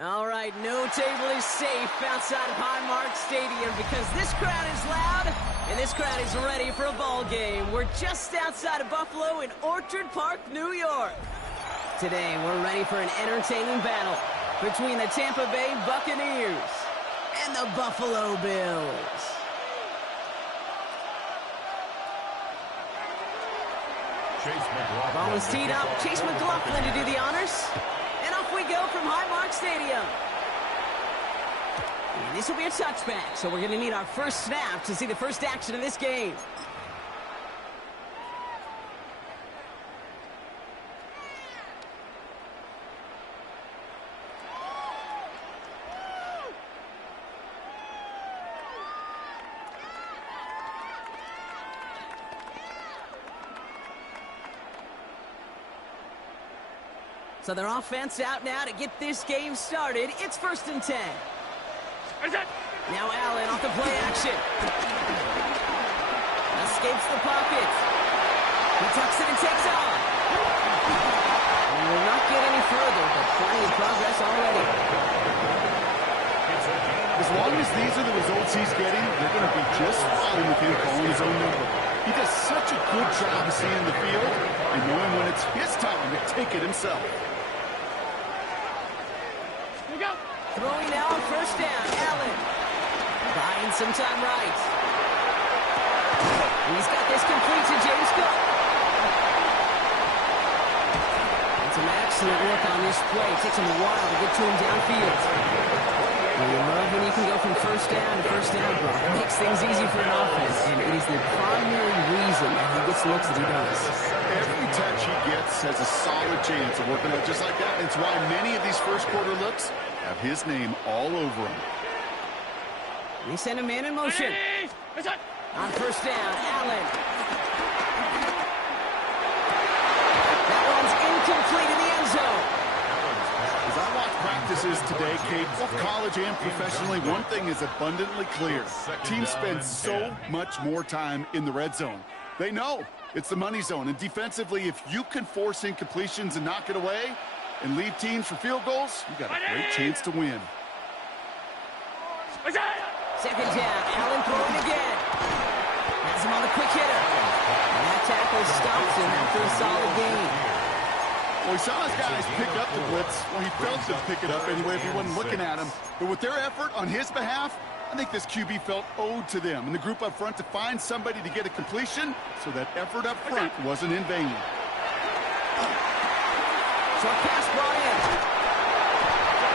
All right, no table is safe outside of Highmark Stadium because this crowd is loud and this crowd is ready for a ball game. We're just outside of Buffalo in Orchard Park, New York. Today, we're ready for an entertaining battle between the Tampa Bay Buccaneers and the Buffalo Bills. Ball is teed up. Chase McLaughlin to do the honors. And off we go from Highmark Stadium. And this will be a touchback, so we're going to need our first snap to see the first action of this game. So their offense out now to get this game started. It's 1st and 10. Now Allen off the play action. Escapes the pocket. He tucks it and takes off. And will not get any further, but plenty of progress already. As long as these are the results he's getting, they're going to be just fine with him calling his own number. He does such a good job of seeing the field and knowing when it's his time to take it himself. Throwing now on 1st down, Allen. Buying some time right. He's got this complete to James Cook. It's an excellent look on this play. It takes him a while to get to him downfield. Well, you love when you can go from 1st down to 1st down, bro. It makes things easy for an offense, and it is the primary reason that he gets looks that he does. Every touch he gets has a solid chance of working out just like that. It's why many of these first quarter looks have his name all over them. They send a man in motion. On 1st down, Allen. That one's incomplete in the end zone. As I watch practices today, Kate, both college and professionally, one thing is abundantly clear. Teams spend so much more time in the red zone. They know it's the money zone. And defensively, if you can force incompletions and knock it away and lead teams for field goals, you got a great chance to win. 2nd down, Allen throwing again. Has him on the quick hitter. And that tackle stops him after a solid gain. Well, he saw his guys pick up the blitz. Well, he felt them pick it up anyway if he wasn't looking at him. But with their effort on his behalf, I think this QB felt owed to them and the group up front to find somebody to get a completion so that effort up front wasn't in vain. Short pass brought in.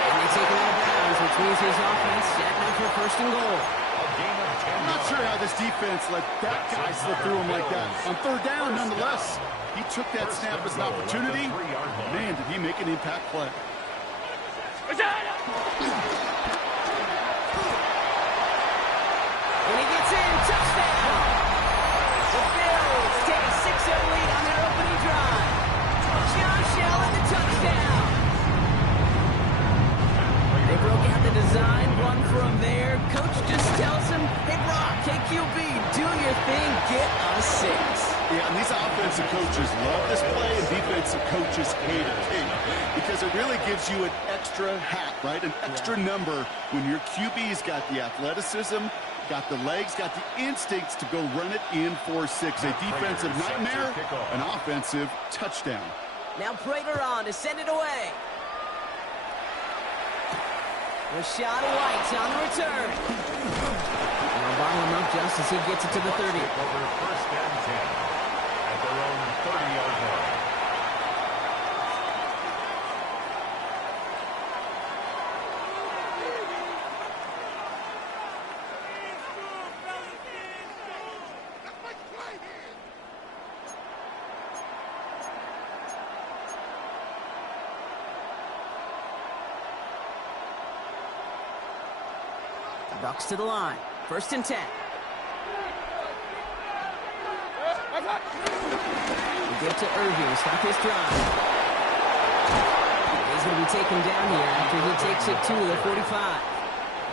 And they take him out of bounds, which means his offense setting up for 1st and goal. I'm not sure how this defense let that guy slip through him like that. On 3rd down, nonetheless, he took that snap as an opportunity. Man, did he make an impact play. When he gets in, touchdown! The Bills take a 6-0 lead on their opening drive. Josh Allen, the touchdown! They broke out the design, run from there. Coach just tells him, hey, Brock, KQB, do your thing, get a 6. Yeah, and these offensive coaches love this play, and defensive coaches hate it, because it really gives you an extra hat, right? An extra number when your QB's got the athleticism, got the legs, got the instincts to go run it in for 6. A defensive nightmare, an offensive touchdown. Now Prater on to send it away. Rashad White on the return. Now bottle him up just as he gets it to the 30. 1st and 10 at their own 30-yard line. Ducks to the line. 1st and 10. We give to Irving to stop his drive. He's going to be taken down here after he takes it to the 45.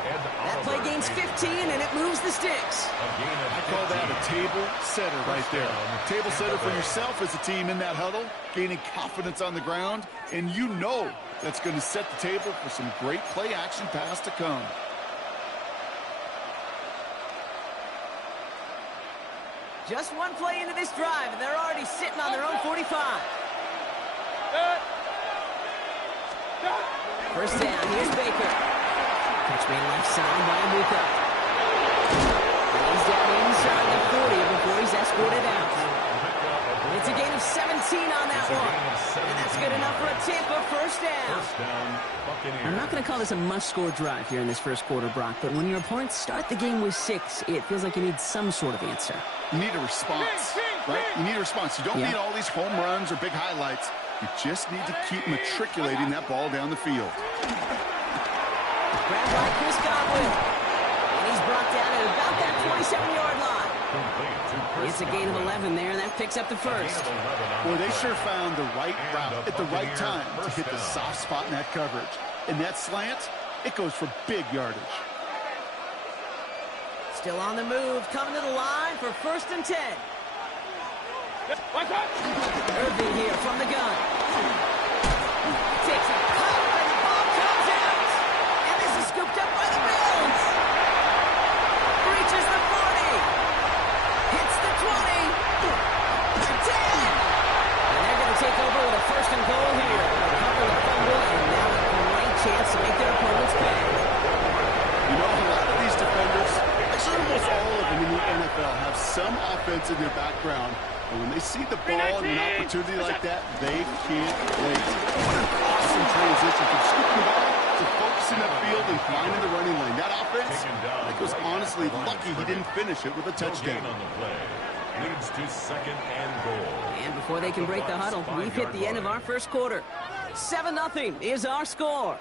That play gains 15, and it moves the sticks. I call that a table setter right there. Table setter for yourself as a team in that huddle, gaining confidence on the ground, and you know that's going to set the table for some great play action pass to come. Just one play into this drive, and they're already sitting on their own 45. 1st down, here's Baker. Catch made left side by Amuka. He's down inside the 40 before he's escorted out. It's a gain of 17 on that one. And that's good enough for a Tampa 1st down. I'm not going to call this a must-score drive here in this 1st quarter, Brock, but when your opponents start the game with 6, it feels like you need some sort of answer. You need a response, right? You need a response. You don't need all these home runs or big highlights. You just need to keep matriculating that ball down the field. Grabbed by Chris Godwin. And he's brought down at about that 27-yard line. It's a gain of 11 there, and that picks up the 1st. Well, they sure found the right route at the right time to hit the soft spot in that coverage. And that slant, it goes for big yardage. Still on the move, coming to the line for 1st and 10. Irving here from the gun. Takes a cut, and the ball comes out. And this is scooped up by the Bills. Reaches the 40. Hits the 20. The 10. And they're going to take over with a 1st and goal here. Recover the fumble, and now a great chance to make their opponents pay. You know, a lot of these defenders, actually almost all of them in the NFL, have some offense in their background. And when they see the ball and an opportunity like that, they can't wait. What an awesome transition from scooping the ball to focusing upfield and finding the running lane. That offense, I think, was honestly lucky he didn't finish it with a touchdown. On the play. Leads to 2nd and goal. And before they can break the huddle, we've hit the end of our 1st quarter. 7-0 is our score.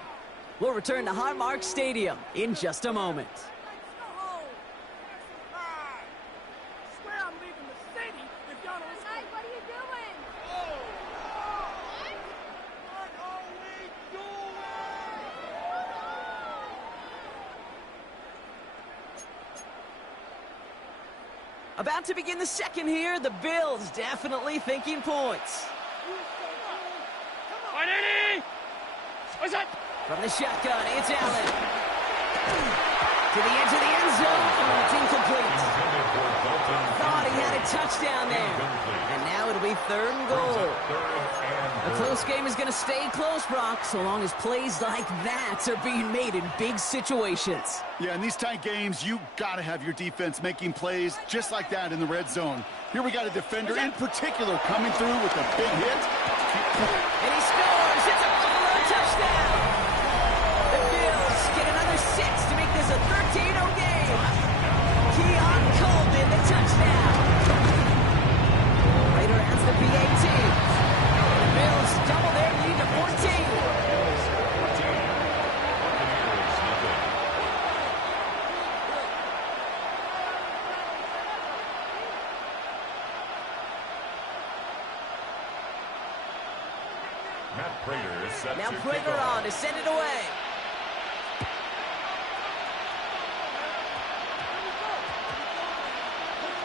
We'll return to Highmark Stadium in just a moment. About to begin the 2nd here. The Bills definitely thinking points. From the shotgun, it's Allen. To the edge of the end zone. It's incomplete. Thought he had a touchdown there. And now it'll be 3rd and goal. A close game is going to stay close, Brock, so long as plays like that are being made in big situations. Yeah, in these tight games, you got to have your defense making plays just like that in the red zone. Here we got a defender in particular coming through with a big hit. And he scores. It's a Buffalo touchdown. The Bills get another 6 to make this a 13-0 game. Keon Coleman, the touchdown. Raider adds the PAT. Bills double their lead to 14. Now Prager on to send it away.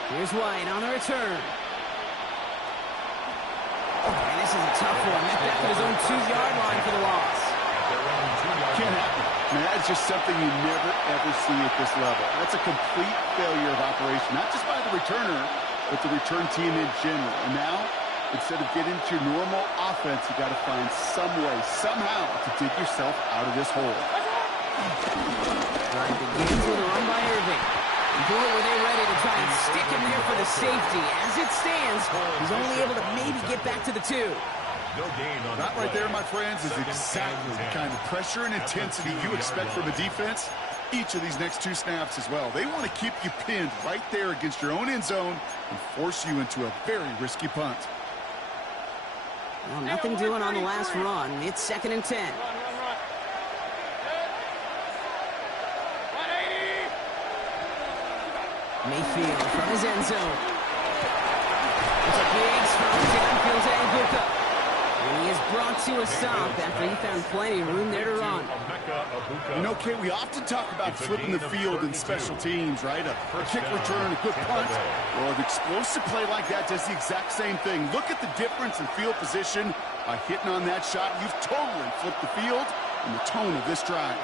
Here's White on the return. And this is a tough one. Met back at his own 2-yard line for the loss. Can't happen. I mean, that's just something you never, ever see at this level. That's a complete failure of operation, not just by the returner, but the return team in general. And now, instead of getting to your normal offense, you got to find some way, somehow, to dig yourself out of this hole. Drive begins with a run by Irving. Boy, were they ready to try and stick him there for the safety. As it stands, he's only able to maybe get back to the 2. No gain on that right there, my friends, is exactly the kind of pressure and intensity you expect from a defense each of these next 2 snaps as well. They want to keep you pinned right there against your own end zone and force you into a very risky punt. Well, nothing doing on the last run. It's 2nd and 10. Mayfield from his end zone. It's a big throw downfield to Anguka. And he is brought to a stop after he found plenty of room there to run. You know, Kay, we often talk about flipping the field in special teams, right? A kick return, a good punt. Well, an explosive play like that does the exact same thing. Look at the difference in field position. By hitting on that shot, you've totally flipped the field and the tone of this drive.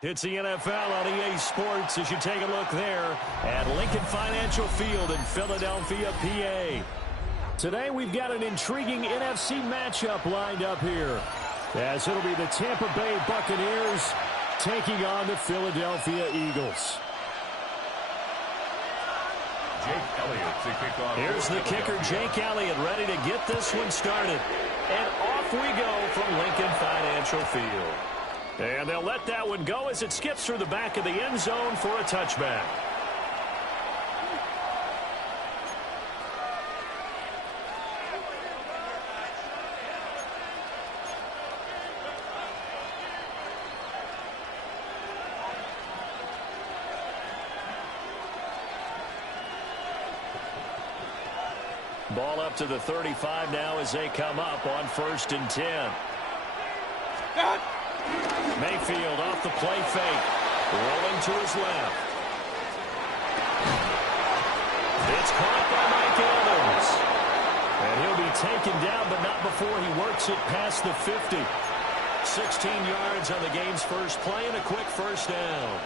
It's the NFL on EA Sports as you take a look there at Lincoln Financial Field in Philadelphia, PA. Today we've got an intriguing NFC matchup lined up here, as it'll be the Tampa Bay Buccaneers taking on the Philadelphia Eagles. Jake Elliott to kick off. Here's the kicker, Jake Elliott, ready to get this one started. And off we go from Lincoln Financial Field. And they'll let that one go as it skips through the back of the end zone for a touchback. Ball up to the 35 now as they come up on 1st and 10. Mayfield off the play fake, rolling to his left. It's caught by Mike Evans. And he'll be taken down, but not before he works it past the 50. 16 yards on the game's first play and a quick first down.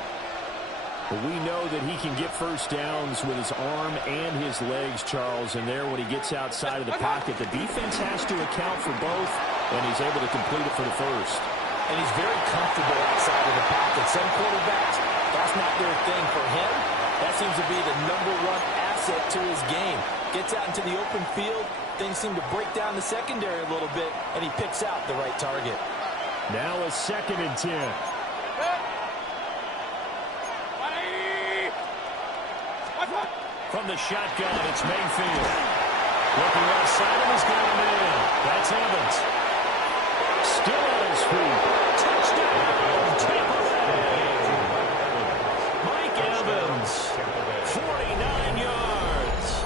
We know that he can get first downs with his arm and his legs, Charles, and there when he gets outside of the pocket, the defense has to account for both, and he's able to complete it for the first. And he's very comfortable outside of the pocket. Some quarterbacks, that's not their thing. For him, that seems to be the #1 asset to his game. Gets out into the open field, things seem to break down the secondary a little bit, and he picks out the right target. Now a 2nd and 10. From the shotgun, it's Mayfield. Looking outside of his got him in. That's Evans. Still on his feet. Touchdown, Tampa Bay. Mike Evans, 49 yards.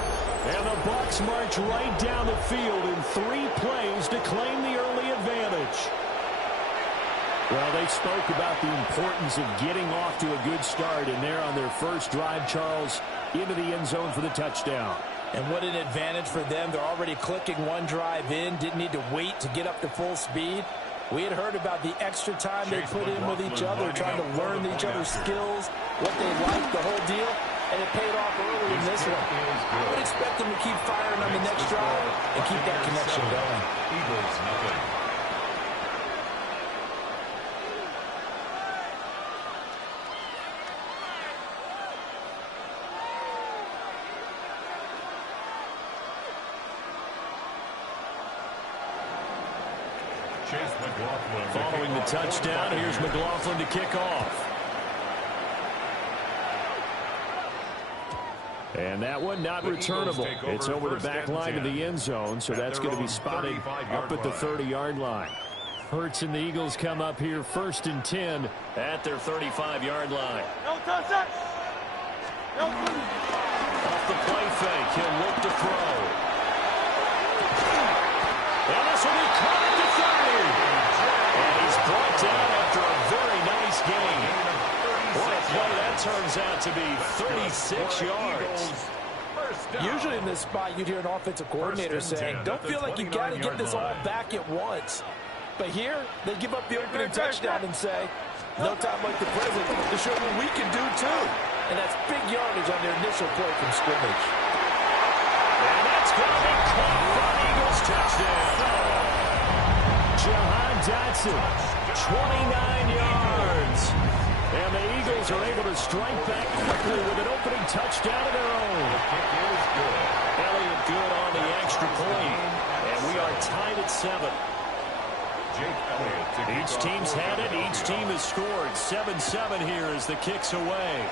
And the Bucs march right down the field in 3 plays to claim the early advantage. Well, they spoke about the importance of getting off to a good start, and they're on their first drive, Charles, into the end zone for the touchdown. And what an advantage for them. They're already clicking one drive in, didn't need to wait to get up to full speed. We had heard about the extra time they put in with each other, trying to learn each other's skills, what they like, the whole deal, and it paid off early in this one. I would expect them to keep firing on the next drive and keep that connection going. Eagles nothing. Following the touchdown, here's McLaughlin to kick off. And that one not returnable. It's over the back line of the end zone, so that's going to be spotted up at the 30-yard line. Hurts and the Eagles come up here 1st and 10 at their 35-yard line. Off the play fake, he'll look to throw. And this will be caught at the 30. And he's brought down after a very nice gain. What a play that turns out to be, 36 yards. Usually in this spot, you'd hear an offensive coordinator saying, don't feel like you got to get this all back at once. But here, they give up the opening touchdown and say, no time like the present to show what we can do too. And that's big yardage on their initial play from scrimmage. And that's going to be caught for an Eagles touchdown. Jahan Dotson, 29 yards. And the Eagles are able to strike back quickly with an opening touchdown of their own. Elliott good on the extra point. And we are tied at 7. Each team's had it. Each team has scored. 7-7 here as the kick's away.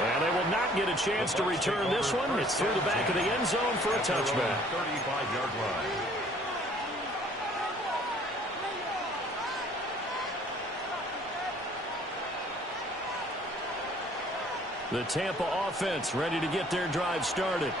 And they will not get a chance to return this one. It's through the back of the end zone for a touchback. 35-yard line. The Tampa offense ready to get their drive started.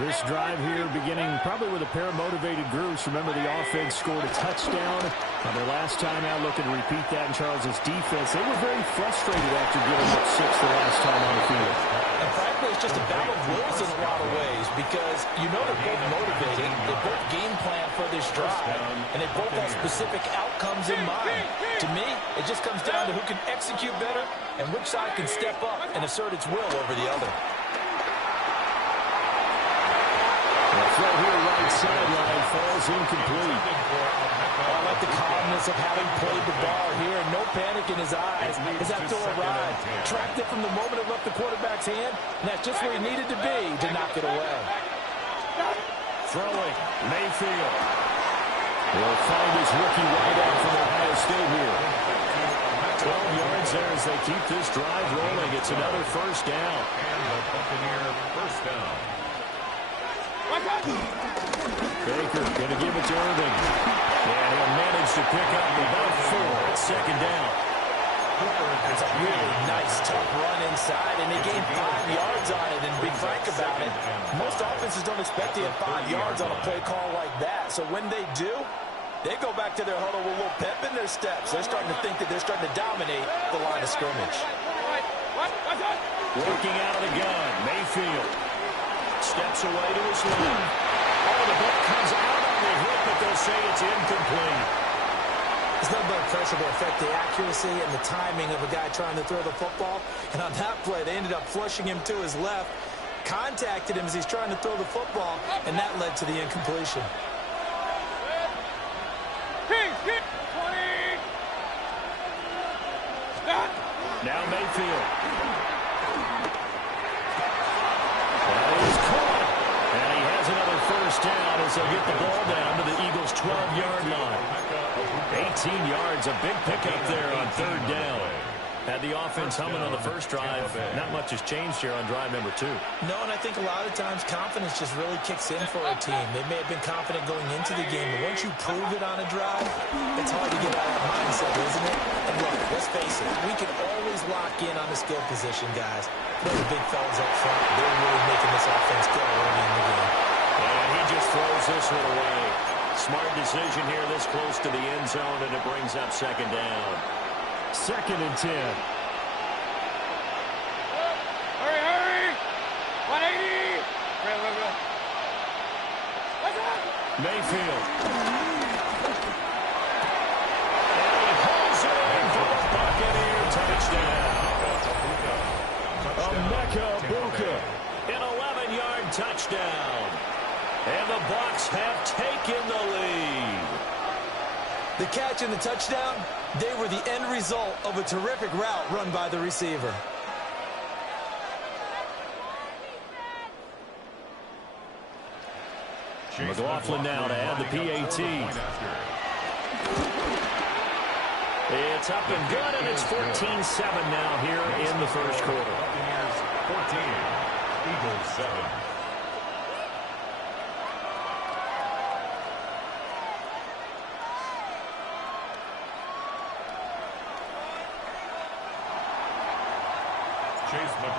This drive here beginning probably with a pair of motivated groups. Remember, the offense scored a touchdown on their last time out. Looking to repeat that in Charles's defense. They were very frustrated after giving up 6 the last time on the field. And frankly, it's just a battle of wills in a lot of ways because you know they're both motivated. They both game plan for this drive, and they both have specific outcomes in mind. To me, it just comes down to who can execute better and which side can step up and assert its will over the other. Throw here, right sideline, falls incomplete. I like the calmness of having played the ball here. No panic in his eyes as that throw arrived. Tracked it from the moment it left the quarterback's hand, and that's just where he needed to be to knock it away. Throwing, Mayfield. Will find his rookie wideout from Ohio State here. 12 yards there as they keep this drive rolling. It's another first down. And the Buccaneer first down. Baker going to give it to Irving. And he'll manage to pick up about 4 at second down. That's a really nice, tough run inside, and they gained 5 yards on it. And be frank about it, most offenses don't expect to have 5 yards on a play call like that. So when they do, they go back to their huddle with a little pep in their steps. They're starting to think that they're starting to dominate the line of scrimmage. Working out of the gun, Mayfield. Steps away to his left. Oh, the ball comes out on the hit, but they'll say it's incomplete. It's nothing but pressure to affect the accuracy and the timing of a guy trying to throw the football. And on that play, they ended up flushing him to his left, contacted him as he's trying to throw the football, and that led to the incompletion. Now Mayfield. And he has another first down as they'll get the ball down to the Eagles' 12-yard line. 18 yards, a big pickup there on third down. Had the offense humming on the first drive. Not much has changed here on drive number 2. No, and I think a lot of times confidence just really kicks in for a team. They may have been confident going into the game, but once you prove it on a drive, it's hard to get out of that mindset, isn't it? And look, let's face it, we can always lock in on the skill position, guys. But the big fellas up front, they're really making this offense go early in the game. And he just throws this one away. Smart decision here this close to the end zone, and it brings up second down. 2nd and 10. Hurry! 180! Mayfield. And he pulls it in for a Buccaneer touchdown. Emeka Egbuka, an 11-yard touchdown. And the Bucs have taken the lead. The catch and the touchdown, they were the end result of a terrific route run by the receiver. McLaughlin now to add the PAT. It's up and good, and it's 14-7 now here in the first quarter. Buccaneers 14, Eagles 7.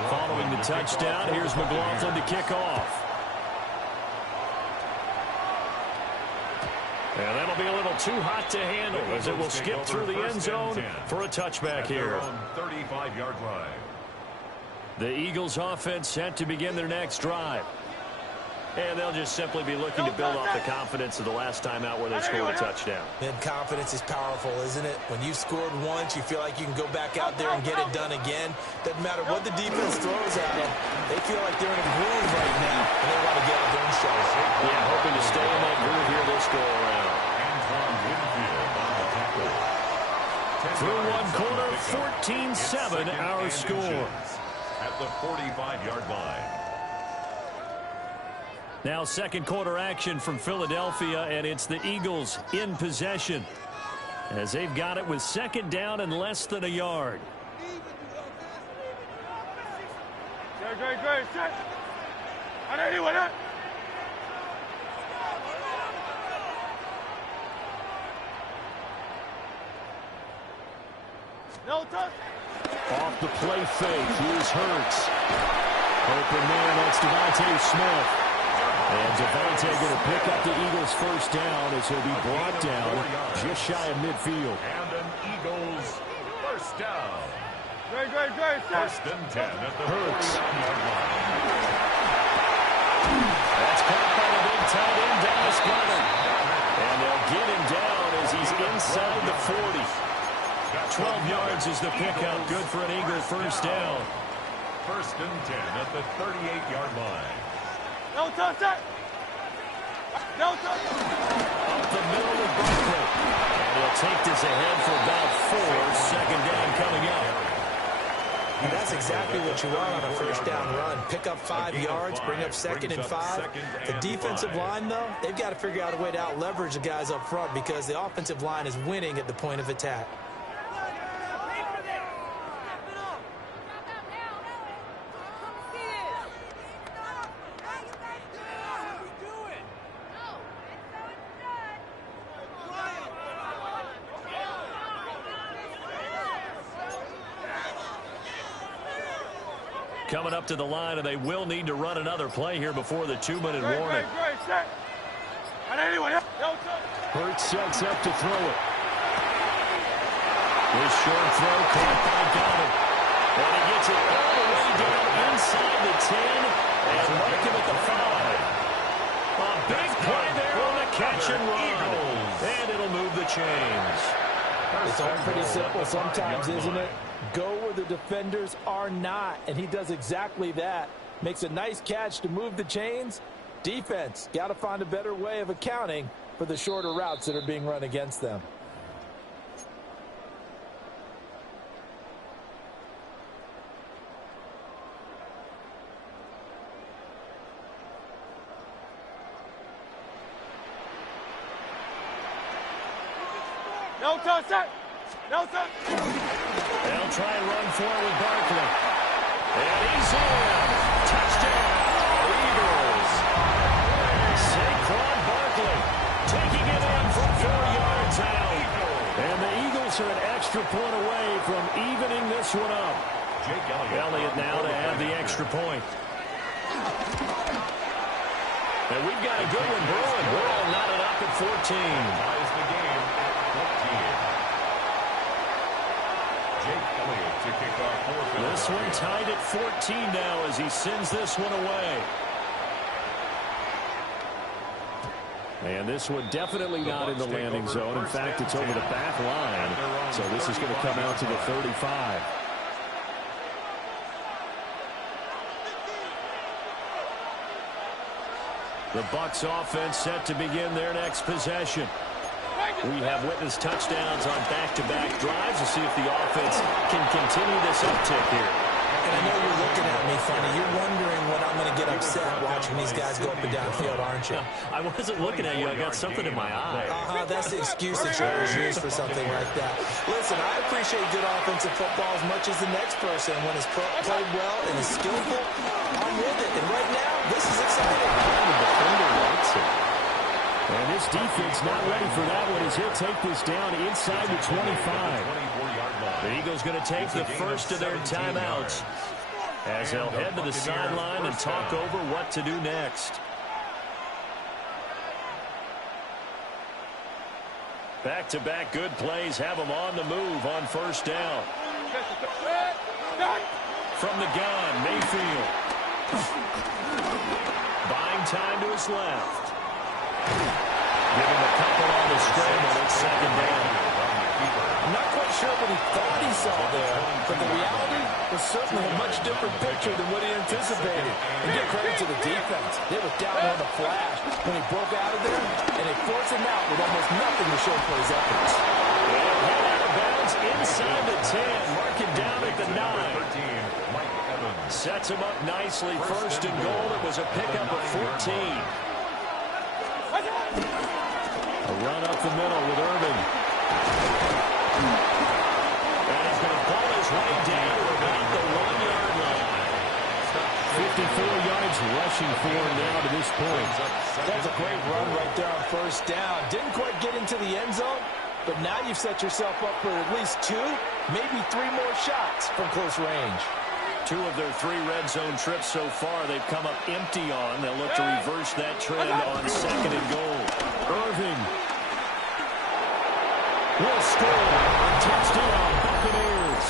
Following the touchdown, here's McLaughlin to kick off. And that'll be a little too hot to handle as it will skip through the end zone for a touchback here. 35-yard line. The Eagles offense set to begin their next drive. And they'll just simply be looking to build off the confidence of the last time out where they scored a touchdown. And confidence is powerful, isn't it? When you've scored once, you feel like you can go back out there and get it done again. Doesn't matter what the defense throws at them. They feel like they're in a groove right now, and they want to get out there and show it. Yeah, hoping to stay in that groove here this go-around. Through one quarter, 14-7 our score. At the 45-yard line. Now second quarter action from Philadelphia, and it's the Eagles in possession as they've got it with second down and less than a yard. Great. Set. No touch. Off the play fake, here's Hurts. Open man, that's Devontae Smith. And Devontae going to pick up the Eagles' first down as he'll be brought down just shy of midfield. And an Eagles first down. Great. First and 10 at the Hurts. 49-yard line. That's caught by the big tight end, Dallas Goedert. And they'll get him down as he's inside the 40. 12 yards is the pickup. Good for an Eagle first down. First and 10 at the 38-yard line. No touch. No touch. Up the middle with Barkley. And he'll take this ahead for about 4. Second down coming up. And that's exactly what you want on a first down run. Pick up 5 yards, bring up second and 5. The defensive line, though, they've got to figure out a way to out-leverage the guys up front because the offensive line is winning at the point of attack. Coming up to the line, and they will need to run another play here before the 2-minute warning. Great. Set. Hurts sets up to throw it. This short throw caught by Goddard. And he gets it all the way down inside the 10 and mark him at the 5. A big play there on the catch and run. And it'll move the chains. It's all pretty simple sometimes, isn't it? Go where the defenders are not, and he does exactly that. Makes a nice catch to move the chains. Defense, got to find a better way of accounting for the shorter routes that are being run against them. No touch. No touch. They'll try and run for it with Barkley. And he's in. Touchdown, Eagles. Saquon Barkley taking it in from 4 yards out. And the Eagles are an extra point away from evening this one up. Jake Elliott now to add the extra point. And we've got a good one brewing. We're all knotted up at 14. Ties the game at 14. To kick off this one tied at 14 now as he sends this one away. And this one definitely not in the landing zone. In fact, it's over the back line. So this is going to come out to the 35. The Bucs offense set to begin their next possession. We have witnessed touchdowns on back-to-back drives. We'll see if the offense can continue this uptick here. And I know you're looking at me funny. You're wondering when I'm going to get upset watching these guys go up and down field, aren't you? I wasn't looking at you. I got something in my eye. That's the excuse that you always use for something like that. Listen, I appreciate good offensive football as much as the next person. When it's played well and is skillful, I'm with it. And right now, this is exciting. The defender likes it. And this defense not ready for that one as he'll take this down inside the 25. The Eagles going to take the first of their timeouts as they'll head to the sideline and talk over what to do next. Back-to-back good plays have them on the move on first down. From the gun, Mayfield. Buying time to his left. Give him a couple on the scramble at second down. I'm not quite sure what he thought he saw there, but the reality was certainly a much different picture than what he anticipated. And give credit to the defense. They were down on the flash when he broke out of there, and they forced him out with almost nothing to show for his efforts. Head out of bounds inside the 10, marking down at the 9. Sets him up nicely, first and goal. It was a pickup of 14. A run up the middle with Irvin. And he's going to pull his way down to about the 1-yard line. 54 yards rushing for him now to this point. That's a great run right there on first down. Didn't quite get into the end zone, but now you've set yourself up for at least 2, maybe 3 more shots from close range. 2 of their 3 red zone trips so far they've come up empty on. They'll look to reverse that trend on second and goal. Irving will score. Touchdown, Buccaneers.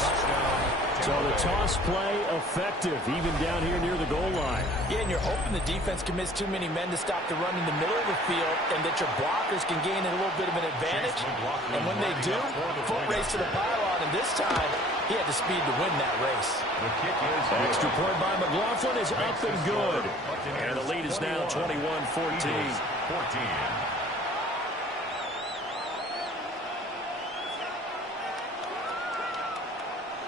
So the toss play effective, even down here near the goal line. Yeah, and you're hoping the defense can miss too many men to stop the run in the middle of the field and that your blockers can gain a little bit of an advantage. And when they do, foot race to the pylon, and this time he had the speed to win that race. Extra point by McLaughlin is up and good. And the lead is now 21-14.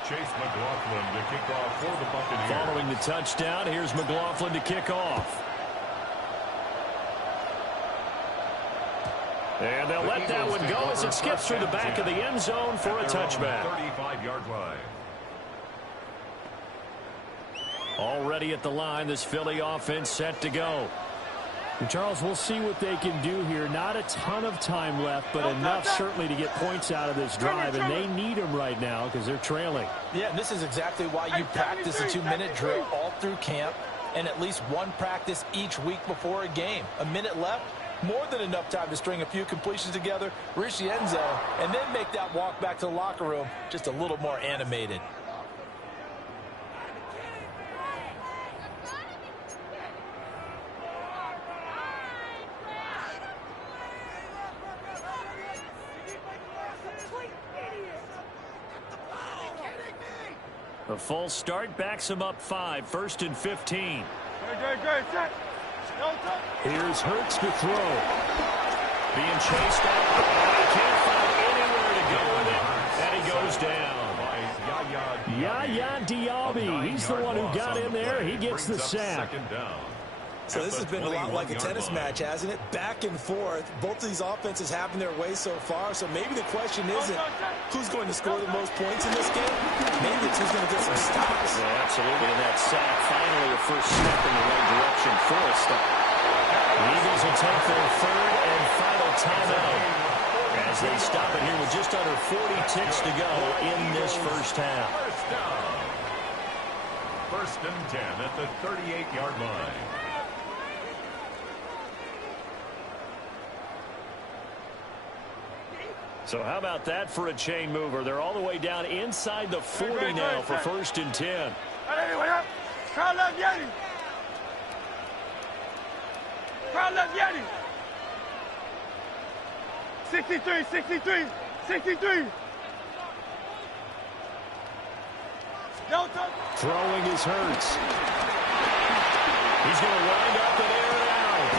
Chase McLaughlin to kick off for the Buccaneers. Following the touchdown, here's McLaughlin to kick off. And they'll let that one go as it skips through the back of the end zone for a touchback. 35-yard line. Already at the line, this Philly offense set to go. And Charles, we'll see what they can do here. Not a ton of time left, but enough certainly to get points out of this drive, and they need them right now because they're trailing. Yeah, and this is exactly why you practice a 2-minute drill all through camp and at least one practice each week before a game. A minute left, more than enough time to string a few completions together, reach the end zone, and then make that walk back to the locker room just a little more animated. The false start backs him up 5, first and 15. Here's Hurts to throw. Being chased out. He can't find anywhere to go with it, and he goes down. Yaya Diaby, he's the one who got in there. He gets the sack. So this has been a lot like a tennis match, hasn't it? Back and forth. Both of these offenses having their way so far. So maybe the question isn't who's going to score the most points in this game. Maybe it's who's going to get some stops. Yeah, absolutely. And that sack, finally a first step in the right direction for a stop. The Eagles will take their third and final timeout as they stop it here with just under 40 ticks to go in this first half. First and 10 at the 38-yard line. So how about that for a chain mover? They're all the way down inside the 40 now for first and 10. Crowd left Yeti. Crowd left Yeti. 63, 63, 63. Throwing is Hurts. He's going to wind up and air it out.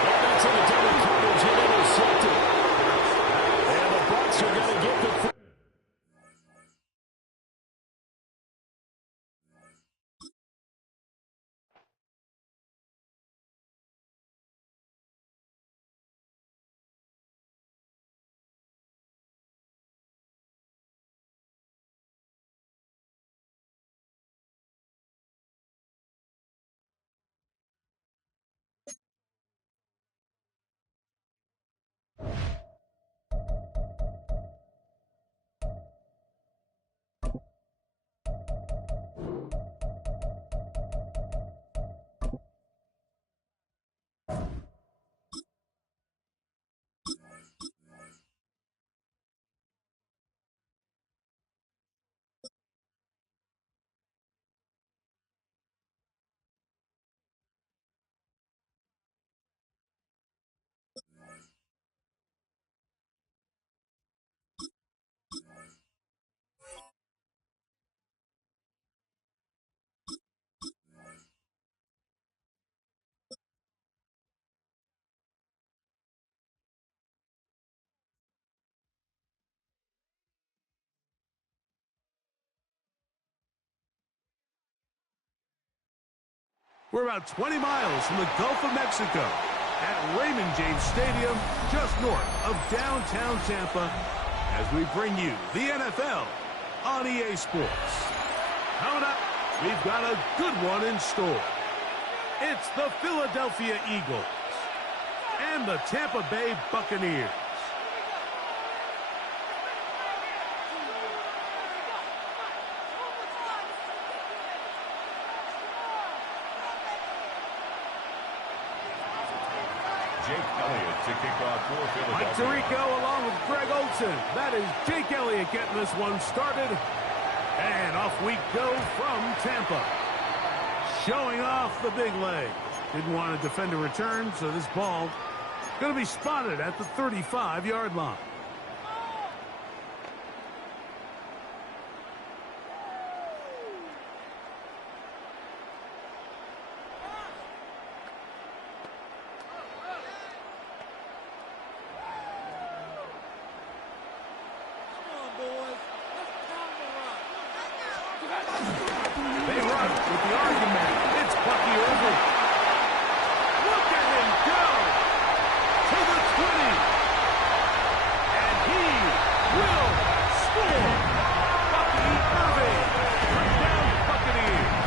Well, that's in the double coverage and intercepted. And the Bucs are going to get the We're about 20 miles from the Gulf of Mexico at Raymond James Stadium, just north of downtown Tampa, as we bring you the NFL on EA Sports. Coming up, we've got a good one in store. It's the Philadelphia Eagles and the Tampa Bay Buccaneers. Mike Tirico along with Greg Olsen. That is Jake Elliott getting this one started. And off we go from Tampa. Showing off the big leg. Didn't want to defend a return, so this ball going to be spotted at the 35-yard line. They run with the argument. It's Bucky over. Look at him go to the 20. And he will score. Bucky Irving. Touchdown Buccaneers.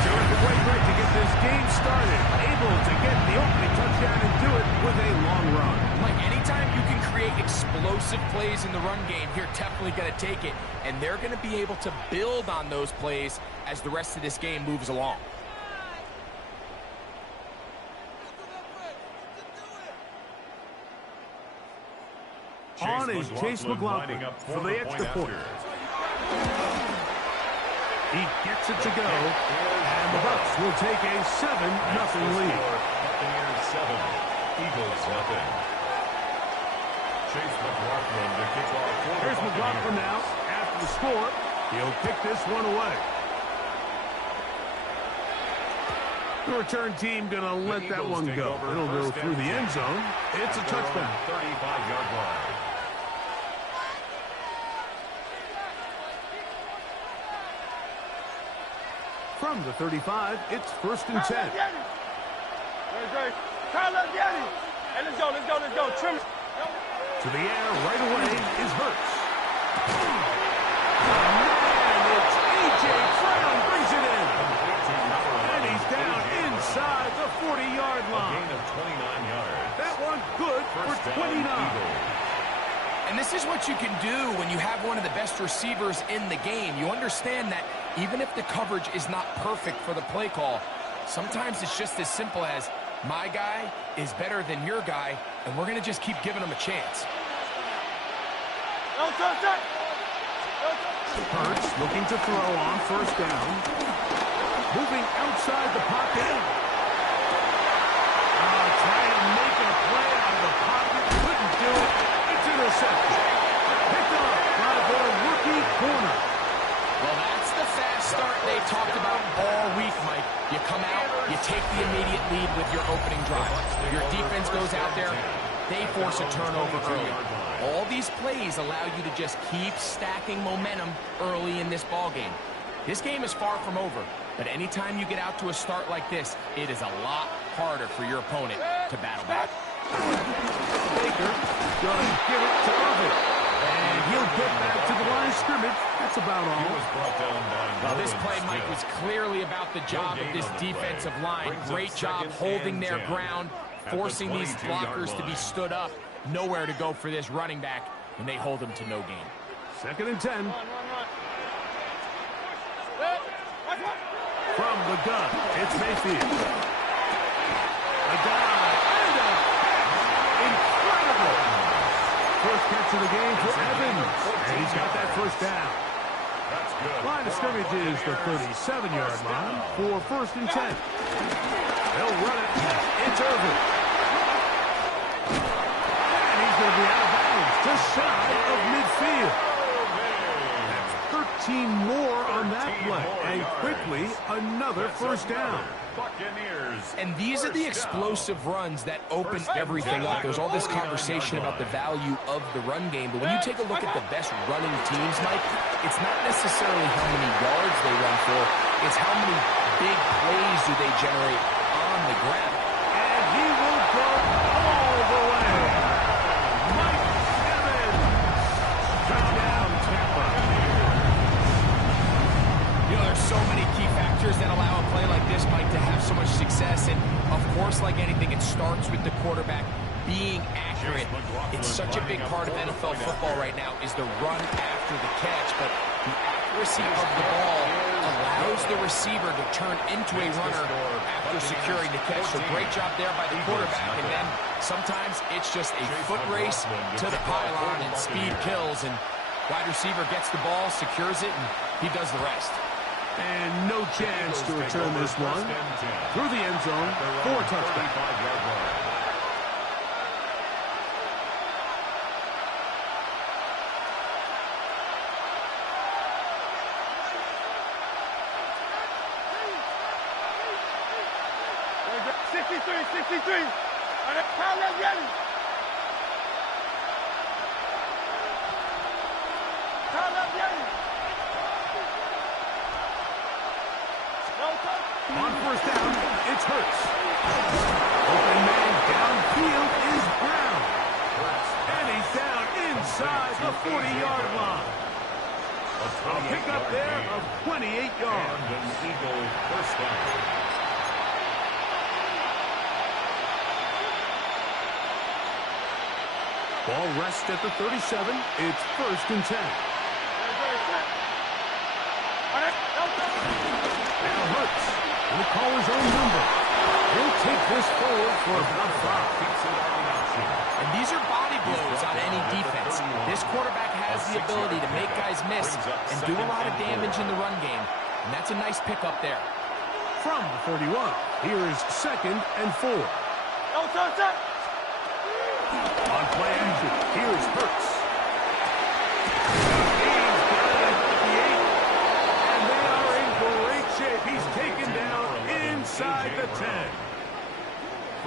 Terrific way to get this game started. Able to get the opening touchdown and do it with a long run. Mike, anytime you can create explosive plays in the run game, you're definitely going to take it. And they're going to be able to build on those plays as the rest of this game moves along. On is Chase McLaughlin for the extra point. He gets it to go, and the Bucs will take a 7-0 lead. Buccaneers 7, Eagles 7. Chase McLaughlin to kick off for the Here's McLaughlin now. After the score, he'll kick this one away. The return team going to let that one go. It'll go through the end zone. It's a touchdown. 35-yard line. From the 35, it's 1st and 10. Kyle up, Yanni. Hey, let's go. Trim it. To the air right away is Hurts. And it's A.J. Brown brings it in. And he's down inside the 40-yard line. A gain of 29 yards. That one good for 29. And this is what you can do when you have one of the best receivers in the game. You understand that even if the coverage is not perfect for the play call, sometimes it's just as simple as my guy is better than your guy, and we're going to just keep giving him a chance. Hurts looking to throw on 1st down. Moving outside the pocket. Trying to make a play out of the pocket. Couldn't do it. It's intercepted. Picked up by their rookie corner. Well, that's the fast start they talked about all week, Mike. You come out, you take the immediate lead with your opening drive. Your defense goes out there, they force a turnover early. All these plays allow you to just keep stacking momentum early in this ball game. This game is far from over, but anytime you get out to a start like this, it is a lot harder for your opponent to battle back. Baker going to give it to Irving. And he'll get back to the line of scrimmage. That's about all. He was brought down by Well, this play, Mike, was clearly about the job of this defensive line. Great job holding their ground, forcing these blockers to be stood up. Nowhere to go for this running back, and they hold him to no gain. 2nd and 10. From the gun, it's Mayfield. A dive and a incredible. First catch of the game for Evans, and he's got that 1st down. That's good. Line of scrimmage is the 37-yard line for 1st and 10. They'll run it. It's Irving. And he's going to be out of bounds, just shy of midfield. That's 13 more on that play, and quickly another 1st down. Buccaneers. And these are the explosive runs that open everything up. There's all this conversation about the value of the run game, but when you take a look at the best running teams, Mike, it's not necessarily how many yards they run for. is how many big plays do they generate on the ground. And he will go all the way. Mike Evans. Touchdown, Tampa. You know, there's so many key factors that allow a play like this, Mike, to have so much success. And, of course, like anything, it starts with the quarterback being accurate. It's such a big part of NFL football right now is the run after the catch. But the accuracy of the ball allows the receiver to turn into a runner after securing the catch. So great job there by the quarterback. And then sometimes it's just a foot race to the pylon and speed kills. And wide receiver gets the ball, secures it, and he does the rest. And no chance to return this one. Through the end zone for a touchdown. On first down, it's Hurts. Open man downfield is Brown. And he's down inside the 40-yard line. A pickup there of 28 yards. And an Eagle first down. Ball rests at the 37. It's 1st and 10. Now Hurts will call his own number. He'll take this forward for about 5. And these are body blows on any defense. This quarterback has the ability to make guys miss and do a lot of damage in the run game. And that's a nice pickup there. From the 31, here is 2nd and 4. On play action, here's Hurts. He's got it at the 8. And they are in great shape. He's taken down inside the 10.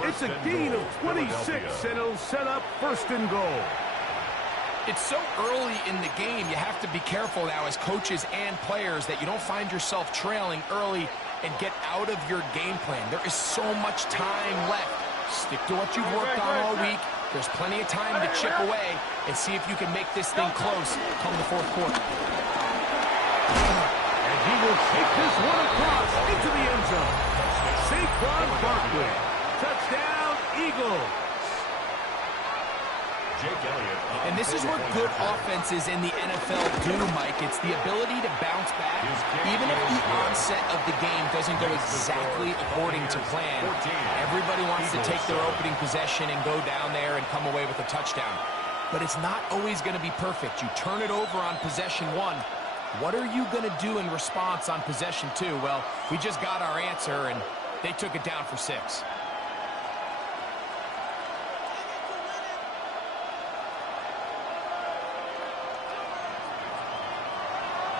It's a gain of 26, and it'll set up 1st and goal. It's so early in the game, you have to be careful now as coaches and players that you don't find yourself trailing early and get out of your game plan. There is so much time left. Stick to what you've worked on all week. There's plenty of time to chip away and see if you can make this thing close come the 4th quarter. And he will take this one across into the end zone. Saquon Barkley. Touchdown, Eagles. Jake Elliott. And this is what good offenses in the NFL do, Mike. It's the ability to bounce back, even if the onset of the game doesn't go exactly according to plan. Everybody wants to take their opening possession and go down there and come away with a touchdown. But it's not always going to be perfect. You turn it over on possession 1. What are you going to do in response on possession 2? Well, we just got our answer, and they took it down for 6.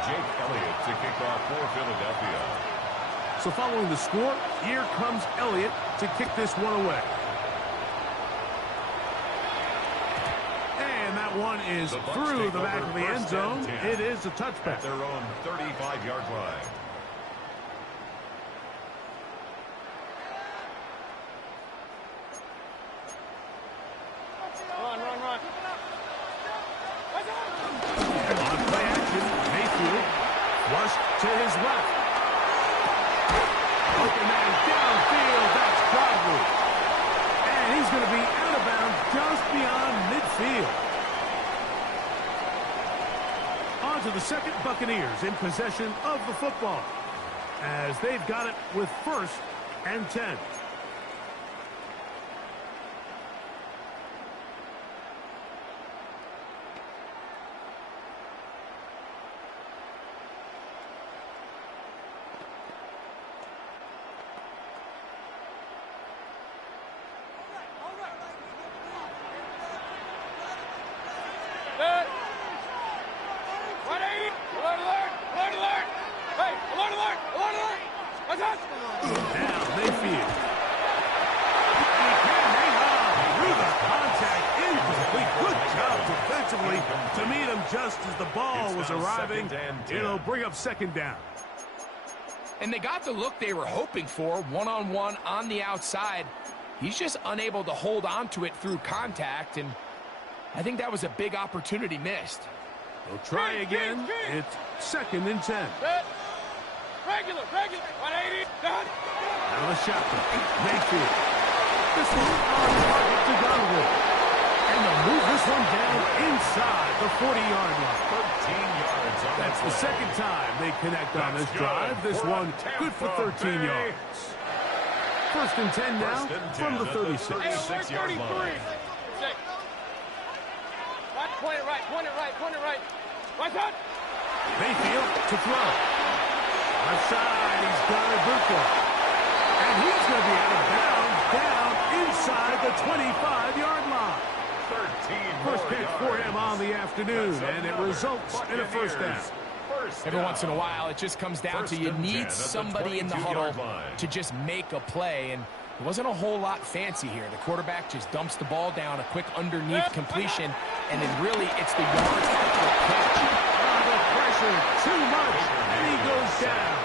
Jake Elliott to kick off for Philadelphia. So following the score, here comes Elliott to kick this one away. And that one is through the back of the end zone. It is a touchback. At their own 35-yard line. On play action, Mayfield flushed to his left. Open man downfield, that's Crosby. And he's going to be out of bounds just beyond midfield. On to the 2nd, Buccaneers in possession of the football, as they've got it with 1st and 10. Now Mayfield. He can hang on through the contact. Incomplete. Good job defensively to meet him just as the ball was arriving. It'll bring up 2nd down. And they got the look they were hoping for, one-on-one on the outside. He's just unable to hold on to it through contact, and I think that was a big opportunity missed. They'll try again. It's 2nd and 10. Regular, 180, done. Out of the shotgun, Mayfield. This one on target to Godwin. And they'll move this one down inside the 40-yard line. 13 yards on That's the second time they connect on this drive. This one good for 13 yards. 1st and 10 now from the 36. 36-yard line. Point it right. Watch out. Mayfield to throw. Left side, he's got Ibuka. And he's going to be out of bounds down inside the 25-yard line. 13 First pitch for him on the afternoon, and it results in a first down. Every once in a while, it just comes down to you need somebody in the huddle to just make a play, and it wasn't a whole lot fancy here. The quarterback just dumps the ball down, a quick underneath completion, and then really it's the yards after the catch. The pressure, too much, and he goes down.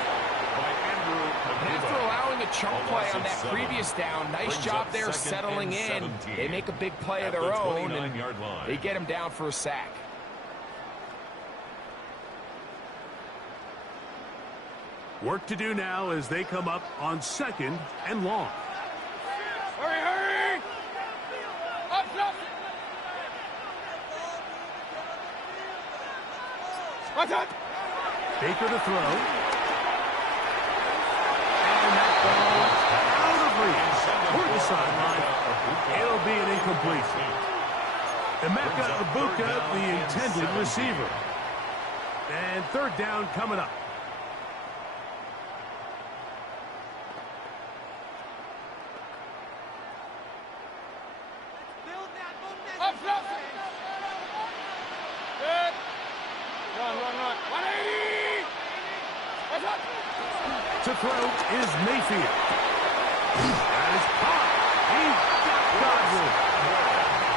And after allowing a chunk play on that previous down, nice job there settling in. They make a big play of their own, and they get him down for a sack. Work to do now as they come up on 2nd and long. Hurry! Up! Watch out! Baker to throw. And that ball out of reach. Toward the sideline. It'll be an incompletion. Emeka Ibuka, the intended receiver. And 3rd down coming up. Up! Good. Run. 180! Watch out! To throw is Mayfield. That is caught. He's got Godwin.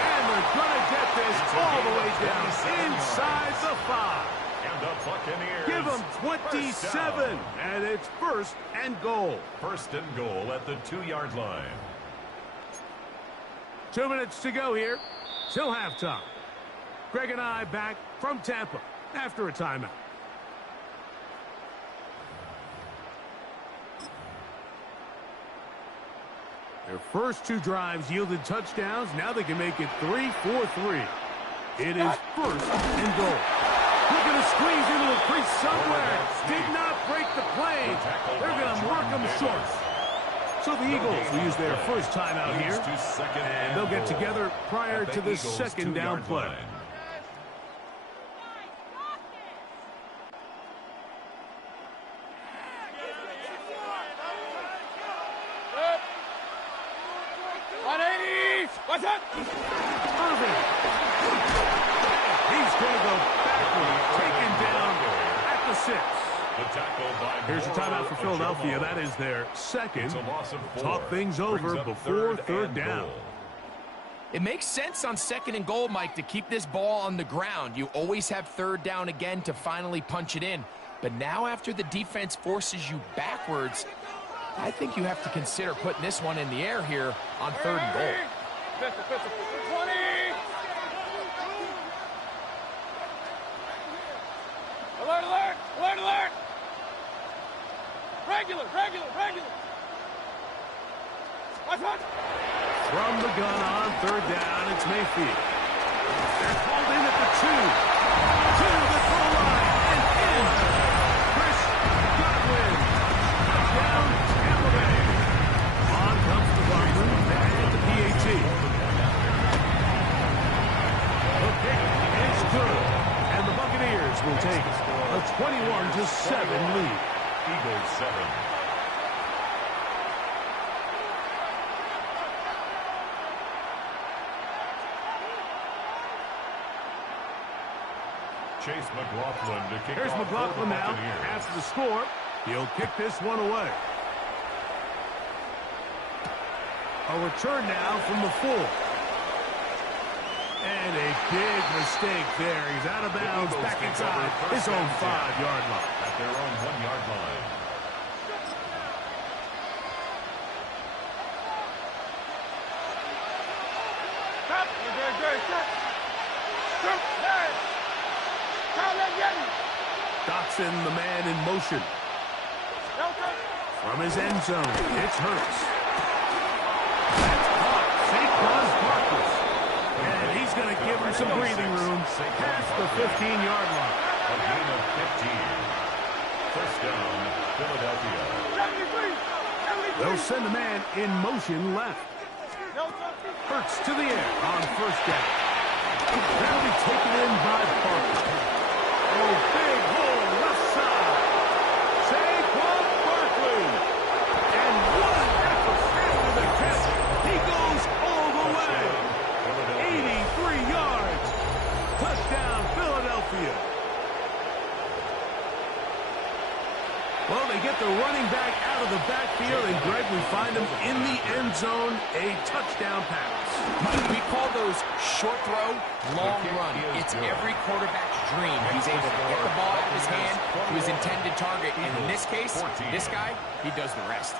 And they're going to get this all the way down inside the 5. And the Buccaneers. Give them 27, and it's 1st and goal. 1st and goal at the 2-yard line. 2 minutes to go here till halftime. Greg and I back from Tampa after a timeout. Their first 2 drives yielded touchdowns. Now they can make it 3-4-3. It is 1st and goal. Looking to squeeze into the crease somewhere. Did not break the play. They're going to mark them short. So the Eagles will use their first timeout here, and they'll get together prior to the 2nd down play. 180! What's up? Irving. He's going to go backward, taken down at the 6. Here's a timeout for Philadelphia. That is their 2nd. Talk things over before 3rd down. It makes sense on 2nd and goal, Mike, to keep this ball on the ground. You always have 3rd down again to finally punch it in. But now after the defense forces you backwards, I think you have to consider putting this one in the air here on 3rd and goal. Pistol, 20! Alert! Regular! Watch out! From the gun on 3rd down, it's Mayfield. They're called in at the 2. To the goal line and in. Chris Godwin. Touchdown, Tampa Bay. On comes the Godwin and the PAT. The kick is good. And the Buccaneers will take a 21-7 lead. Eagles 7. Chase McLaughlin to kick Here's off McLaughlin now. After the score, he'll kick this one away. A return now from the 4. And a big mistake there. He's out of bounds back inside his own 5-yard line. At their own 1-yard line. Dotson, the man in motion. From his end zone, it's Hurts. That's caught. Saquon's Barkley. And he's going to give him some breathing room past the 15-yard line. A gain of 15. First down, Philadelphia. They'll send a man in motion left. Hurts to the air on first down. That'll be taken in by Barkley. Oh, big hole left side. Saquon Barkley. And what an effort after the catch. He goes all the way. 83 yards. Touchdown, Philadelphia. Well, they get the running back out of the backfield, and Greg, we find him in the end zone, a touchdown pass. We call those short throw, long run. It's every quarterback's dream. He's able to get the ball out of his hand to his intended target, and in this case, this guy, he does the rest.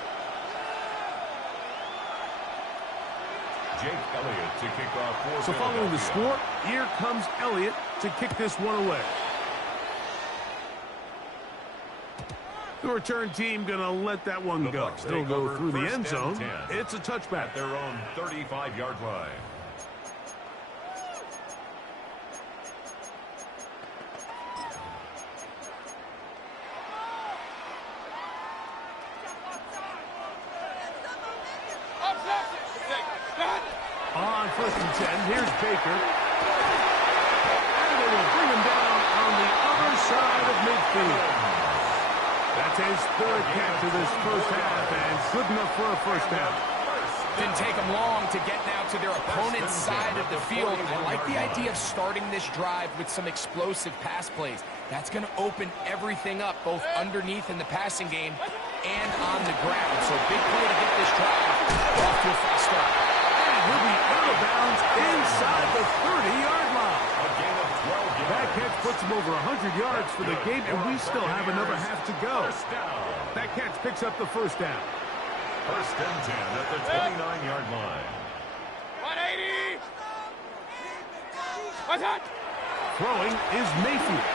Jake Elliott to kick off for So following the score, here comes Elliott to kick this one away. The return team going to let that one go. They'll go through the end zone. It's a touchback. At their own 35-yard line. On first and 10, here's Baker. And they will bring him down on the other side of midfield. That's his third catch of this first half, and good enough for a first down. Didn't take them long to get now to their opponent's side of the field. I like the idea of starting this drive with some explosive pass plays. That's going to open everything up, both underneath in the passing game and on the ground. So big play to get this drive off to a fast start. And he'll be out of bounds inside the 30-yard line. That catch puts him over 100 yards for the game, and we still have another half to go. That catch picks up the first down. First and 10 at the 29-yard line. 180! What's that? Throwing is Mayfield.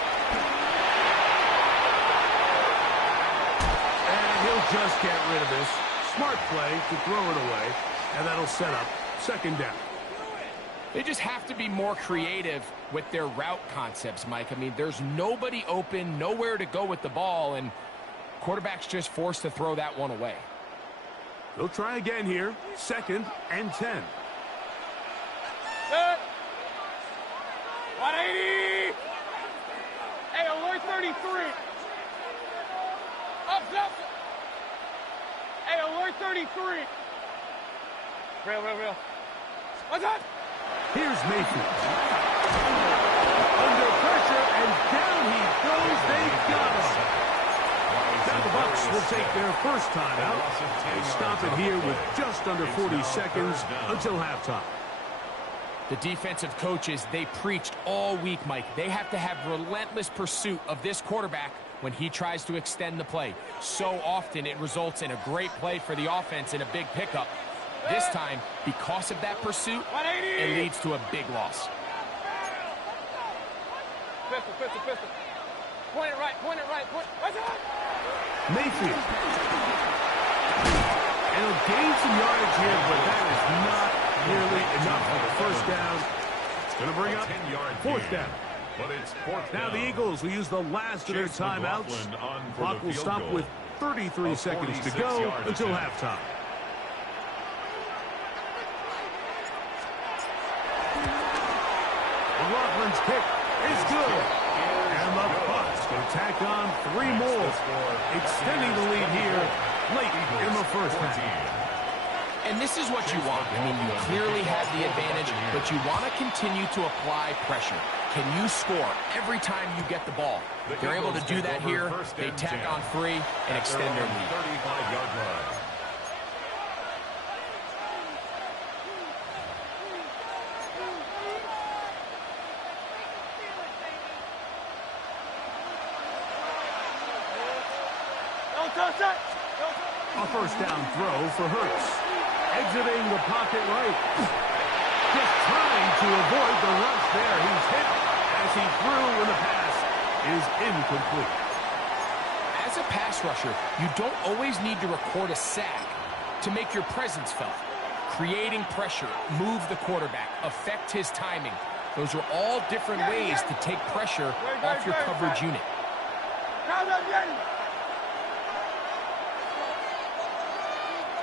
And he'll just get rid of this. Smart play to throw it away, and that'll set up second down. They just have to be more creative with their route concepts, Mike. I mean, there's nobody open, nowhere to go with the ball, and quarterback's just forced to throw that one away. They'll try again here. Second and 10. 180! Hey, alert 33! Up. Hey, alert 33! Real. What's that? Here's Mayfield. Under pressure, and down he goes. They got him. Now the Bucs will take their first time out and stop it here with just under 40 seconds until halftime. The defensive coaches, they preached all week, Mike. They have to have relentless pursuit of this quarterback when he tries to extend the play. So often it results in a great play for the offense and a big pickup. This time, because of that pursuit, it leads to a big loss. Pistol. Point it right. What's that? Mayfield. And he'll gain some yardage here, but that is not nearly enough for the first down. It's going to bring up fourth down. But it's fourth down. Now the Eagles will use the last of their timeouts. Clock will stop with 33 seconds to go until halftime. McLaughlin's kick is good. And the Bucs can tack on 3 more, extending the lead here late in the first half. And this is what you want. I mean, you clearly have the advantage, but you want to continue to apply pressure. Can you score every time you get the ball? They're able to do that here. They tack on 3 and extend their lead. 35-yard line. A first down throw for Hurts. Exiting the pocket right. Just trying to avoid the rush there. He's hit as he threw in the pass. is incomplete. As a pass rusher, you don't always need to record a sack to make your presence felt. Creating pressure, move the quarterback, affect his timing. Those are all different ways to take pressure off your coverage unit.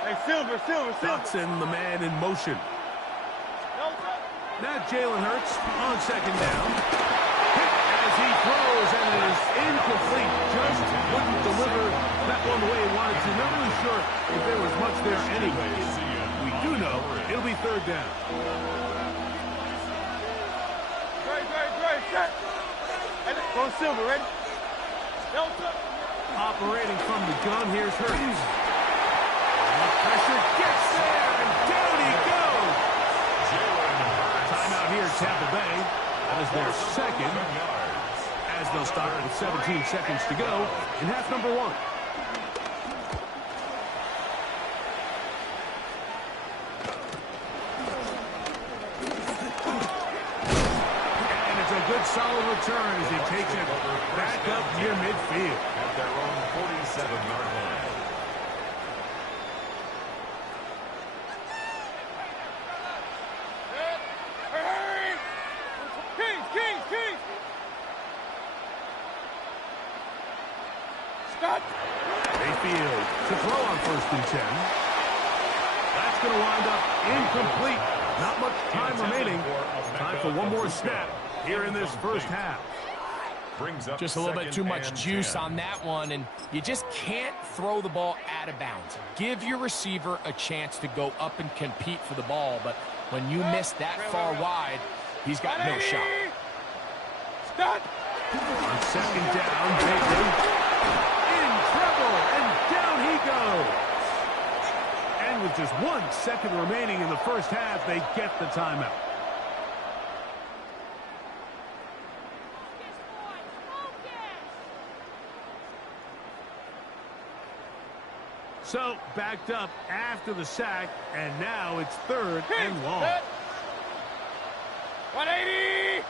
Hey, Silver. Dotson, the man in motion. Now Jalen Hurts on second down. Hit as he throws, and it is incomplete. Just wouldn't deliver that one the way he wanted to. Not really sure if there was much there anyway. We do know it'll be third down. Great. Set. Go Silver, ready? Operating from the gun, here's Hurts. The pressure gets there, and down he goes. Timeout here, Tampa Bay. That is their second, as they'll start with 17 seconds to go in half number one. And it's a good solid return as he takes it back up near midfield. At their own 47-yard line. Kings! Scott! Mayfield to throw on 1st and 10. That's going to wind up incomplete. Not much time remaining. Time for one more snap here in this first half. Brings up Just a little bit too much 2nd and juice 10. on that one, and you just can't throw the ball out of bounds. Give your receiver a chance to go up and compete for the ball, but when you miss that far wide, he's got no shot. Scott! On second down, Baker in trouble, and down he goes. And with just 1 second remaining in the first half, they get the timeout. So, backed up after the sack, and now it's 3rd and long. 180!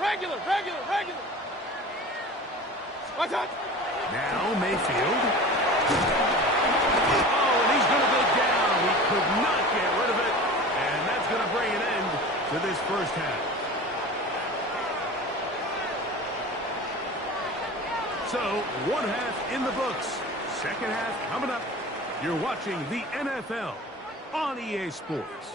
Regular! Watch out! Now Mayfield. Oh, and he's going to go down. He could not get rid of it, and that's going to bring an end to this first half. So, one half in the books. Second half coming up. You're watching the NFL on EA Sports.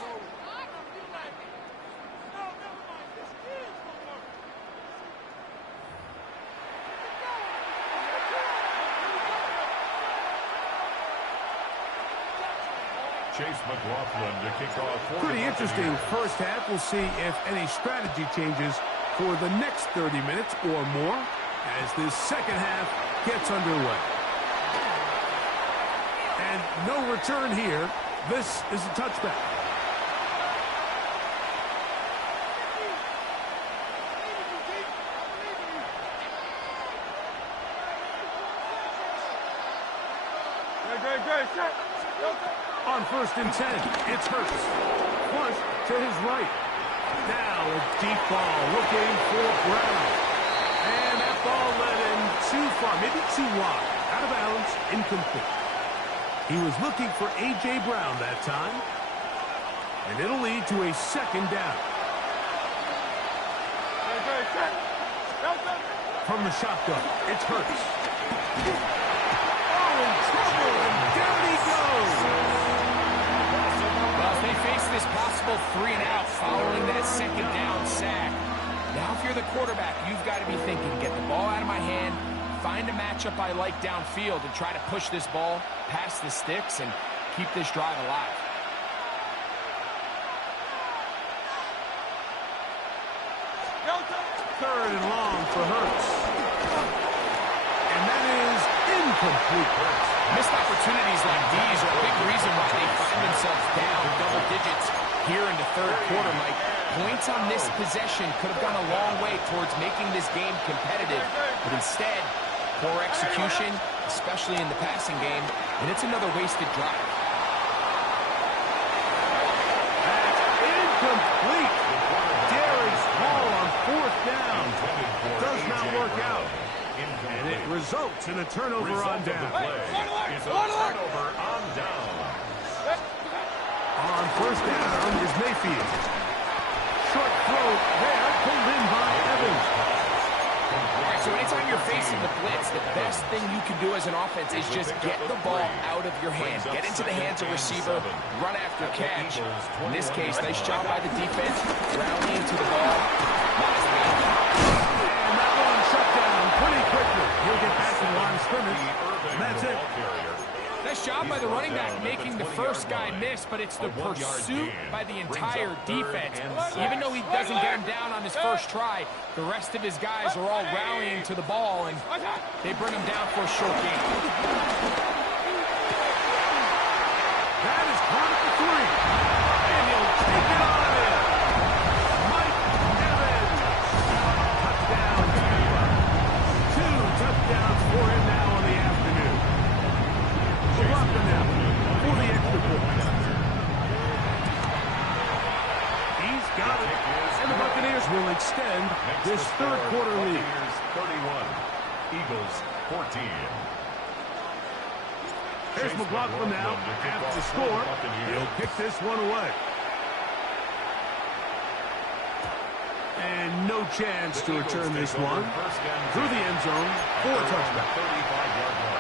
Chase McLaughlin to kick off. Pretty interesting first half. We'll see if any strategy changes for the next 30 minutes or more as this second half gets underway. And no return here. This is a touchback. Great. Set. On 1st and 10, it's Hurts. Flush to his right. Now a deep ball looking for Brown. And that ball led him too far, maybe too wide. Out of bounds, incomplete. He was looking for A.J. Brown that time. And it'll lead to a second down. Great. Set. From the shotgun, it's Hurts. Oh, in trouble, and down he goes. Well, if they face this possible 3-and-out following that second down sack, now if you're the quarterback, you've got to be thinking, get the ball out of my hand, find a matchup I like downfield, and try to push this ball past the sticks and keep this drive alive. Third and long for Hurts. And that is incomplete. Missed opportunities like these are a big reason why they find themselves down double digits here in the third quarter, Mike. Points on this possession could have gone a long way towards making this game competitive, but instead, poor execution, especially in the passing game, and it's another wasted drive. That's incomplete. Darren's ball on 4th down. Does not work out. results in a turnover on down. Is a turnover on down. On first down is Mayfield. Short throw there, pulled in by Evans. All right, so anytime you're facing the blitz, the best thing you can do as an offense is just get the ball out of your hands. Get into the hands of receiver, run after catch. In this case, nice job by the defense, rallying to the ball. And that one shut down pretty quickly. He'll get back to the line of scrimmage. And that's it. Nice job by the running back making the first guy miss, but it's the pursuit by the entire defense. Even though he doesn't get him down on his first try, the rest of his guys are all rallying to the ball, and they bring him down for a short gain. That is caught at the 3. And he'll take it on in. Mike Evans. Touchdown, Tampa. 2 touchdowns for him now on the afternoon. McLaughlin now for the extra point. He's got it. And the Buccaneers will extend this third quarter lead. 31, Eagles 14. There's McLaughlin now after the score. He'll pick this one away. And no chance to return this one through the end zone for a touchdown. 35-yard line.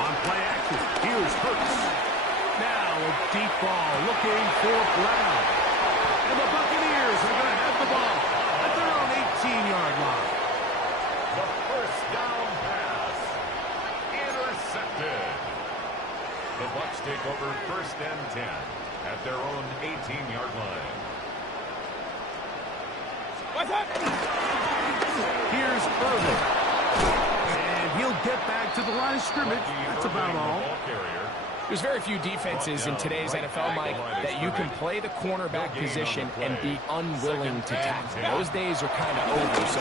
On play action, here's Hurts. Now a deep ball looking for Brown. And the Buccaneers are going to have the ball at their own 18-yard line. The first down pass. Intercepted. The Bucs take over first and 10 at their own 18-yard line. Here's Irvin. And he'll get back to the line of scrimmage. That's about all. There's very few defenses in today's NFL, Mike, that you can play the cornerback position and be unwilling to tackle. Those days are kind of over, so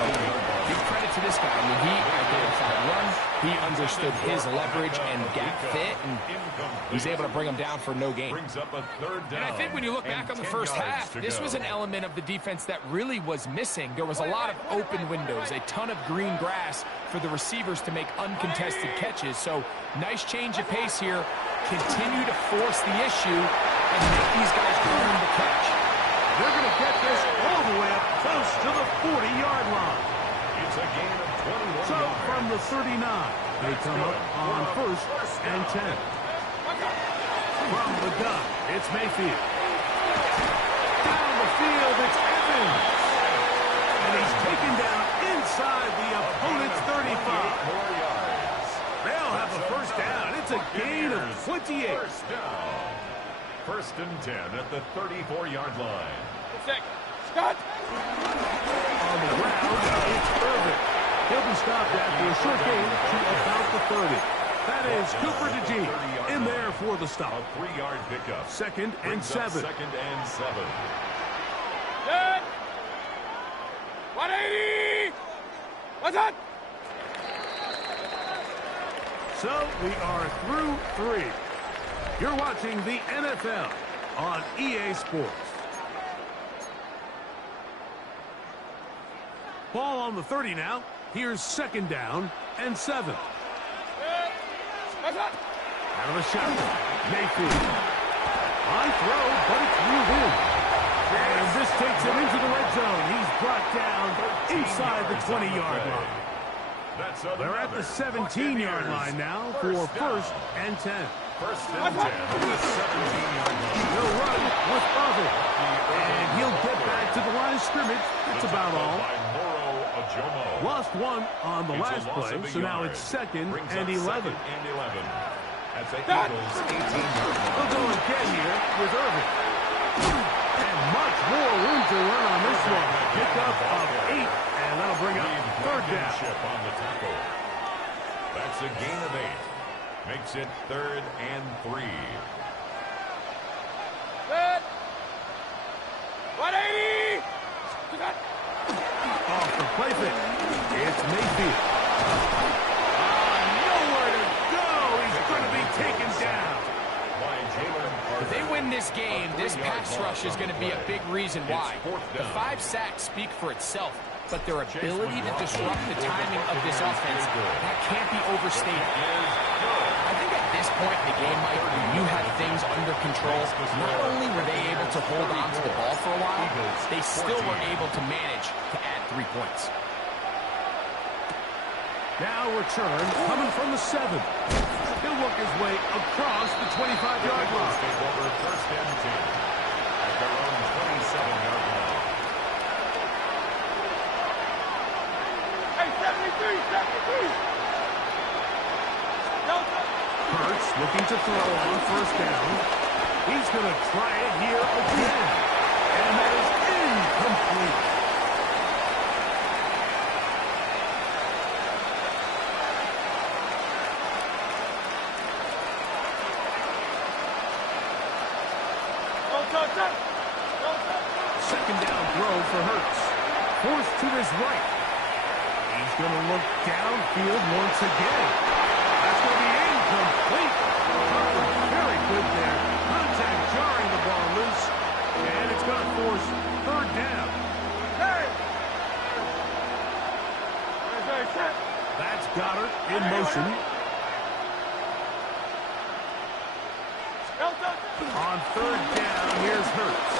give credit to this guy. I mean, he identified run, he understood his leverage and gap fit, and he's able to bring him down for no gain. And I think when you look back on the first half, this was an element of the defense that really was missing. There was a lot of open windows, a ton of green grass for the receivers to make uncontested catches. So nice change of pace here. Continue to force the issue and make these guys earn the catch. They're going to get this all the way up close to the 40-yard line. It's a gain of 21 So yards. from the 39, they come up on first and 10. From the gun, it's Mayfield. Down the field, it's Evans. And he's taken down inside the opponent's 35. They'll have a first down. It's a gain of 28. First down. First and 10 at the 34-yard line. Scott! On the ground, it's Irvin. He'll be stopped after a short gain to about the 30. That is Cooper DeJean in there for the stop. A 3-yard pickup. Second and 7. Second and 7. Good! 180! What's that? So we are through 3. You're watching the NFL on EA Sports. Ball on the 30 now. Here's second down and 7. What's that? Out of the shotgun. Mayfield. High throw, but it's reeled in. And this takes him into the red zone. He's brought down inside the 20-yard line. They're at the 17-yard line now for first and 10. First and 10 at the 17-yard line. He'll run with Irvin. And he'll get back to the line of scrimmage. That's about all. Lost one on the last play, so now it's second and 11. At the Eagles' 18-yard line. They'll go again here with Irvin. And much more room to run on this one. Pick up of 8, and that'll bring up third down. On the tackle. That's a gain of 8. Makes it third and 3. Good! 180! Off the play fake. It's Mayfield. Nowhere to go. He's going to be taken down. By Jalen Carter. If they win win this game, this pass rush is going to be a big reason why. The 5 sacks speak for itself, but their ability to disrupt the timing of this offense, that can't be overstated. I think at this point in the game, Mike, when you had things under control, not only were they able to hold on to the ball for a while, they still were able to manage to add 3 points. Now return coming from the 7. He'll work his way across the 25-yard line. Take over first and 10 at their own 27-yard line. Hey, 73, 73. Hurts looking to throw on first down. He's going to try it here again. And that is incomplete. Second down throw for Hurts. Forced to his right. He's going to look downfield once again. That's going to be incomplete. Very good there. Contact jarring the ball loose. And it's going to force third down. That's Goddard in motion. On third down, here's Hurts.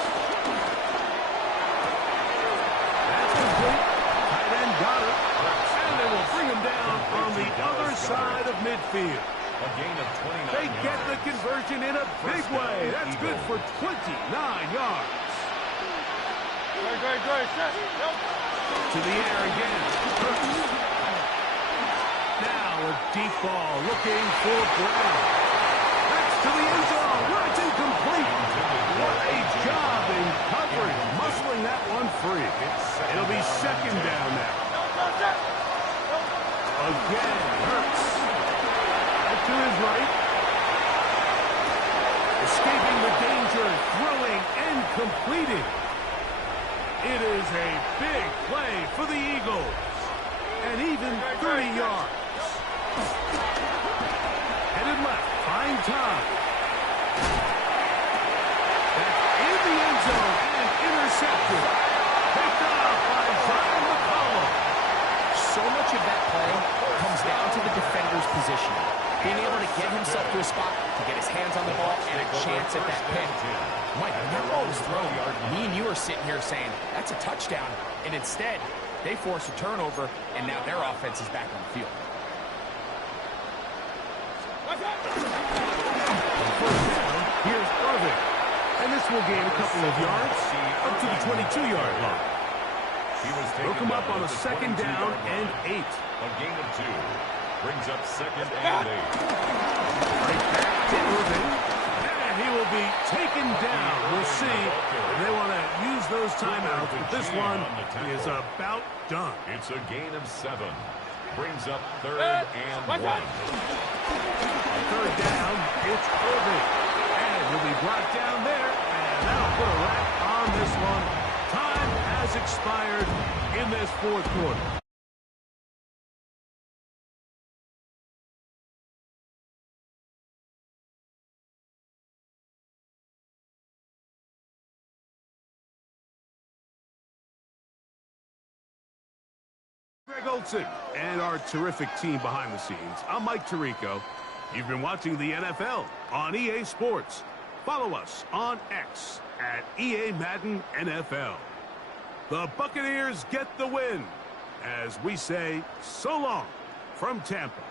That's complete. Tight end Goddard. And they will bring him down on the other side of midfield. A gain of 29 They get yards. the conversion in a big way. That's good for 29 yards. To the air again. Hurts. Now a deep ball looking for Brown. That's to the end zone. Where it's incomplete. What a job in coverage. Muscling that one free. It'll be second down now. Again, Hurts. Out to his right. Escaping the danger, throwing and completing. It is a big play for the Eagles. And even 30 yards. Headed left. Fine time. That's in the end zone and intercepted. Picked off by Zion McCollum. So much of that play comes down to the defender's position. Being able to get himself to a spot, to get his hands on the ball, and a chance at that pick. Mike, when that ball was thrown, me and you are sitting here saying, that's a touchdown. And instead, they force a turnover, and now their offense is back on the field. First down, here's Irving. And this will gain a couple of yards up to the 22-yard line. Broke him up on a second down and 8. A gain of 2. Brings up second and 8. Right back to Irving. And he will be taken down. We'll see. They want to use those timeouts, but this one is about done. It's a gain of 7. Brings up third and 1. On third down, it's Irving. And he'll be brought down there. And that'll put a wrap on this one. Time has expired in this fourth quarter. Greg Olson and our terrific team behind the scenes. I'm Mike Tirico. You've been watching the NFL on EA Sports. Follow us on X at EA Madden NFL. The Buccaneers get the win as we say so long from Tampa.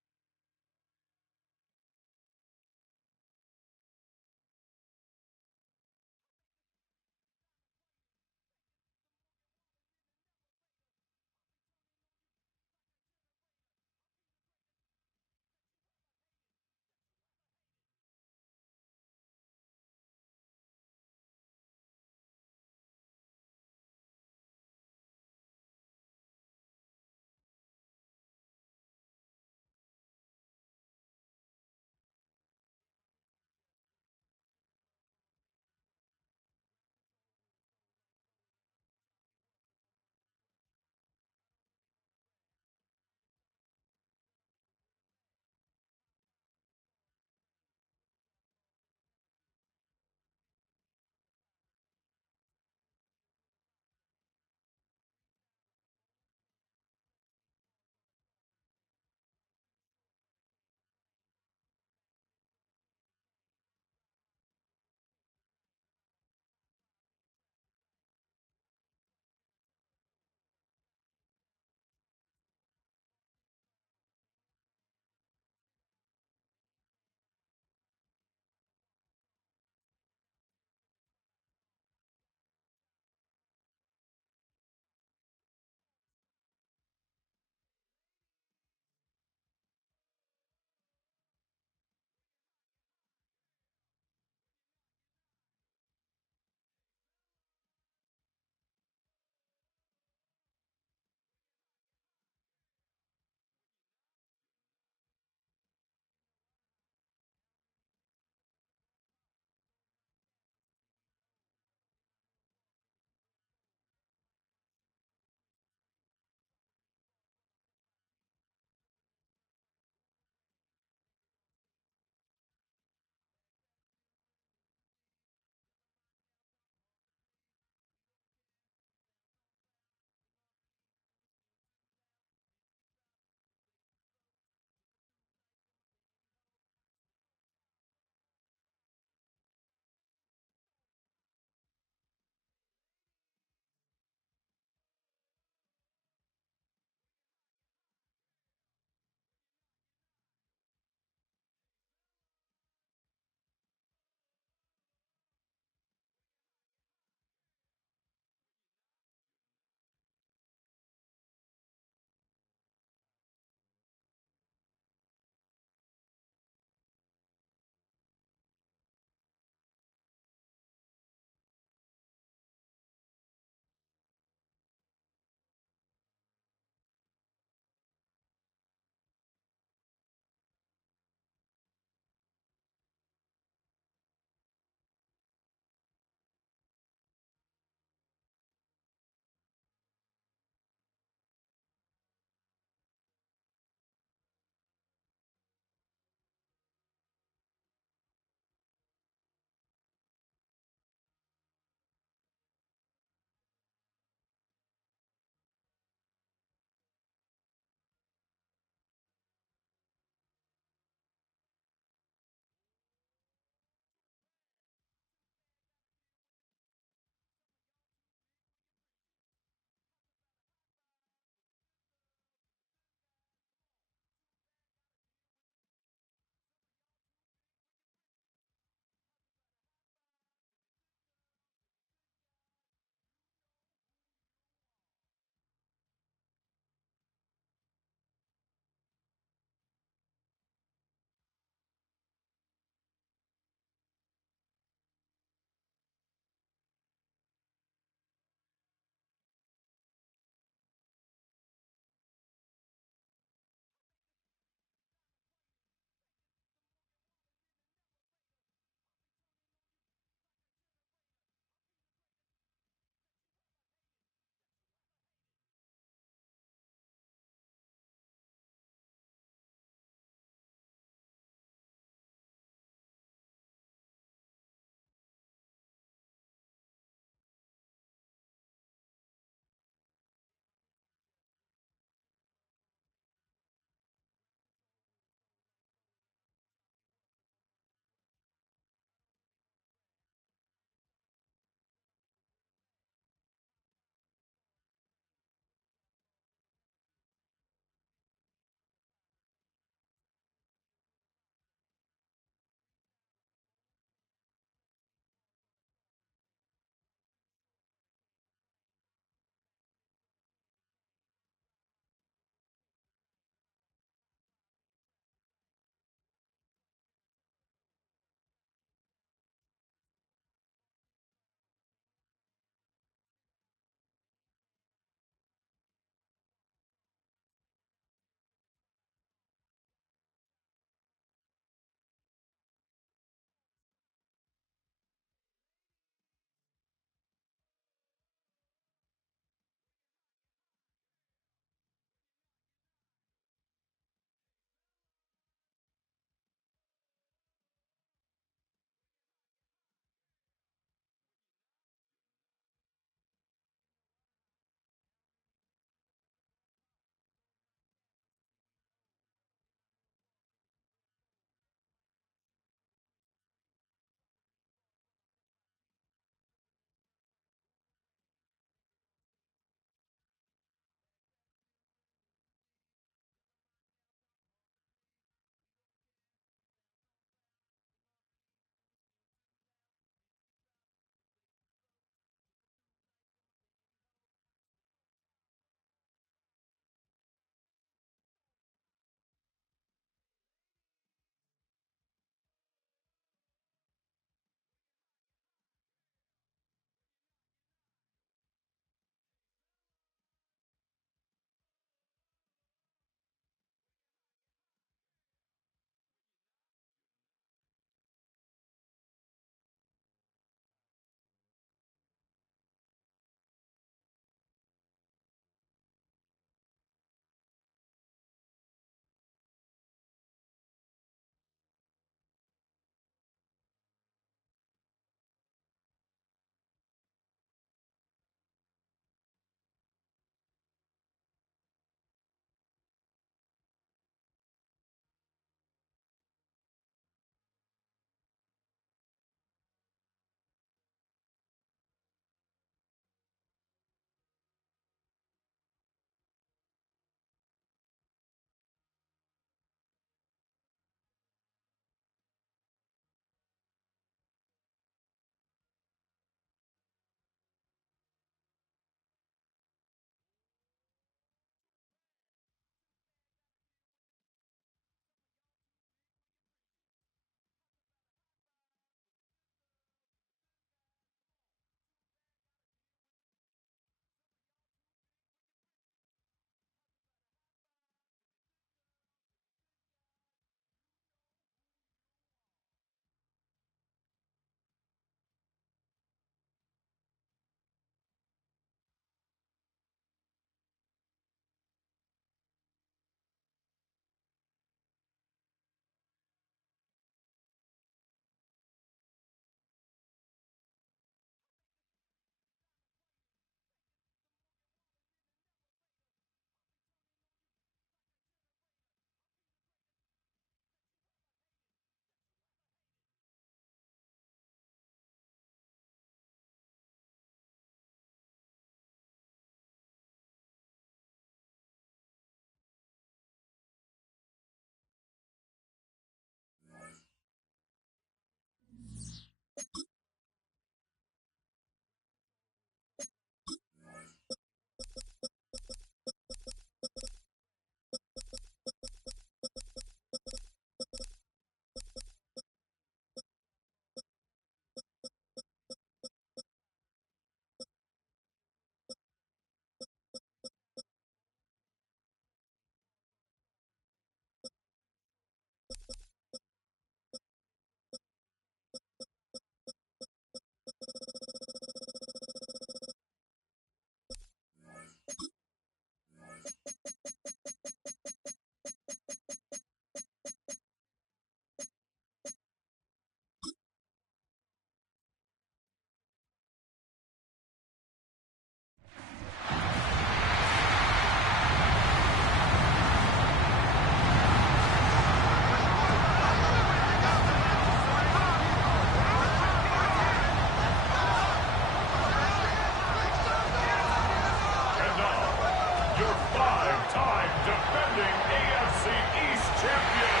your five-time defending AFC East champion,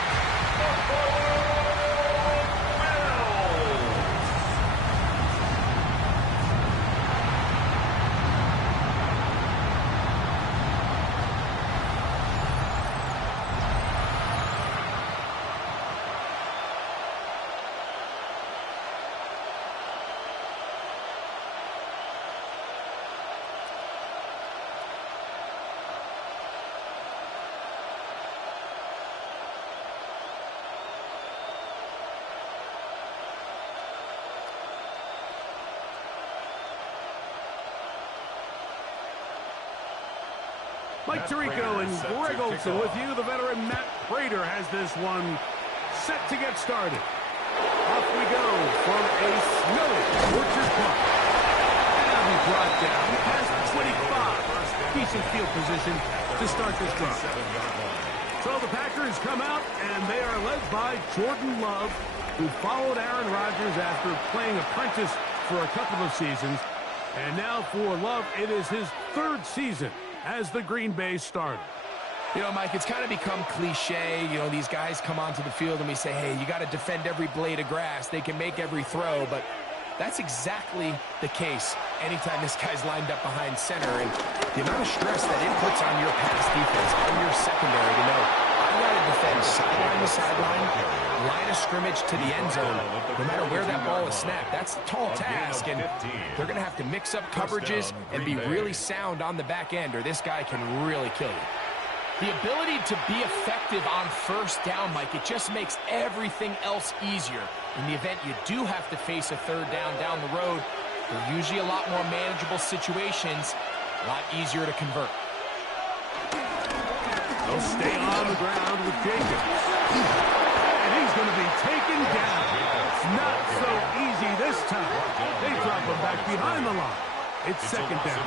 Buffalo Bills. Mike Tirico and Greg Olson with you. The veteran Matt Prater has this one set to get started. Off we go from a snowy Orchard Park. And that'll be brought down past 25. Decent field position to start this drive. So the Packers come out, and they are led by Jordan Love, who followed Aaron Rodgers after playing apprentice for a couple of seasons. And now for Love, it is his third season as the Green Bay starter. You know, Mike, it's kind of become cliche. You know, these guys come onto the field and we say, hey, you got to defend every blade of grass. They can make every throw, but that's exactly the case anytime this guy's lined up behind center. And the amount of stress that it puts on your pass defense, on your secondary to know, I've got to defend sideline to sideline, line of scrimmage to the end zone, no matter where that ball is snapped. That's a tall task, and they're going to have to mix up coverages and be really sound on the back end, or this guy can really kill you. The ability to be effective on first down, Mike, it just makes everything else easier. In the event you do have to face a third down the road, they're usually a lot more manageable situations, a lot easier to convert. They'll stay on the ground with Jacobs. And he's going to be taken down. Not so easy this time. They drop him back behind the line. It's second down.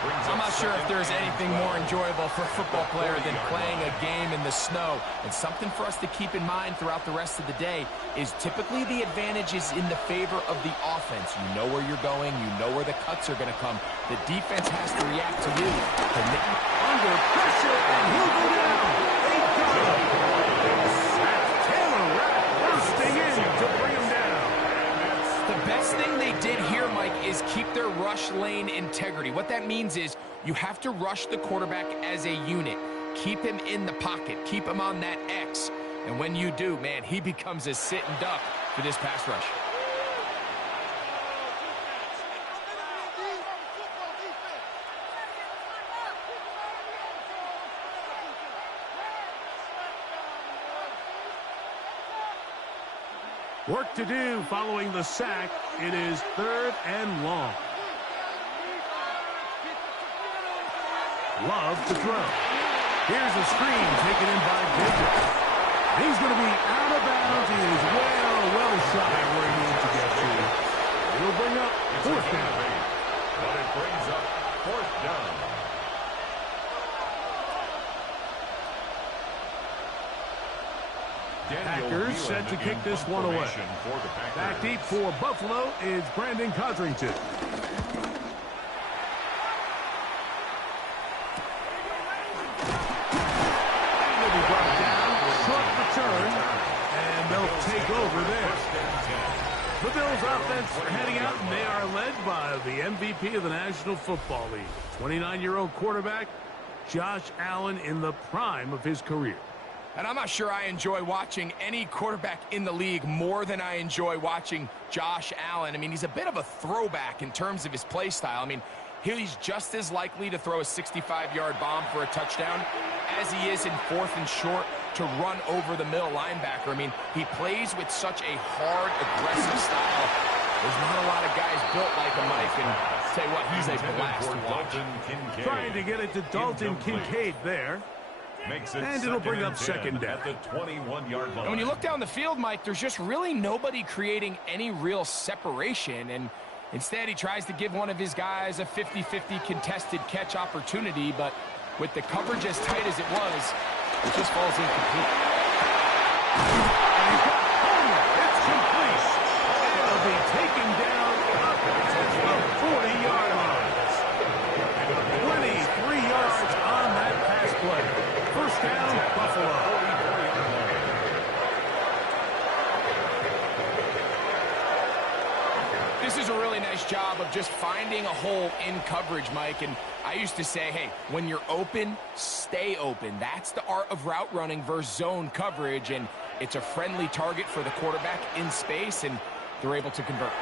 I'm not sure if there's anything more enjoyable for a football player than playing a game in the snow. And something for us to keep in mind throughout the rest of the day is typically the advantage is in the favor of the offense. You know where you're going. You know where the cuts are going to come. The defense has to react to you. Under pressure, and he'll go down. They got him. Taylor Rapp bursting in to bring him down. The best thing they did here, Mike, is keep their rush lane integrity. What that means is you have to rush the quarterback as a unit. Keep him in the pocket. Keep him on that X. And when you do, man, he becomes a sitting duck for this pass rush. Work to do following the sack. It is third and long. Love to throw. Here's a screen taken in by Jacobs. He's going to be out of bounds. He is well shy where he needs to get to. It'll bring up fourth down. But it brings up fourth down. Packers set to kick this one away. Back deep for Buffalo is Brandon Codrington. And he'll be brought down. Short return. And they'll take over there. The Bills offense heading out, and they are led by the MVP of the National Football League. 29-year-old quarterback, Josh Allen, in the prime of his career. And I'm not sure I enjoy watching any quarterback in the league more than I enjoy watching Josh Allen. I mean, he's a bit of a throwback in terms of his play style. I mean, he's just as likely to throw a 65-yard bomb for a touchdown as he is in fourth and short to run over the middle linebacker. I mean, he plays with such a hard, aggressive style. There's not a lot of guys built like him, Mike, and I'll tell you what, he's a blast to watch. Trying to get it to Dalton Kincaid there. And it'll bring up second down. At the 21-yard line. And when you look down the field, Mike, there's just really nobody creating any real separation. And instead, he tries to give one of his guys a 50-50 contested catch opportunity. But with the coverage as tight as it was, it just falls incomplete. And he's got Homer. It's complete. And it'll be taken down up to the 40-yard line. 23 yards of just finding a hole in coverage, Mike. And I used to say, hey, when you're open, stay open. That's the art of route running versus zone coverage, and it's a friendly target for the quarterback in space, and they're able to convert.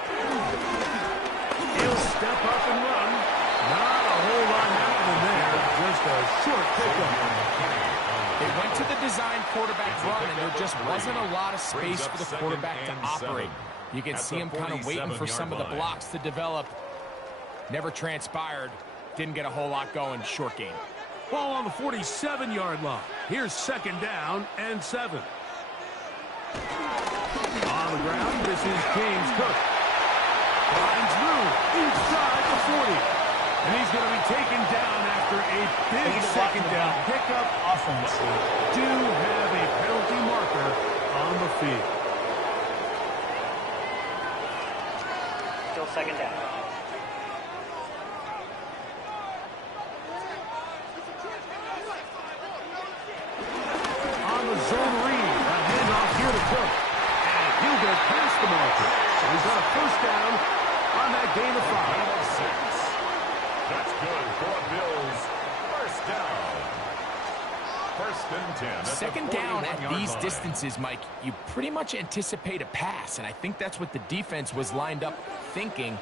He'll step up and run. Not a whole lot happening there. Just a short pickup. They went to the design quarterback run, and there just wasn't a lot of space for the quarterback to operate. You can see him kind of waiting for some of the blocks to develop. Never transpired. Didn't get a whole lot going. Short game. Ball on the 47-yard line. Here's 2nd down and 7. On the ground, this is James Cook. Finds room inside the 40. And he's going to be taken down after a big 2nd down pickup. Offense do have a penalty marker on the field. Still 2nd down. On the zone read, a handoff here to Cook. And he'll go past the marker. So he's got a 1st down on that gain of 5. That's good for Bills. 1st down. 1st and 10. 2nd down at these distances, Mike, you pretty much anticipate a pass, and I think that's what the defense was lined up thinking.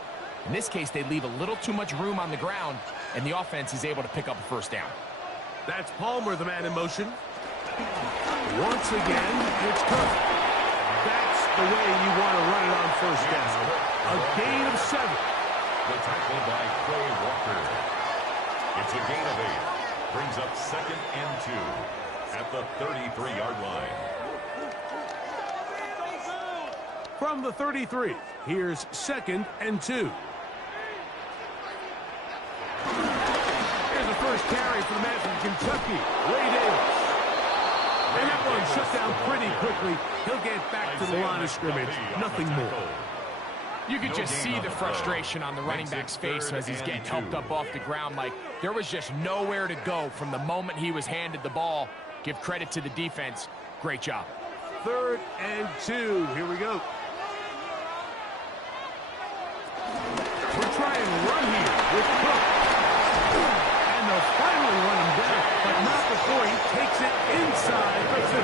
In this case, they leave a little too much room on the ground, and the offense is able to pick up a 1st down. That's Palmer, the man in motion. Once again, it's Cook. That's the way you want to run it on 1st down. A gain of 7. The tackle by Quay Walker. It's a gain of 8. Brings up 2nd and 2 at the 33-yard line. From the 33, here's 2nd and 2. Here's the 1st carry for the man from Kentucky, Ray Davis. And that one shut down pretty quickly. He'll get back to the line of scrimmage. Nothing more. You could just see the frustration on the running back's face as he's getting helped up off the ground, Mike. There was just nowhere to go from the moment he was handed the ball. Give credit to the defense. Great job. 3rd and 2. Here we go. We're trying to run here with Cook. And they'll finally run him down, but not before he takes it inside the 15.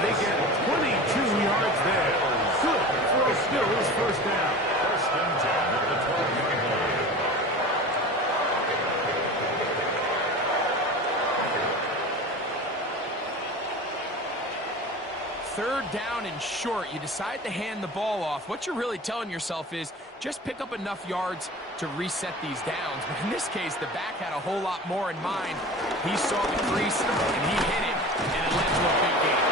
They get 22 yards there. Good for a Bills 1st down. 1st and 10 at the 12-yard line. 3rd down and short. You decide to hand the ball off. What you're really telling yourself is just pick up enough yards to reset these downs. But in this case, the back had a whole lot more in mind. He saw the crease, and he hit it, and it led to a big gain.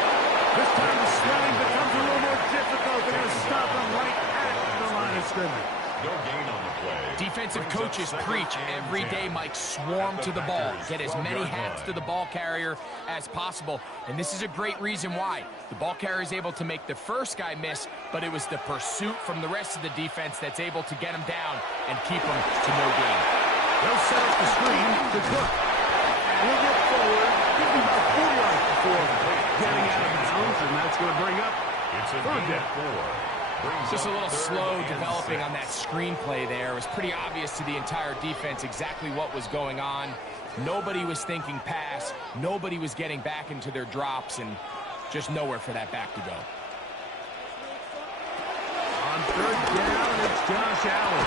This time the swelling becomes a little more difficult. They're going to stop him right at the line of scrimmage. No gain on the play. Defensive coaches preach every day, Mike, swarm to the ball. Get as many hats to the ball carrier as possible. And this is a great reason why. The ball carrier is able to make the first guy miss, but it was the pursuit from the rest of the defense that's able to get him down and keep him to no gain. They'll set up the screen to Cook. And he'll get forward. He'll be about 4 yards before getting out of bounds, and that's going to bring up It's a 3rd gain down. of 4. Just a little slow developing on that screenplay there. It was pretty obvious to the entire defense exactly what was going on. Nobody was thinking pass. Nobody was getting back into their drops, and just nowhere for that back to go. On 3rd down, it's Josh Allen.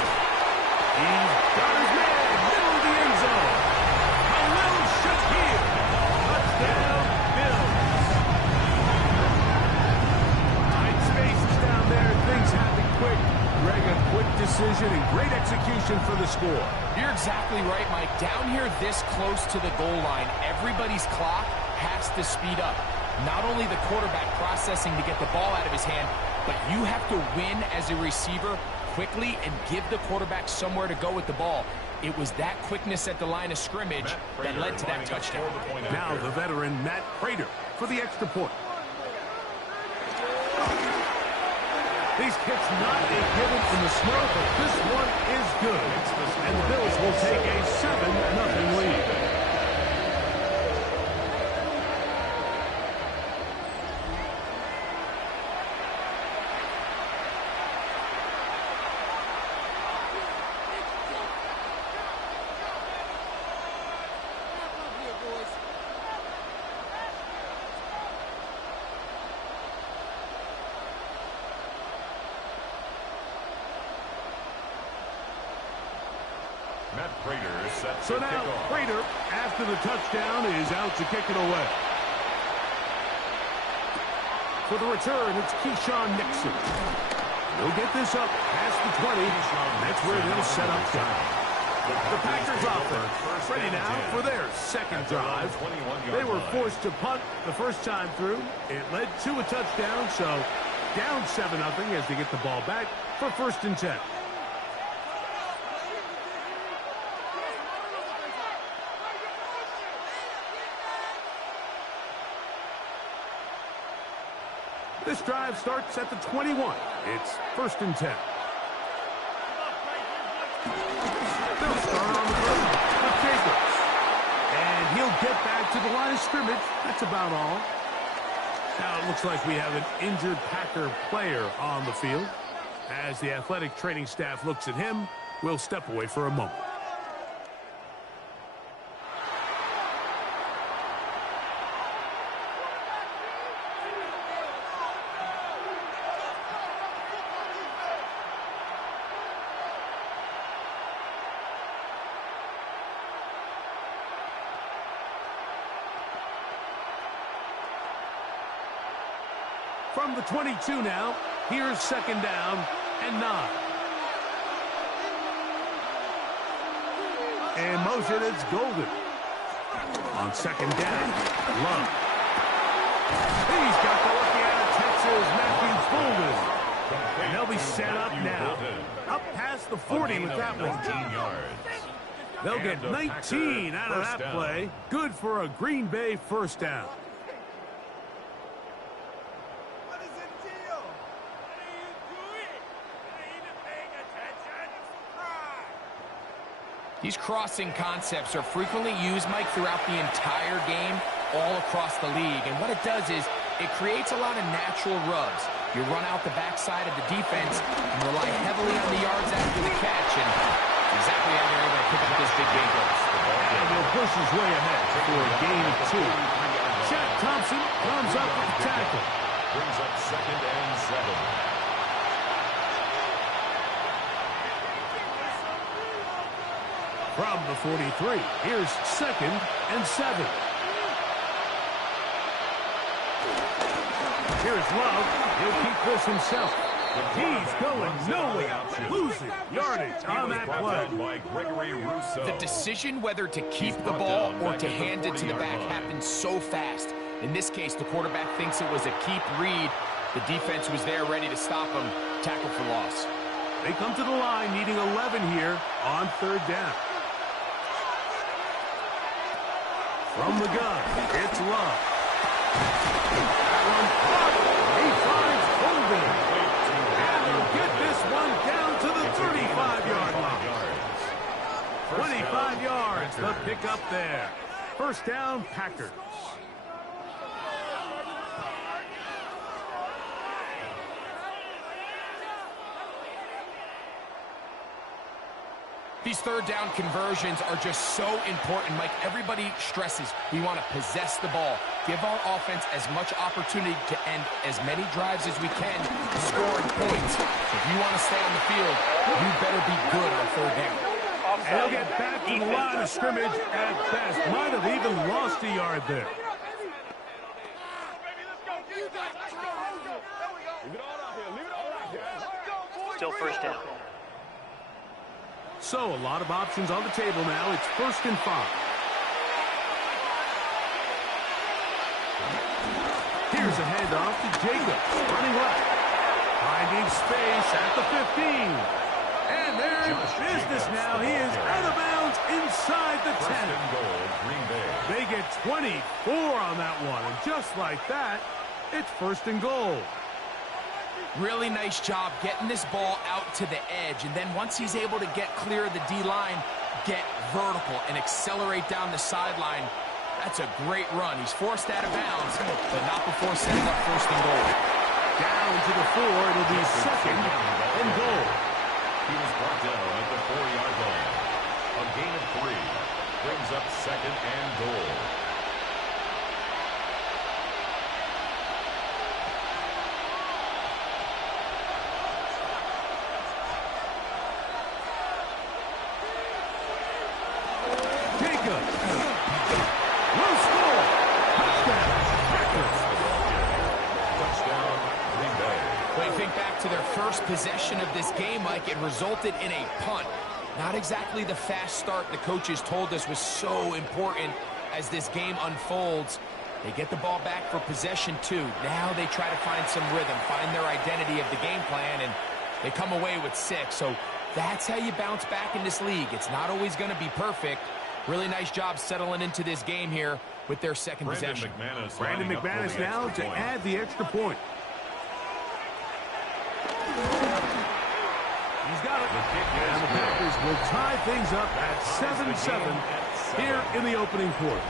He's got his man, middle of the end zone. Khalil Shakir. Touchdown, Bills. Tight spaces down there. Things happen quick. Greg, a quick decision and great execution for the score. You're exactly right, Mike. Down here this close to the goal line, everybody's clock has to speed up. Not only the quarterback processing to get the ball out of his hand, but you have to win as a receiver quickly and give the quarterback somewhere to go with the ball. It was that quickness at the line of scrimmage that led to that touchdown. Now the veteran Matt Prater for the extra point. These kicks not a given in the snow, but this one is good. And the Bills will take a 7-0 lead. Prater sets So the now kickoff. Prater, after the touchdown, is out to kick it away. For the return, it's Keyshawn Nixon. He'll get this up past the 20. That's where they'll set up shop. The Packers offense ready now for their second drive. They were forced to punt the first time through. It led to a touchdown, so down 7-0 as they get the ball back for 1st and 10. This drive starts at the 21. It's 1st and 10. They'll start on the ground with Jacobs. And he'll get back to the line of scrimmage. That's about all. Now it looks like we have an injured Packer player on the field. As the athletic training staff looks at him, we'll step away for a moment. From the 22 now, here's 2nd down and 9. In motion, it's Golden. On 2nd down, Love. He's got the rookie out of Texas, Matthew Golden. And they'll be set up now. Up past the 40 with that one. 19 yards. They'll get 19 out of that play. Good for a Green Bay 1st down. These crossing concepts are frequently used, Mike, throughout the entire game, all across the league. And what it does is it creates a lot of natural rubs. You run out the backside of the defense and rely heavily on the yards after the catch. And exactly how they're able to pick up this big game. And he'll push his way ahead for a gain of 2. Shaq Thompson comes up with the tackle. Brings up 2nd and 7. From the 43, here's 2nd and 7. Here's Love. He'll keep this himself. He's going nowhere. Losing yardage on that play. The decision whether to keep the ball or to hand it to the back happens so fast. In this case, the quarterback thinks it was a keep read. The defense was there ready to stop him. Tackle for loss. They come to the line needing 11 here on 3rd down. From the gun, it's Love. That one caught. He finds Golden. And they'll get this one down to the 35-yard line. 25 yards, the pickup there. 1st down, Packers. These 3rd down conversions are just so important, Mike. Everybody stresses we want to possess the ball, give our offense as much opportunity to end as many drives as we can, scoring points. If you want to stay on the field, you better be good on 3rd down. And he'll get back to the line of scrimmage at best. Might have even lost a yard there. Still 1st down. So, a lot of options on the table now. It's 1st and 5. Here's a handoff to Jacobs, running left. Finding space at the 15. And they're in business now. He is out of bounds inside the 10. They get 24 on that one. And just like that, it's 1st and goal. Really nice job getting this ball out to the edge. And then once he's able to get clear of the D-line, get vertical and accelerate down the sideline. That's a great run. He's forced out of bounds, but not before setting up 1st and goal. Down to the 4. It'll be 2nd and goal. He was brought down at the 4-yard line. A gain of 3 brings up 2nd and goal. good. Will score. Touchdown. Touchdown, Green Bay. When you think back to their first possession of this game, Mike, it resulted in a punt. Not exactly the fast start the coaches told us was so important as this game unfolds. They get the ball back for possession 2. Now they try to find some rhythm, find their identity of the game plan, and they come away with 6. So that's how you bounce back in this league. It's not always going to be perfect. Really nice job settling into this game here with their second possession. Brandon McManus now to add the extra point. He's got it. And the Packers will tie things up at 7-7 here in the opening quarter.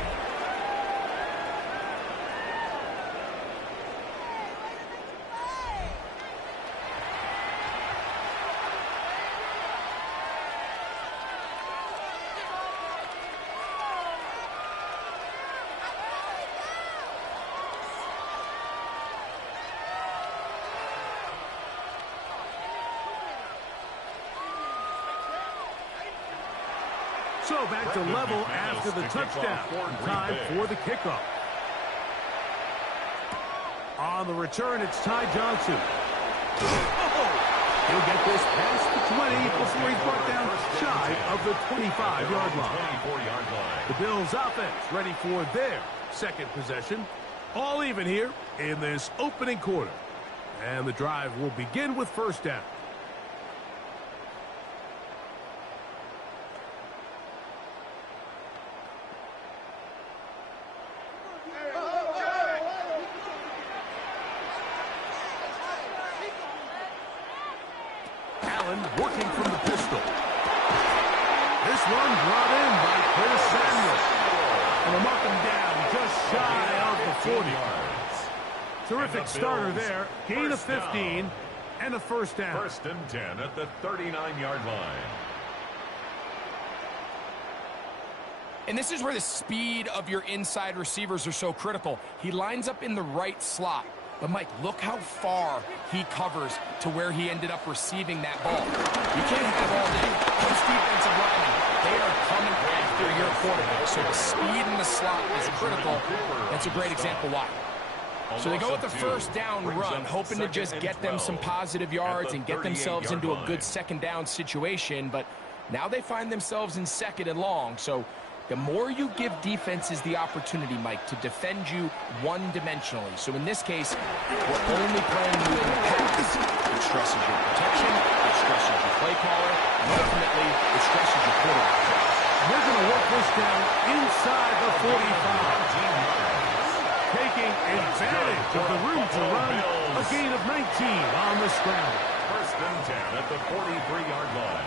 So back to level after the touchdown. Time for the kickoff. On the return, it's Ty Johnson. He'll get this past the 20 before he's brought down shy of the 25-yard line. The Bills offense ready for their second possession. All even here in this opening quarter. And the drive will begin with first down. Working from the pistol. This one brought in by Chris Samuel. And they'll mark him down just shy of the 40. Terrific starter there. Gain of 15 and a first down. 1st and 10 at the 39-yard line. And this is where the speed of your inside receivers are so critical. He lines up in the right slot. But, Mike, look how far he covers to where he ended up receiving that ball. You can't have all day. Those defensive linemen, they are coming after your quarterback. So the speed in the slot is critical. That's a great example why. So they go with the first down run, hoping to just get them some positive yards and get themselves into a good second down situation. But now they find themselves in 2nd and long. So the more you give defenses the opportunity, Mike, to defend you one-dimensionally. So in this case, we're only playing you in the pass. It stresses your protection, it stresses your play caller, and ultimately, it stresses your quarterback. They're going to work this down inside the 45. Taking advantage of the room to run, a gain of 19 on the scramble. 1st and 10 at the 43-yard line.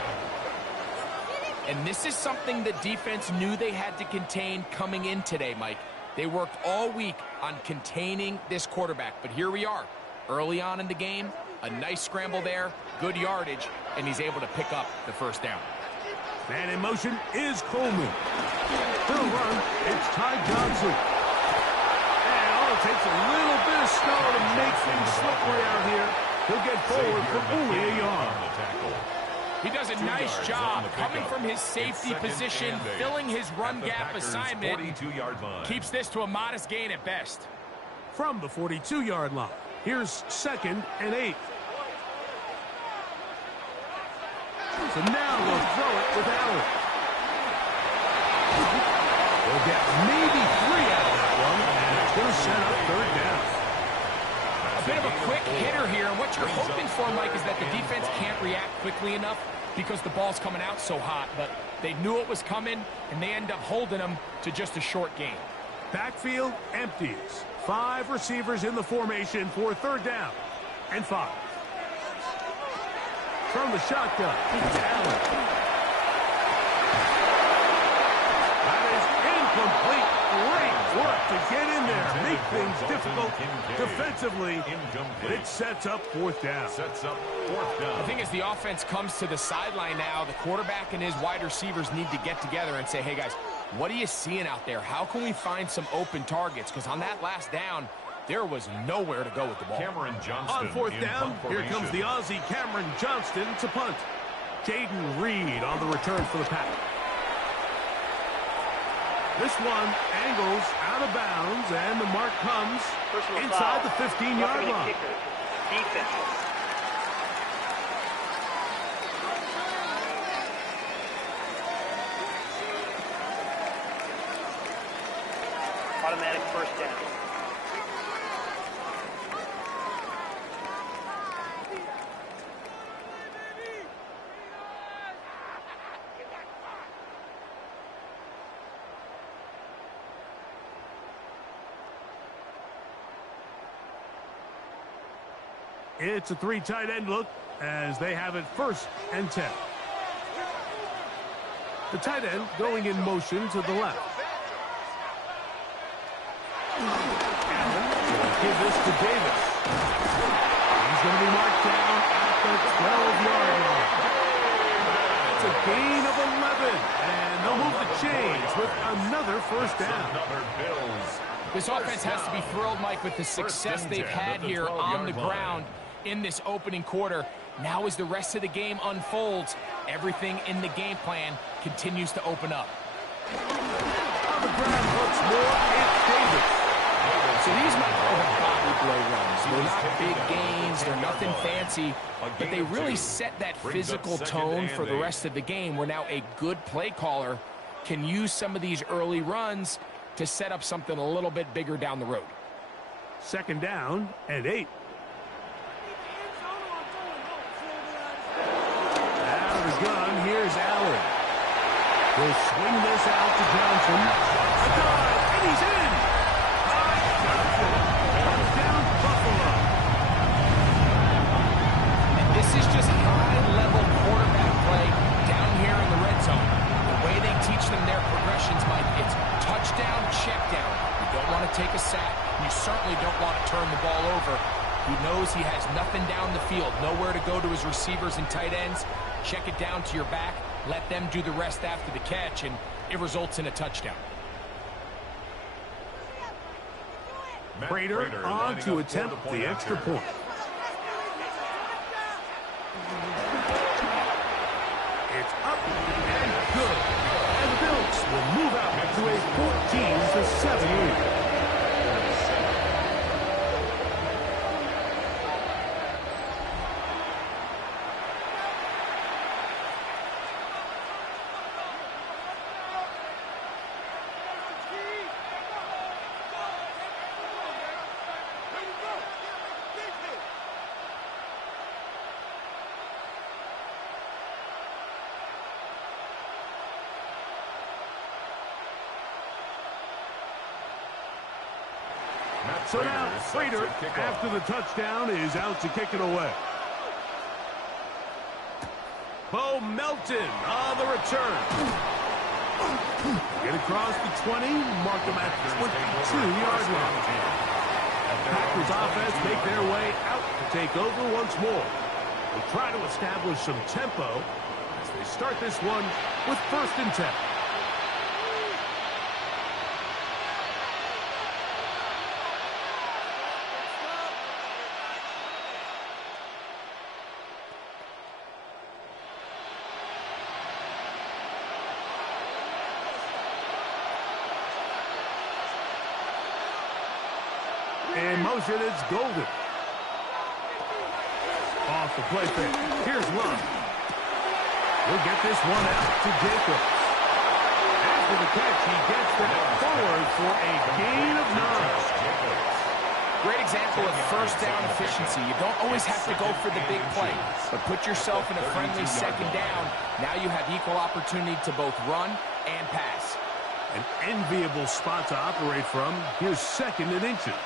And this is something the defense knew they had to contain coming in today, Mike. They worked all week on containing this quarterback, but here we are. Early on in the game, a nice scramble there, good yardage, and he's able to pick up the first down. Man in motion is Coleman. For the run, it's Ty Johnson. And it takes a little bit of snow to make things slippery out here. He'll get forward for only a yard. He does a nice job coming from his safety position, filling his run gap assignment. Keeps this to a modest gain at best. From the 42-yard line, here's 2nd and 8. So now they'll throw it with Allen. They'll get maybe 3 out of that one, and it's going to set up 3rd down. A bit of a quick hitter here, and what you're hoping for, Mike, is that the defense can't react quickly enough because the ball's coming out so hot, but they knew it was coming, and they end up holding them to just a short gain. Backfield empties. 5 receivers in the formation for 3rd down and 5. From the shotgun, it's Allen. That is incomplete. Great work to get in there, make things difficult defensively, and it sets up 4th down. I think as the offense comes to the sideline now, the quarterback and his wide receivers need to get together and say, hey, guys, what are you seeing out there? How can we find some open targets? Because on that last down, there was nowhere to go with the ball. Cameron Johnston on 4th down, here comes the Aussie Cameron Johnston to punt. Jaden Reed on the return for the Pack. This one angles out of bounds, and the mark comes Personal inside foul. the 15-yard Roughing the line. kicker. Defenseless. Automatic first down. It's a 3 tight end look as they have it 1st and 10. The tight end going in motion to the left. Allen will give this to Davis. He's going to be marked down at the 12-yard line. It's a gain of 11, and they'll move the chains with another 1st down. This offense has to be thrilled, Mike, with the success they've had here on the ground in this opening quarter. Now as the rest of the game unfolds, everything in the game plan continues to open up. On the ground once more, it's Davis. So these might call them body blow runs. They're not big gains, they're nothing fancy, but they really set that physical tone for the rest of the game where now a good play caller can use some of these early runs to set up something a little bit bigger down the road. 2nd down and 8. Out of the gun, here's Allen. He'll swing this out to Johnson. A dive, and he's in. Johnson. Touchdown, Buffalo. And this is just high-level quarterback play down here in the red zone. The way they teach them their progressions, Mike, it's touchdown, check down. You don't want to take a sack, and you certainly don't want to turn the ball over. He knows he has nothing down the field, nowhere to go to his receivers and tight ends. Check it down to your back, let them do the rest after the catch, and it results in a touchdown. Prater on to attempt the extra point. It's up and good. And the Bills will move out to a 14-7 lead. So now, Prater, after the touchdown, is out to kick it away. Bo Melton on the return. Get across the 20, mark them at the 22-yard line. Packers offense make their way out to take over once more. They'll try to establish some tempo as they start this one with 1st and 10. In motion, it's Golden. Off the play fake. Here's Love. We'll get this one out to Jacobs. After the catch, he gets that forward for a gain of 9. Great example of 1st down efficiency. You don't always have to go for the big play, but put yourself in a friendly 2nd down. Now you have equal opportunity to both run and pass. An enviable spot to operate from. Here's 2nd and inches.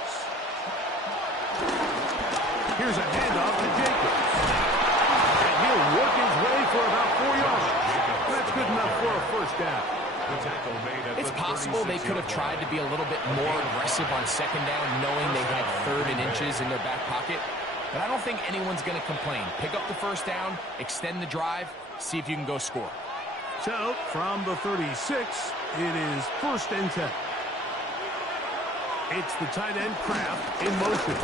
Here's a handoff to Jacobs. And he'll work his way for about 4 yards. That's good enough for a 1st down. It's possible they could have tried to be a little bit more aggressive on 2nd down, knowing they had 3rd and inches in their back pocket. But I don't think anyone's going to complain. Pick up the 1st down, extend the drive, see if you can go score. So, from the 36, it is 1st and 10. It's the tight end Kraft in motion.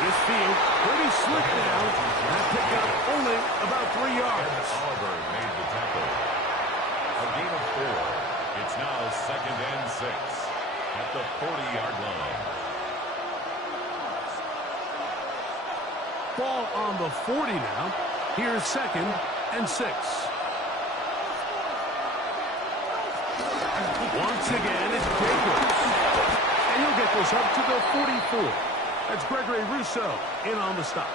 This field pretty slick now. That pickup only about 3 yards. Oliver made the tackle. A gain of 4. 40-yard line. Ball on the 40 now. Here's 2nd and 6. Once again, it's Jacobs. And he'll get this up to the 44. That's Gregory Rousseau in on the stop.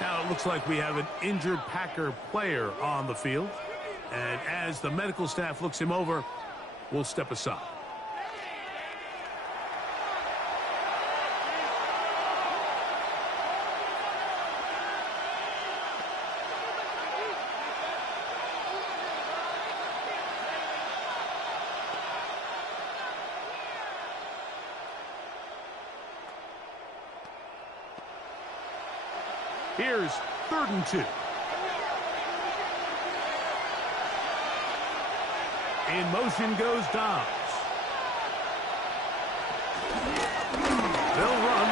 Now it looks like we have an injured Packer player on the field. And as the medical staff looks him over, we'll step aside. Here's 3rd and 2. In motion goes Dobbs. They'll run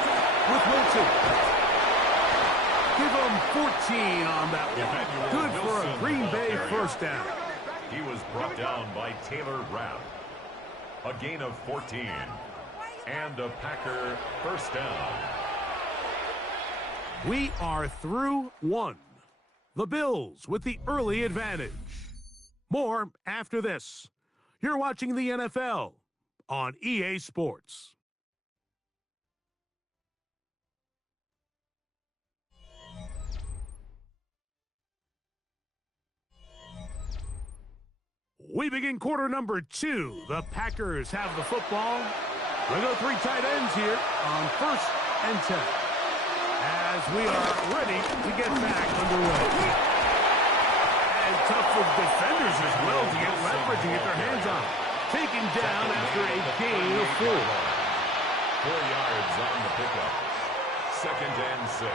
with Wilson. Give them 14 on that one. Good for a Green Bay first down. He was brought down by Taylor Rapp. A gain of 14. And a Packer first down. We are through 1. The Bills with the early advantage. More after this. You're watching the NFL on EA Sports. We begin quarter number 2. The Packers have the football. They go 3 tight ends here on 1st and 10. As we are ready to get back underway. And tough for defenders as well to get leverage and get their hands on. Taken down after a gain of 4. 4 yards on the pickup. 2nd and 6.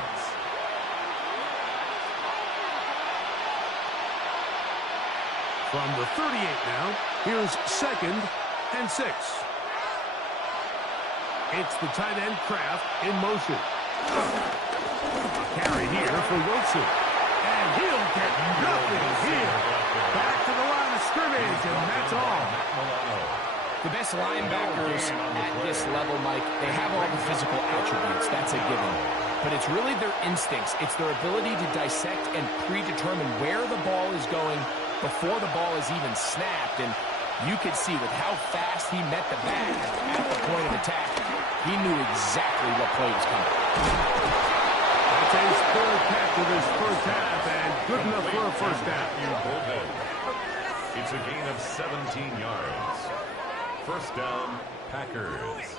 From the 38 now, here's 2nd and 6. It's the tight end Kraft in motion. A carry here for Wilson. And he'll get nothing here. Back to the line of scrimmage, and that's all. The best linebackers at this level, Mike, they have all the physical attributes. That's a given. But it's really their instincts. It's their ability to dissect and predetermine where the ball is going before the ball is even snapped. And you could see with how fast he met the bag at the point of attack, he knew exactly what play was coming. That's a third catch of his first half, and good enough for a first down. It's a gain of 17 yards. First down, Packers.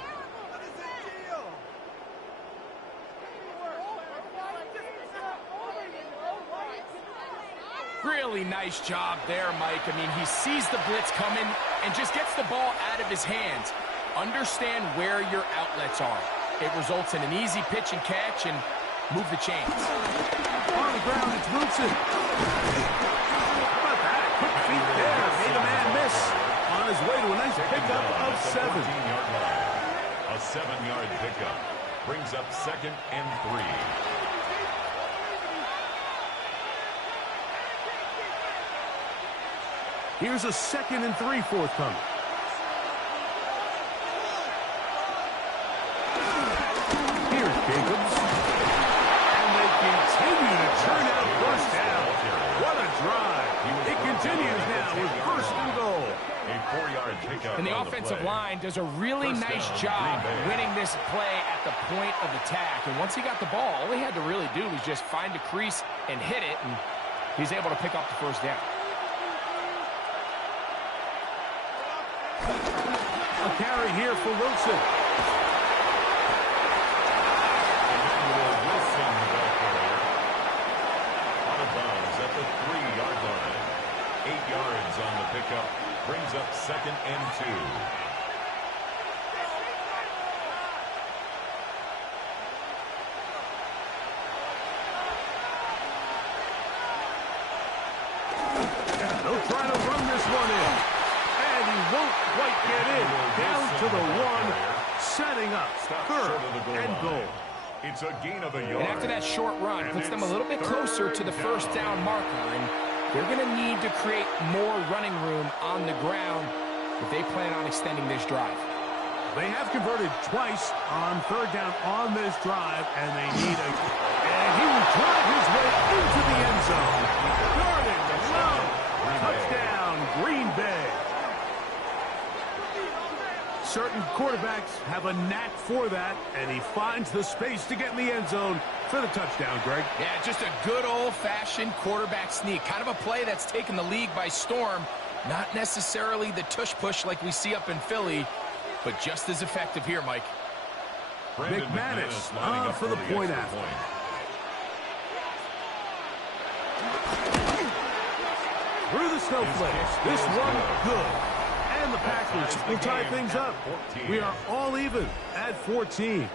Really nice job there, Mike. I mean, he sees the blitz coming and just gets the ball out of his hands. Understand where your outlets are. It results in an easy pitch and catch and move the chains. On the ground, it's Wilson. How about that? Quick feet there. Made a man miss. On his way to a nice pickup of 7. A 7-yard pickup brings up 2nd and 3. Here's a 2nd and 3 forthcoming. Here's Jacobs. And they continue to turn out first down. What a drive. It continues now with 1st and goal. A 4-yard pickup. And the offensive line does a really nice job winning this play at the point of attack. And once he got the ball, all he had to really do was just find a crease and hit it, and he's able to pick up the first down. A carry here for Wilson. Wilson, out of bounds at the 3-yard line. 8 yards on the pickup. Brings up 2nd and 2. They'll try to run this one in. And he won't quite get in. Down to the 1, setting up 3rd and goal. It's a gain of a yard. And after that short run, puts them a little bit closer to the first down marker. And they're going to need to create more running room on the ground if they plan on extending this drive. They have converted twice on third down on this drive, and they need a... And he will drive his way into the end zone. Jordan Love, touchdown, Green Bay. Certain quarterbacks have a knack for that, and he finds the space to get in the end zone for the touchdown, Greg. Yeah, just a good old-fashioned quarterback sneak. Kind of a play that's taken the league by storm. Not necessarily the tush-push like we see up in Philly, but just as effective here, Mike. McManus for the point after. Through the snowflakes. This one good. And the Packers will tie things up. We are all even at 14.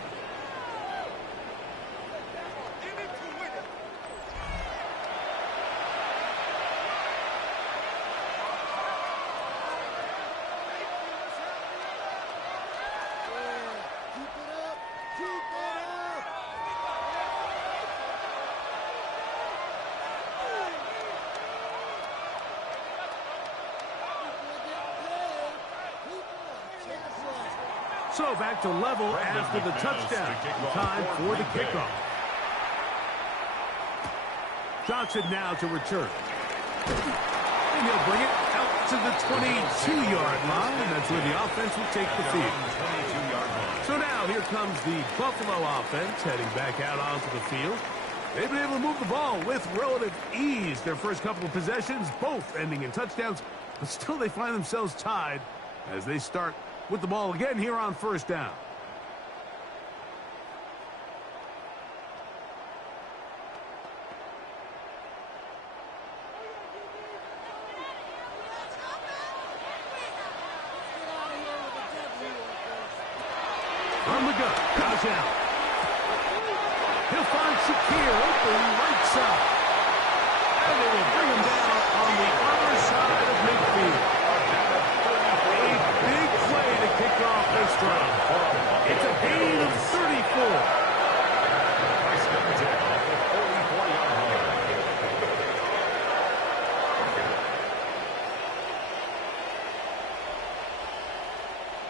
So back to level after the touchdown. Time for the kickoff. Johnson now to return. And he'll bring it out to the 22-yard line. And that's where the offense will take the field. So now here comes the Buffalo offense heading back out onto the field. They've been able to move the ball with relative ease. Their first couple of possessions, both ending in touchdowns. But still they find themselves tied as they start with the ball again here on first down. From the gun, comes out. He'll find Shakir open right side. And they will bring him down on the other side of midfield. Kick off this drive. It's a gain of 34.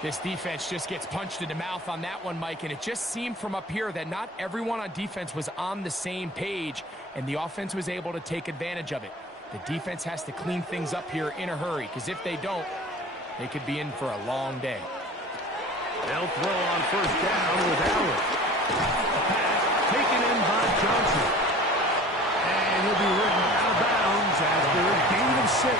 This defense just gets punched in the mouth on that one, Mike, and it just seemed from up here that not everyone on defense was on the same page, and the offense was able to take advantage of it. The defense has to clean things up here in a hurry, because if they don't, they could be in for a long day. They'll throw on first down with Allen. A pass taken in by Johnson. And he'll be ridden out of bounds after a gain of 6.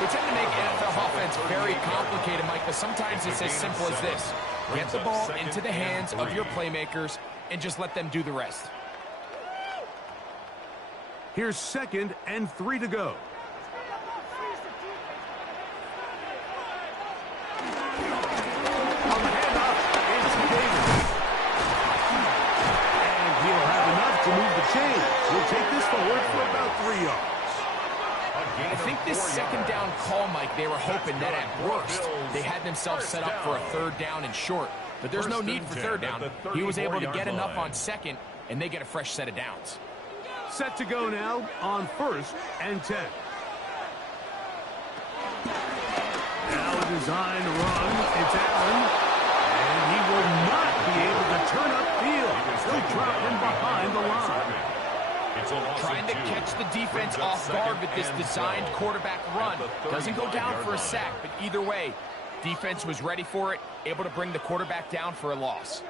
We tend to make NFL offense very complicated, Mike, but sometimes it's as simple as this. Get the ball into the hands of your playmakers and just let them do the rest. Here's 2nd and 3 to go. We'll take this forward for about 3 yards. I think this second down call, Mike, they were hoping that at worst they had themselves set up for a third down and short. But there's no need for third down. He was able to get enough on second, and they get a fresh set of downs. Set to go now on 1st and 10. Now a design run. It's Allen. And he will not be able to turn upfield. He'll drop him behind the line. Trying to catch the defense off guard with this designed quarterback run. Doesn't go down for a sack, but either way, defense was ready for it, able to bring the quarterback down for a loss.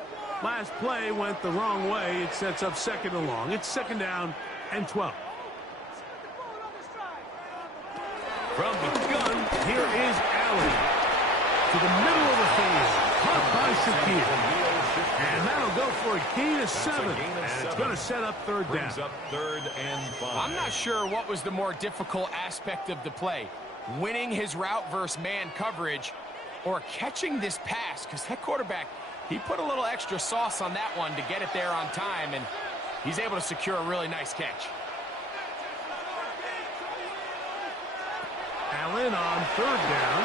Last play went the wrong way. It sets up 2nd and long. It's 2nd down and 12. From the gun, here is Allen. To the middle of the field. Caught by Shakir. And that'll go for a gain of 7. And it's going to set up third down. I'm not sure what was the more difficult aspect of the play. Winning his route versus man coverage or catching this pass. Because that quarterback, he put a little extra sauce on that one to get it there on time. And he's able to secure a really nice catch. Allen on third down.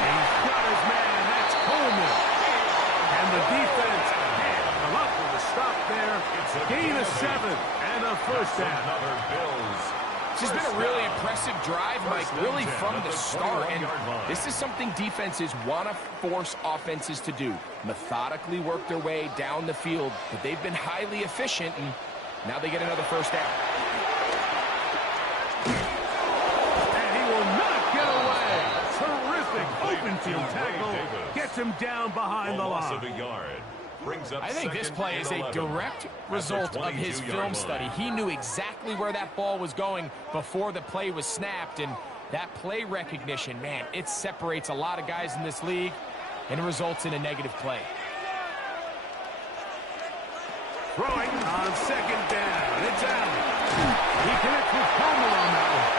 He's got his man. That's Coleman. And the defense can't come up with a stop there. Gain of 7 and a first down. This has been a really impressive drive, Mike, really from the start. And this is something defenses want to force offenses to do. Methodically work their way down the field, but they've been highly efficient, and now they get another first down. And he will not get away. Terrific open field tackle. Gets him down behind the line. I think this play is a direct result of his film study. He knew exactly where that ball was going before the play was snapped, and that play recognition, man, it separates a lot of guys in this league, and it results in a negative play. Throwing on second down. It's out. He connects with Palmer on that one.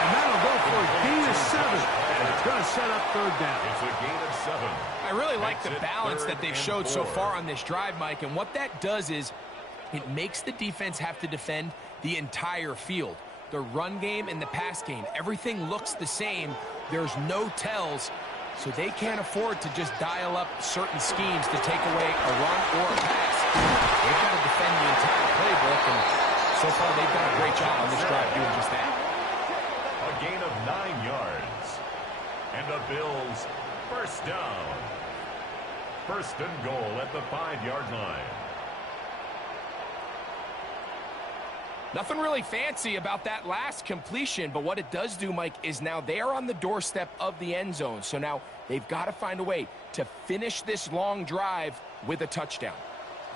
And that'll go for a gain of 7. And it's going to set up third down. It's a gain of 7. I really like the balance that they've showed so far on this drive, Mike, and what that does is it makes the defense have to defend the entire field. The run game and the pass game, everything looks the same. There's no tells, so they can't afford to just dial up certain schemes to take away a run or a pass. They've got to defend the entire playbook, and so far they've done a great job on this drive doing just that. A gain of 9 yards. And the Bills first down. First and goal at the 5-yard line. Nothing really fancy about that last completion, but what it does do, Mike, is now they are on the doorstep of the end zone. So now they've got to find a way to finish this long drive with a touchdown.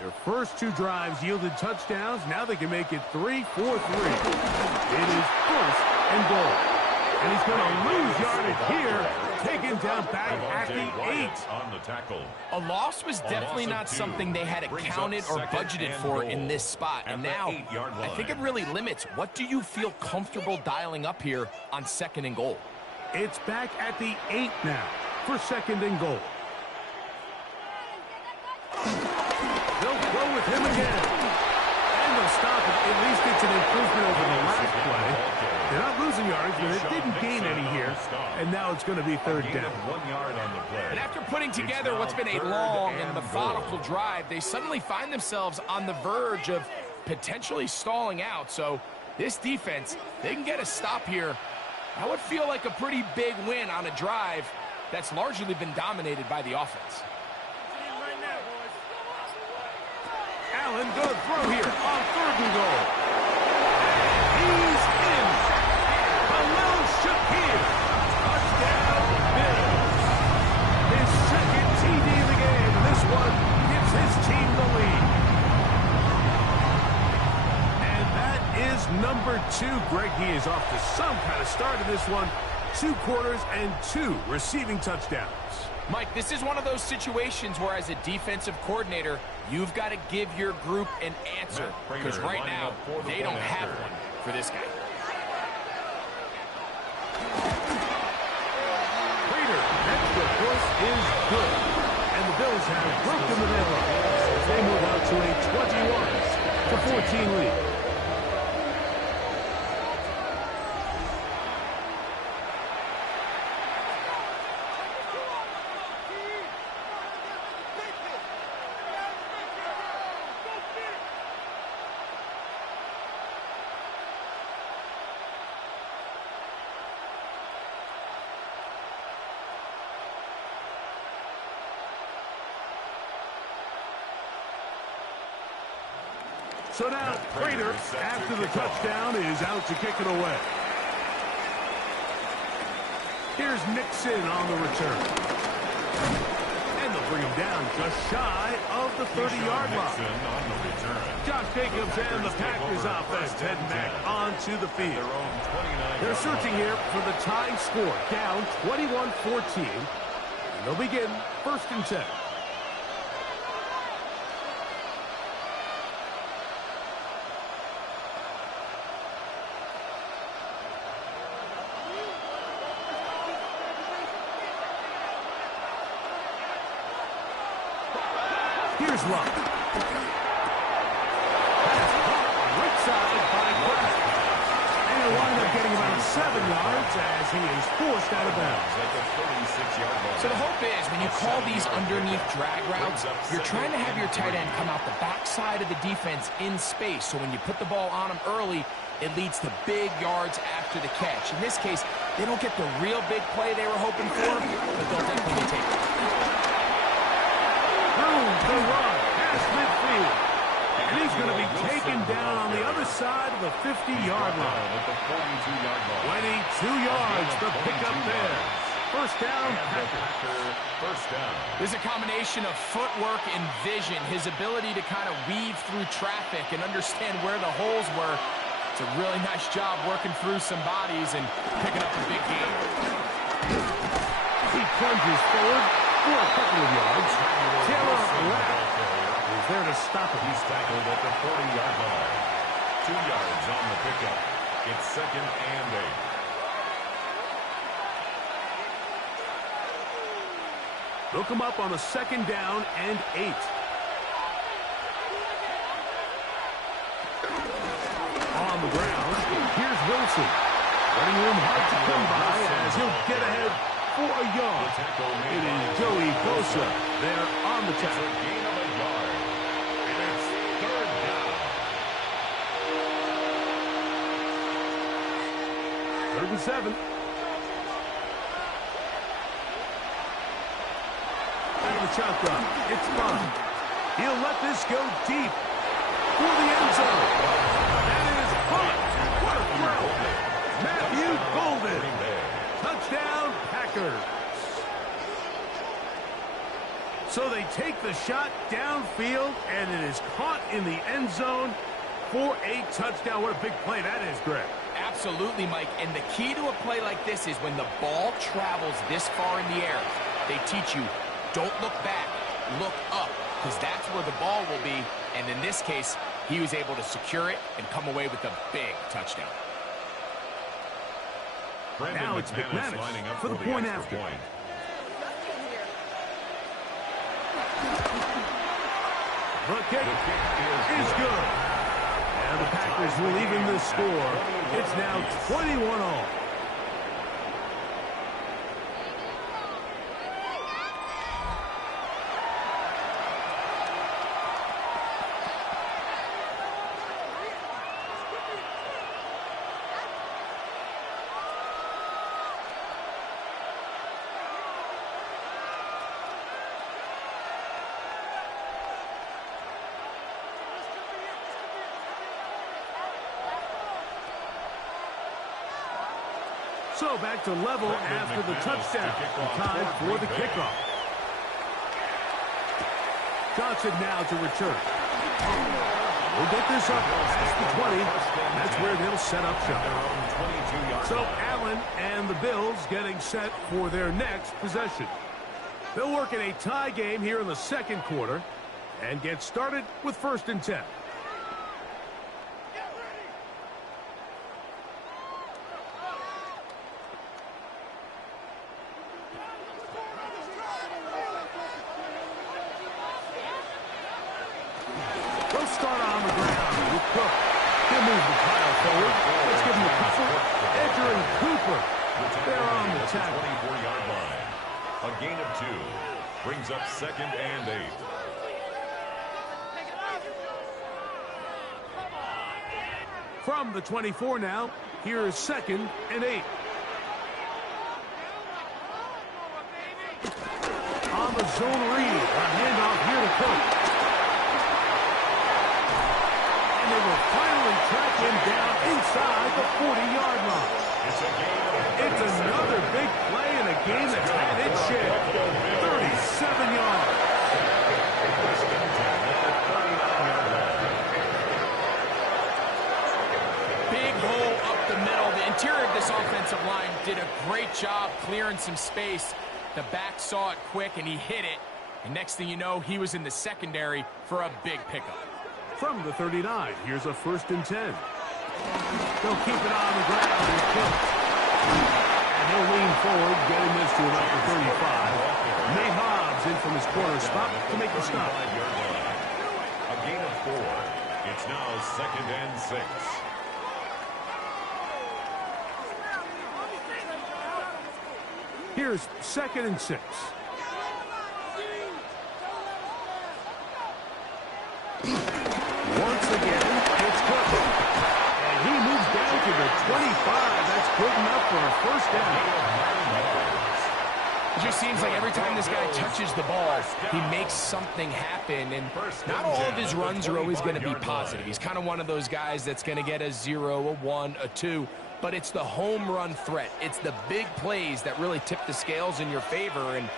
Their first 2 drives yielded touchdowns. Now they can make it 3-4-3. It is first and goal. And he's going to lose yardage here. Taken down back at the 8. On the tackle. A loss was definitely not something they had accounted or budgeted for in this spot. And now, I think it really limits what do you feel comfortable dialing up here on second and goal. It's back at the 8 now for second and goal. They'll go with him again. And they'll stop it. At least it's an improvement over the last play. They're not losing yards, but it didn't gain any here. And now it's going to be third down. 1 yard on the play. And after putting together what's been a long and methodical drive, they suddenly find themselves on the verge of potentially stalling out. So this defense, they can get a stop here. That would feel like a pretty big win on a drive that's largely been dominated by the offense. Allen going to throw here on third and goal. He's in. Khalil Shakir. Touchdown, Bills. His second TD of the game. This one gives his team the lead. And that is number 2. Greg, he is off to some kind of start in this one. 2 quarters and 2 receiving touchdowns. Mike, this is one of those situations where as a defensive coordinator, you've got to give your group an answer. Because right now, they don't have one for this guy. Prater, extra point is good. And the Bills have broken the deadlock. They move out to a 21-14 lead. So now, Prater, after the touchdown, is out to kick it away. Here's Nixon on the return. And they'll bring him down just shy of the 30-yard line. Josh Jacobs and the Packers offense heading back onto the field. They're searching here for the tying score, down 21-14. And they'll begin first and 10. Here's Love. Pass caught right side by Kraft. And he'll wind up getting about a 7 yards as he is forced out of bounds. So the hope is when you call these underneath drag routes, you're trying to have your tight end come out the backside of the defense in space. So when you put the ball on him early, it leads to big yards after the catch. In this case, they don't get the real big play they were hoping for, but they'll definitely take it. Room to run past midfield. And he's going to be taken down on the other side of the 50-yard line. 22 yards, the pickup there. First down, Packers. First down. There's a combination of footwork and vision, his ability to kind of weave through traffic and understand where the holes were. It's a really nice job working through some bodies and picking up a big game. He plunges forward for a couple of yards. Taylor Rapp is there to stop him. He's tackled at the 40-yard line. 2 yards on the pickup. It's 2nd and 8. They'll come up on a 2nd down and 8. On the ground, here's Wilson. Running room hard to come by as he'll get ahead for a yard. It is Joey Bosa there on the tackle. Gain of a yard. And it's 3rd down. 3rd and 7. Out of the shotgun, it's Bond. He'll let this go deep for the end zone. That is Hunt. What a throw. Matthew Golden. Touchdown, Packers. So they take the shot downfield, and it is caught in the end zone for a touchdown. What a big play that is, Greg. Absolutely, Mike. And the key to a play like this is when the ball travels this far in the air, they teach you, don't look back, look up, because that's where the ball will be. And in this case, he was able to secure it and come away with a big touchdown. Now it's McManus lining up for the point after. The kick is good. And the Packers will even the score. It's now 21-all. So back to level after the touchdown. Time for the kickoff. Johnson now to return. We'll get this up past the 20. That's where they'll set up shop. So Allen and the Bills getting set for their next possession. They'll work in a tie game here in the 2nd quarter and get started with 1st and 10. Brings up 2nd and 8. From the 24 now, here is 2nd and 8. On the zone read, a handoff here to Cook. And they will finally track him down inside the 40-yard line. It's another big play in a game that's had its share. 37 yards. Big hole up the middle. The interior of this offensive line did a great job clearing some space. The back saw it quick, and he hit it. And next thing you know, he was in the secondary for a big pickup. From the 39, here's a 1st and 10. They'll keep it on the ground and Cook. And he'll lean forward, getting this to about the 35. Nate Hobbs in from his corner spot to make the stop. A gain of 4. It's now 2nd and 6. Here's 2nd and 6. Once again, it's Cook. And he moves down to the 25. That's good enough for a first down. It just seems like every time this guy touches the ball, he makes something happen. And not all of his runs are always going to be positive. He's kind of one of those guys that's going to get a 0, a 1, a 2. But it's the home run threat. It's the big plays that really tip the scales in your favor. And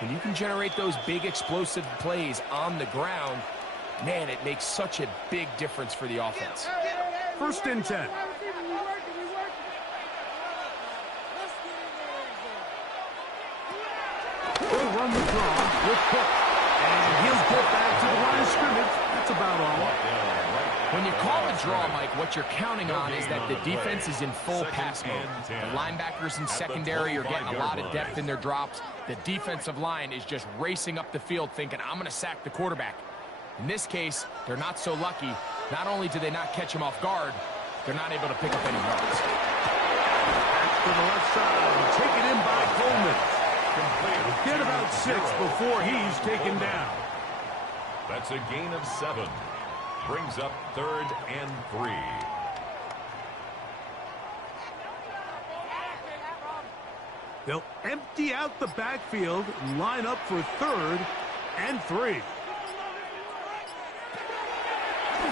when you can generate those big explosive plays on the ground, man, it makes such a big difference for the offense. 1st and 10. He'll run the draw with Cook. And he'll get back to the line of scrimmage. That's about all. When you call a draw, Mike, what you're counting on is that the defense is in full pass mode. The linebackers in secondary are getting a lot of depth in their drops. The defensive line is just racing up the field thinking, I'm going to sack the quarterback. In this case, they're not so lucky. Not only do they not catch him off guard, they're not able to pick up any yards. To the left side, taken in by Coleman. Get about 6 before he's taken down. That's a gain of 7. Brings up 3rd and 3. They'll empty out the backfield and line up for 3rd and 3.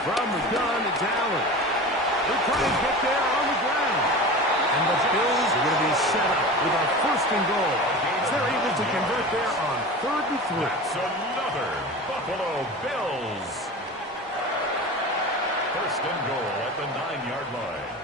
From the gun, it's Allen. They'll try and get there on the ground. And the Bills are going to be set up with a 1st and goal. They're able to convert there on 3rd and 3. That's another Buffalo Bills. 1st and goal at the 9-yard line.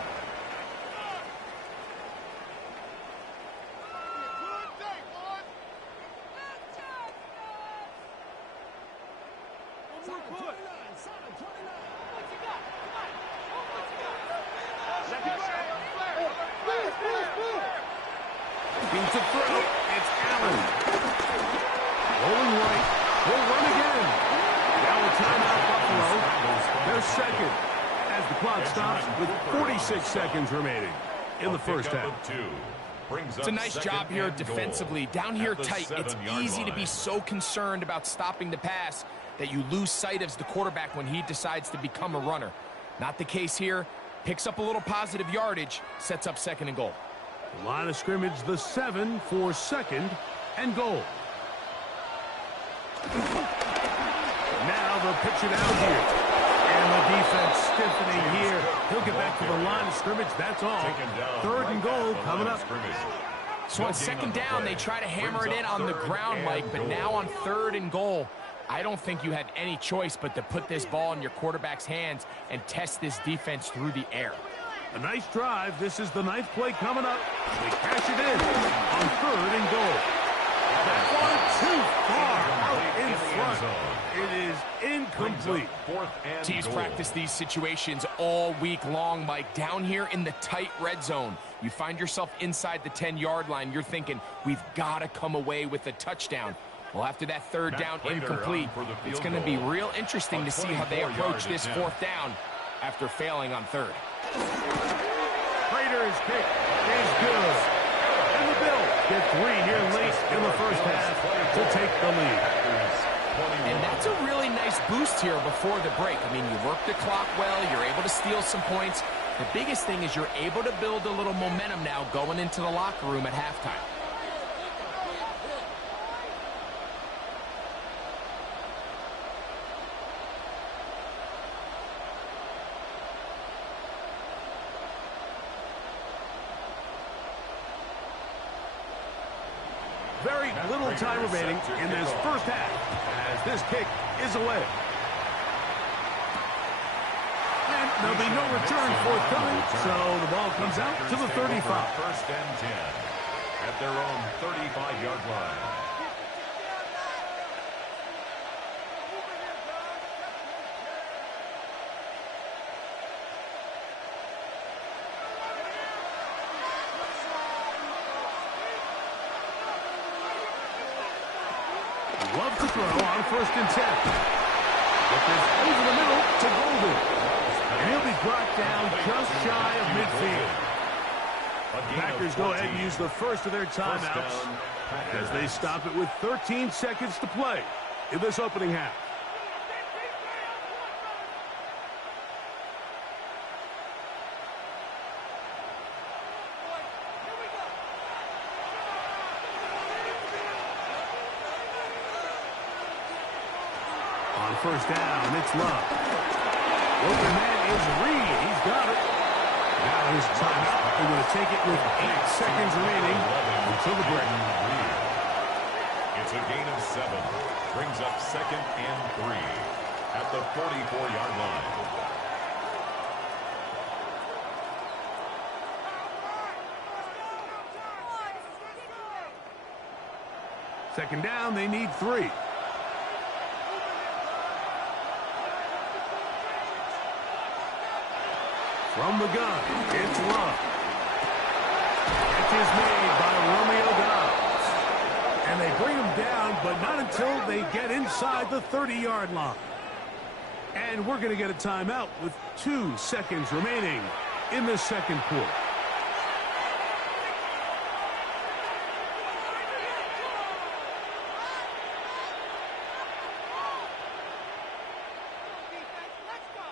Looking to throw. It's Allen. Rolling right. He'll run again. Now a timeout, Buffalo. They're 2nd as the clock stops with 46 seconds remaining in the first half. It's a nice job here defensively. Down here tight, it's easy to be so concerned about stopping the pass that you lose sight of the quarterback when he decides to become a runner. Not the case here. Picks up a little positive yardage, sets up 2nd and goal. Line of scrimmage, the 7 for 2nd and goal. Now they'll pitch it out here. And the defense stiffening here. He'll get back to the line of scrimmage. That's all. 3rd and goal coming up. So on 2nd down, they try to hammer it in on the ground, Mike. But now on 3rd and goal, I don't think you had any choice but to put this ball in your quarterback's hands and test this defense through the air. A nice drive. This is the 9th play coming up. They cash it in on 3rd and goal. That one too far out in front. It is incomplete. Teams practice these situations all week long, Mike. Down here in the tight red zone, you find yourself inside the 10-yard line. You're thinking, we've got to come away with a touchdown. Well, after that 3rd down incomplete, it's going to be real interesting to see how they approach this 4th down after failing on 3rd. Raiders kick is good. And the Bills get 3 here late in the first half to take the lead. And that's a really nice boost here before the break. I mean, you work the clock well. You're able to steal some points. The biggest thing is you're able to build a little momentum now going into the locker room at halftime. Very little time remaining in this first half as this kick is away. And there'll be no return forthcoming, so the ball comes out to the 35. 1st and 10 at their own 35-yard line. Love to throw on 1st and 10. Get this over the middle to Golden. And he'll be brought down just shy of midfield. Packers go ahead and use the first of their timeouts as they stop it with 13 seconds to play in this opening half. On first down, it's Love. Open man is Reed. He's got it. Now his timeout. They're going to take it with 8 seconds remaining until the break. It's a gain of 7. Brings up 2nd and 3 at the 44-yard line. Second down, they need 3. From the gun, it's Love. Catch is made by Romeo Dobbs. And they bring him down, but not until they get inside the 30-yard line. And we're going to get a timeout with 2 seconds remaining in the second quarter.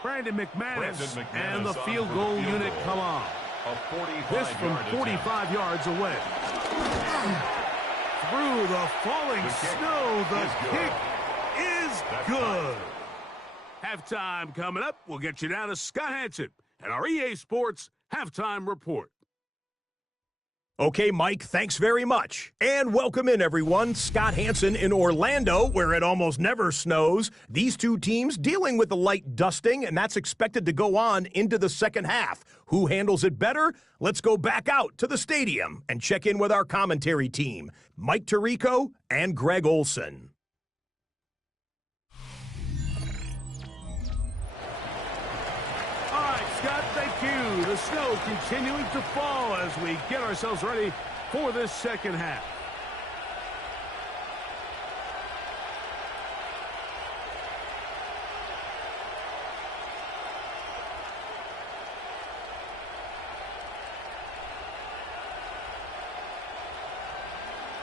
Brandon McManus and the field goal unit come on. This from 45 yards away. Through the falling snow, the kick is good. Halftime coming up. We'll get you down to Scott Hansen and our EA Sports Halftime Report. Okay, Mike, thanks very much. And welcome in, everyone. Scott Hansen in Orlando, where it almost never snows. These two teams dealing with a light dusting, and that's expected to go on into the second half. Who handles it better? Let's go back out to the stadium and check in with our commentary team, Mike Tirico and Greg Olson. Scott, thank you. The snow continuing to fall as we get ourselves ready for this second half.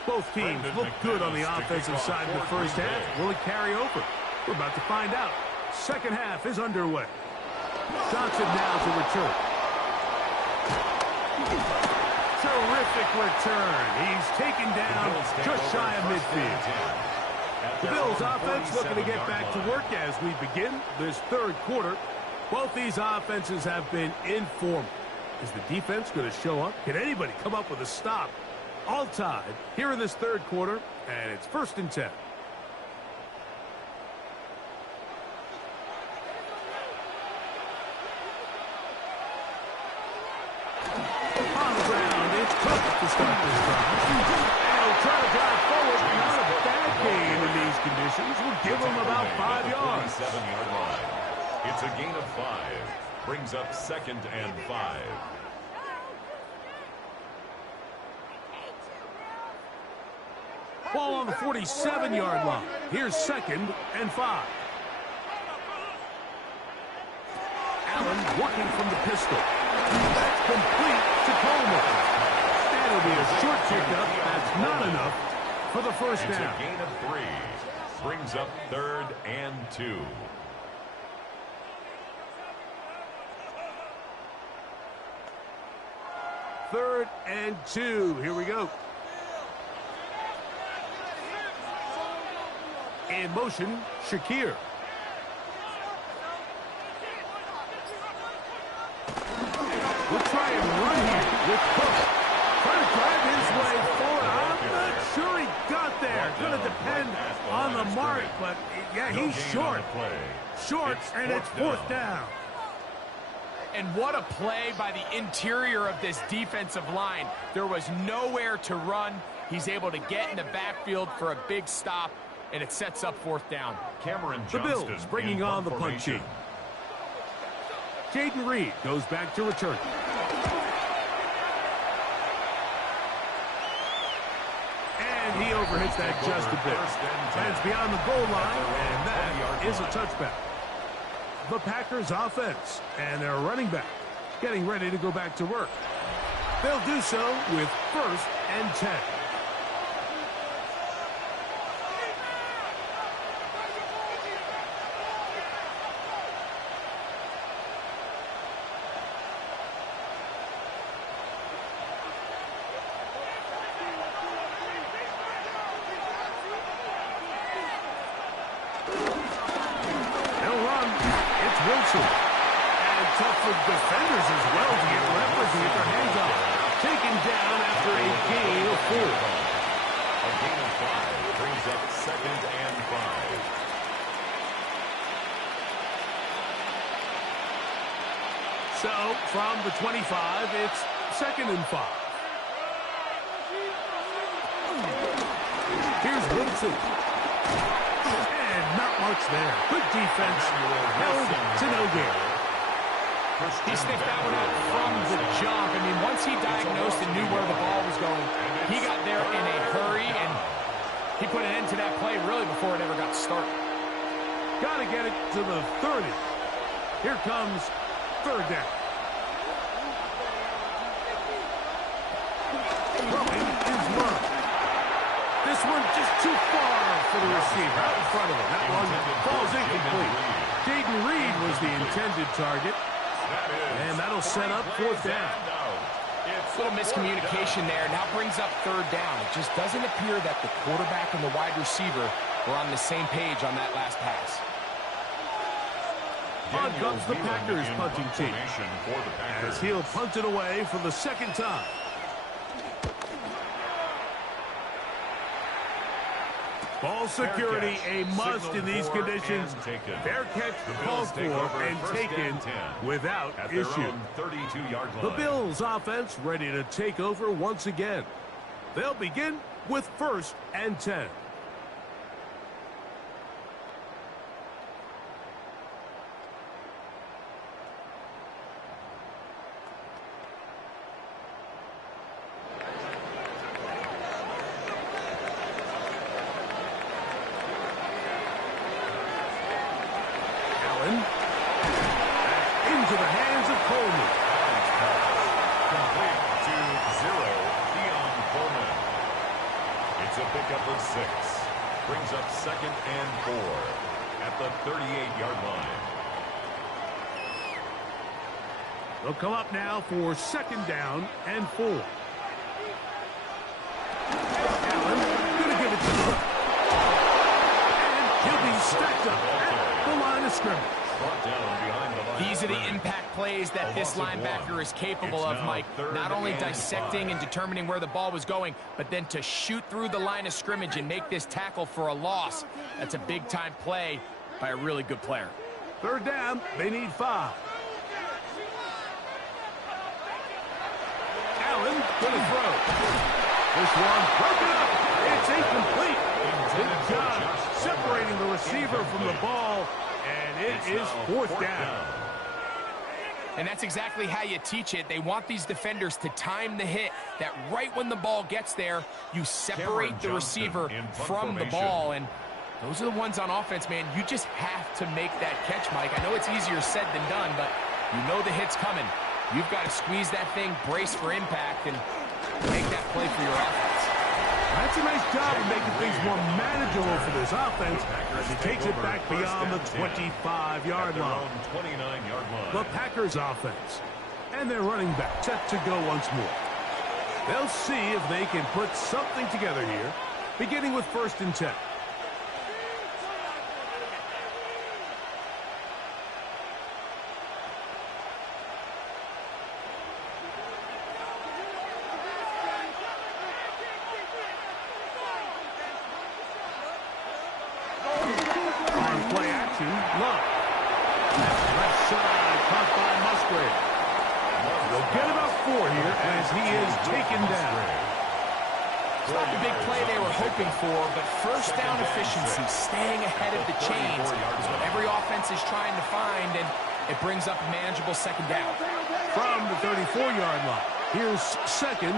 Both teams look good on the offensive side in the first half. Will it carry over? We're about to find out. Second half is underway. Johnson now to return. Terrific return. He's taken down just shy of midfield. The Bills offense looking to get back to work as we begin this third quarter. Both these offenses have been informal. Is the defense going to show up? Can anybody come up with a stop? All tied here in this third quarter, and it's 1st and 10. To stop this drive. And he'll try to drive forward. Not a bad gain in these conditions. We'll give him about 5 yards. 7-yard line. It's a gain of 5. Brings up 2nd and 5. Ball on the 47-yard line. Here's 2nd and 5. Allen working from the pistol. That's complete to Coleman. It'll be a short pickup. That's not enough for the first down. It's a gain of 3. Brings up 3rd and 2. Third and 2. Here we go. In motion, Shakir. We'll try and run here with Cook. Trying to drive his way forward. I'm not sure he got there. Going to depend on the mark, but yeah, he's short. Short, and it's 4th down. And what a play by the interior of this defensive line. There was nowhere to run. He's able to get in the backfield for a big stop, and it sets up 4th down. The Bills bringing on the punt team. Jaden Reed goes back to return. He overhits that just a bit. Lands beyond the goal line, and that is a touchback. The Packers offense and their running back getting ready to go back to work. They'll do so with 1st and 10. And tough for defenders as well to get leverage and get their hands on. Taken down after a gain of 4. A gain of 5 brings up 2nd and 5. So, from the 25, it's 2nd and 5. Here's Wilson. And not much there. Good defense. Held to no gain. He sniffed that one out from the jump. I mean, once he diagnosed and knew where the ball was going, he got there in a hurry, and he put an end to that play really before it ever got started. Got to get it to the 30. Here comes 3rd down. Throwing is Love. This one just too far for the receiver. Out in front of him. That one falls incomplete. Jaden Reed was the intended target. And that'll set up 4th down. A little miscommunication there. Now brings up 3rd down. It just doesn't appear that the quarterback and the wide receiver were on the same page on that last pass. On comes the Packers punting team. As he'll punt it away for the 2nd time. Ball security a must in these conditions. Fair catch called for and taken without issue. The Bills offense ready to take over once again. They'll begin with 1st and 10. Into the hands of Coleman. Complete to 0, Keon Coleman. It's a pickup of 6. Brings up 2nd and 4 at the 38-yard line. They'll come up now for 2nd down and 4. Allen going to give it to him. And he'll be stacked up at the line of scrimmage. These are the impact plays that this linebacker is capable of, Mike. Not only dissecting and determining where the ball was going, but then to shoot through the line of scrimmage and make this tackle for a loss. That's a big-time play by a really good player. 3rd down, they need 5. Allen going to throw. This one broken up. It's incomplete. Good job separating the receiver from the ball. And it is 4th down. And that's exactly how you teach it. They want these defenders to time the hit, that right when the ball gets there, you separate the receiver from the ball. And those are the ones on offense, man. You just have to make that catch, Mike. I know it's easier said than done, but you know the hit's coming. You've got to squeeze that thing, brace for impact, and make that play for your offense. That's a nice job of making things more manageable for this offense as he takes it back beyond the 25-yard line. The Packers offense. And their running back set to go once more. They'll see if they can put something together here, beginning with 1st and 10. Love. Left side, caught by Musgrave. They'll get about 4 here as he is taken down. It's not the big play they were hoping for, but 1st down efficiency, staying ahead of the chains, is what every offense is trying to find, and it brings up a manageable 2nd down. From the 34-yard line, here's 2nd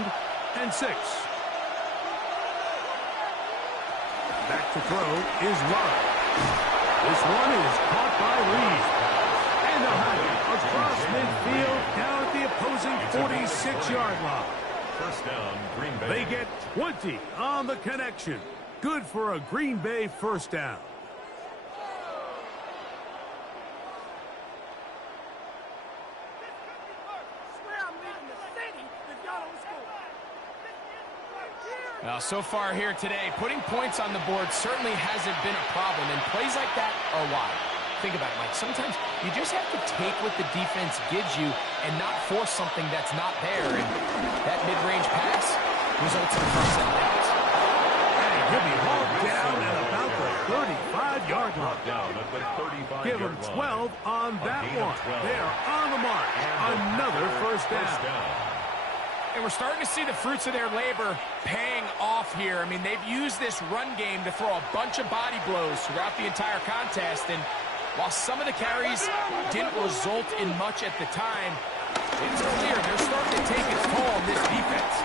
and 6. Back to throw is Love. This one is caught by Reed. And a high across midfield down at the opposing 46-yard line. First down, Green Bay. They get 20 on the connection. Good for a Green Bay first down. Well, so far here today, putting points on the board certainly hasn't been a problem, and plays like that are why. Think about it, Mike. Sometimes you just have to take what the defense gives you and not force something that's not there, and that mid-range pass results in first downs. And he'll be hauled down at about the 35-yard line. Down at the 35-yard Give them 12 on that one. They are on the mark. Another first down. And we're starting to see the fruits of their labor paying off here. I mean, they've used this run game to throw a bunch of body blows throughout the entire contest. And while some of the carries didn't result in much at the time, it's clear they're starting to take its toll on this defense.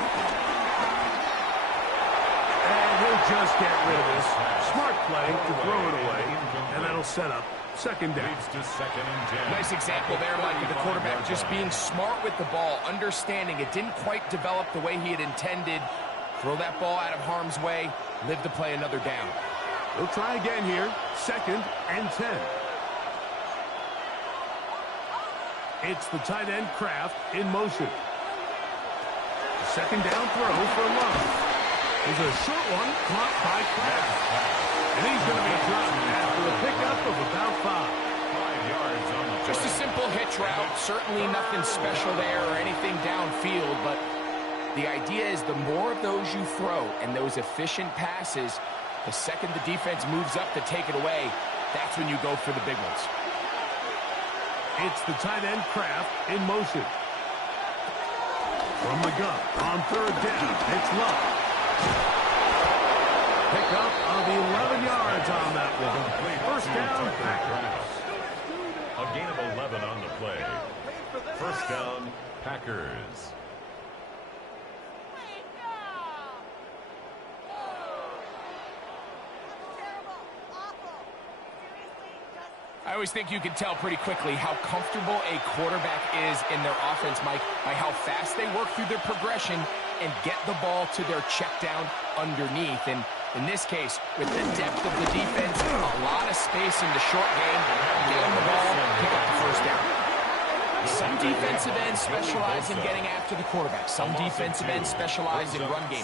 And he'll just get rid of this. Smart play to throw it away. And that'll set up second down. To second and 10. Nice example there, Mike, of the quarterback just being smart with the ball, understanding it didn't quite develop the way he had intended. Throw that ball out of harm's way, live to play another down. We'll try again here. Second and 10. It's the tight end Kraft in motion. Second down throw for Love. There's a short one caught by Kraft. And he's going to be dropped after a pickup of about 5 yards on the Just a simple hitch route. Certainly nothing special there or anything downfield, but the idea is the more of those you throw and those efficient passes, the second the defense moves up to take it away, that's when you go for the big ones. It's the tight end Kraft in motion. From the gun on third down, it's Love. Pick up of 11 yards on that one. First down, Packers. A gain of 11 on the play. First down, Packers. I always think you can tell pretty quickly how comfortable a quarterback is in their offense, Mike, by how fast they work through their progression and get the ball to their check down underneath. And in this case, with the depth of the defense, a lot of space in the short game, get them the ball, pick up the first down. Some defensive ends specialize in getting after the quarterback. Some defensive ends specialize in run game.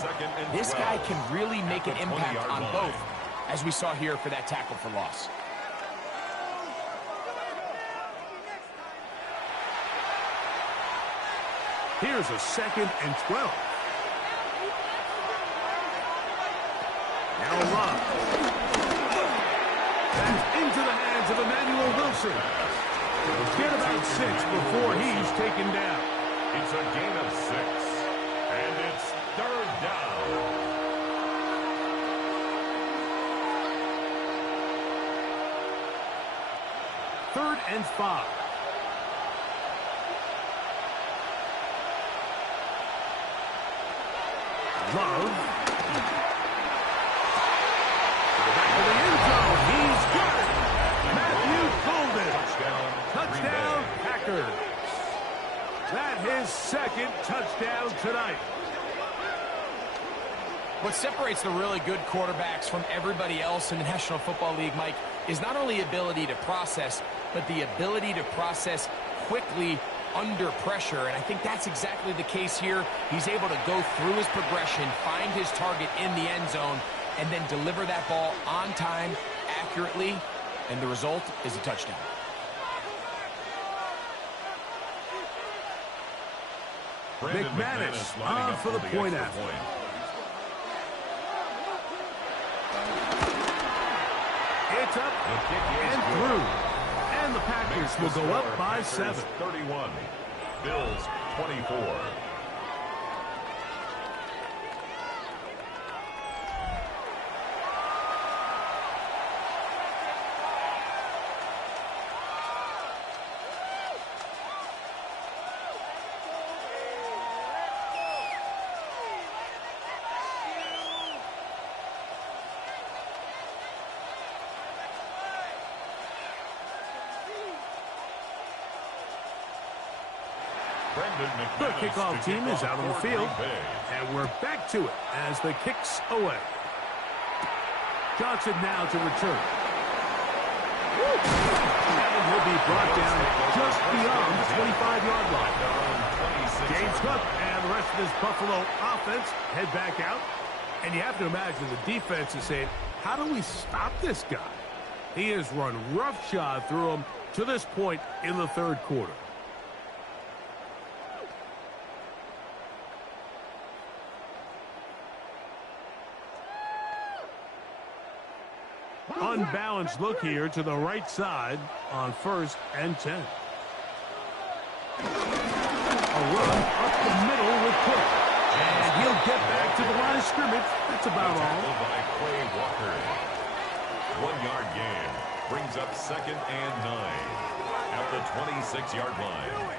This guy can really make an impact on both, as we saw here for that tackle for loss. Here's a second and 12. Now Love. That's into the hands of Emmanuel Wilson. Get about 6 before he's taken down. It's a gain of 6. And it's third down. Third and 5. Love. Back to the end zone. He's got it. Matthew Golden. Touchdown, Packers. That his second touchdown tonight. What separates the really good quarterbacks from everybody else in the National Football League, Mike, is not only ability to process, but the ability to process quickly under pressure, and I think that's exactly the case here. He's able to go through his progression, find his target in the end zone, and then deliver that ball on time, accurately, and the result is a touchdown. McManus on for the point after. It's up and through. And the Packers will go up by 7. 31. Bills 24. The kickoff team is out on the field, and we're back to it as the kick's away. Johnson now to return. And he'll be brought down just beyond the 25-yard line. James Cook and the rest of this Buffalo offense head back out. And you have to imagine the defense is saying, how do we stop this guy? He has run roughshod through him to this point in the third quarter. Unbalanced look here to the right side on 1st and 10. A run up the middle with Cook. And he'll get back to the line of scrimmage. That's about all. By Quay Walker. 1-yard gain brings up 2nd and 9 at the 26-yard line.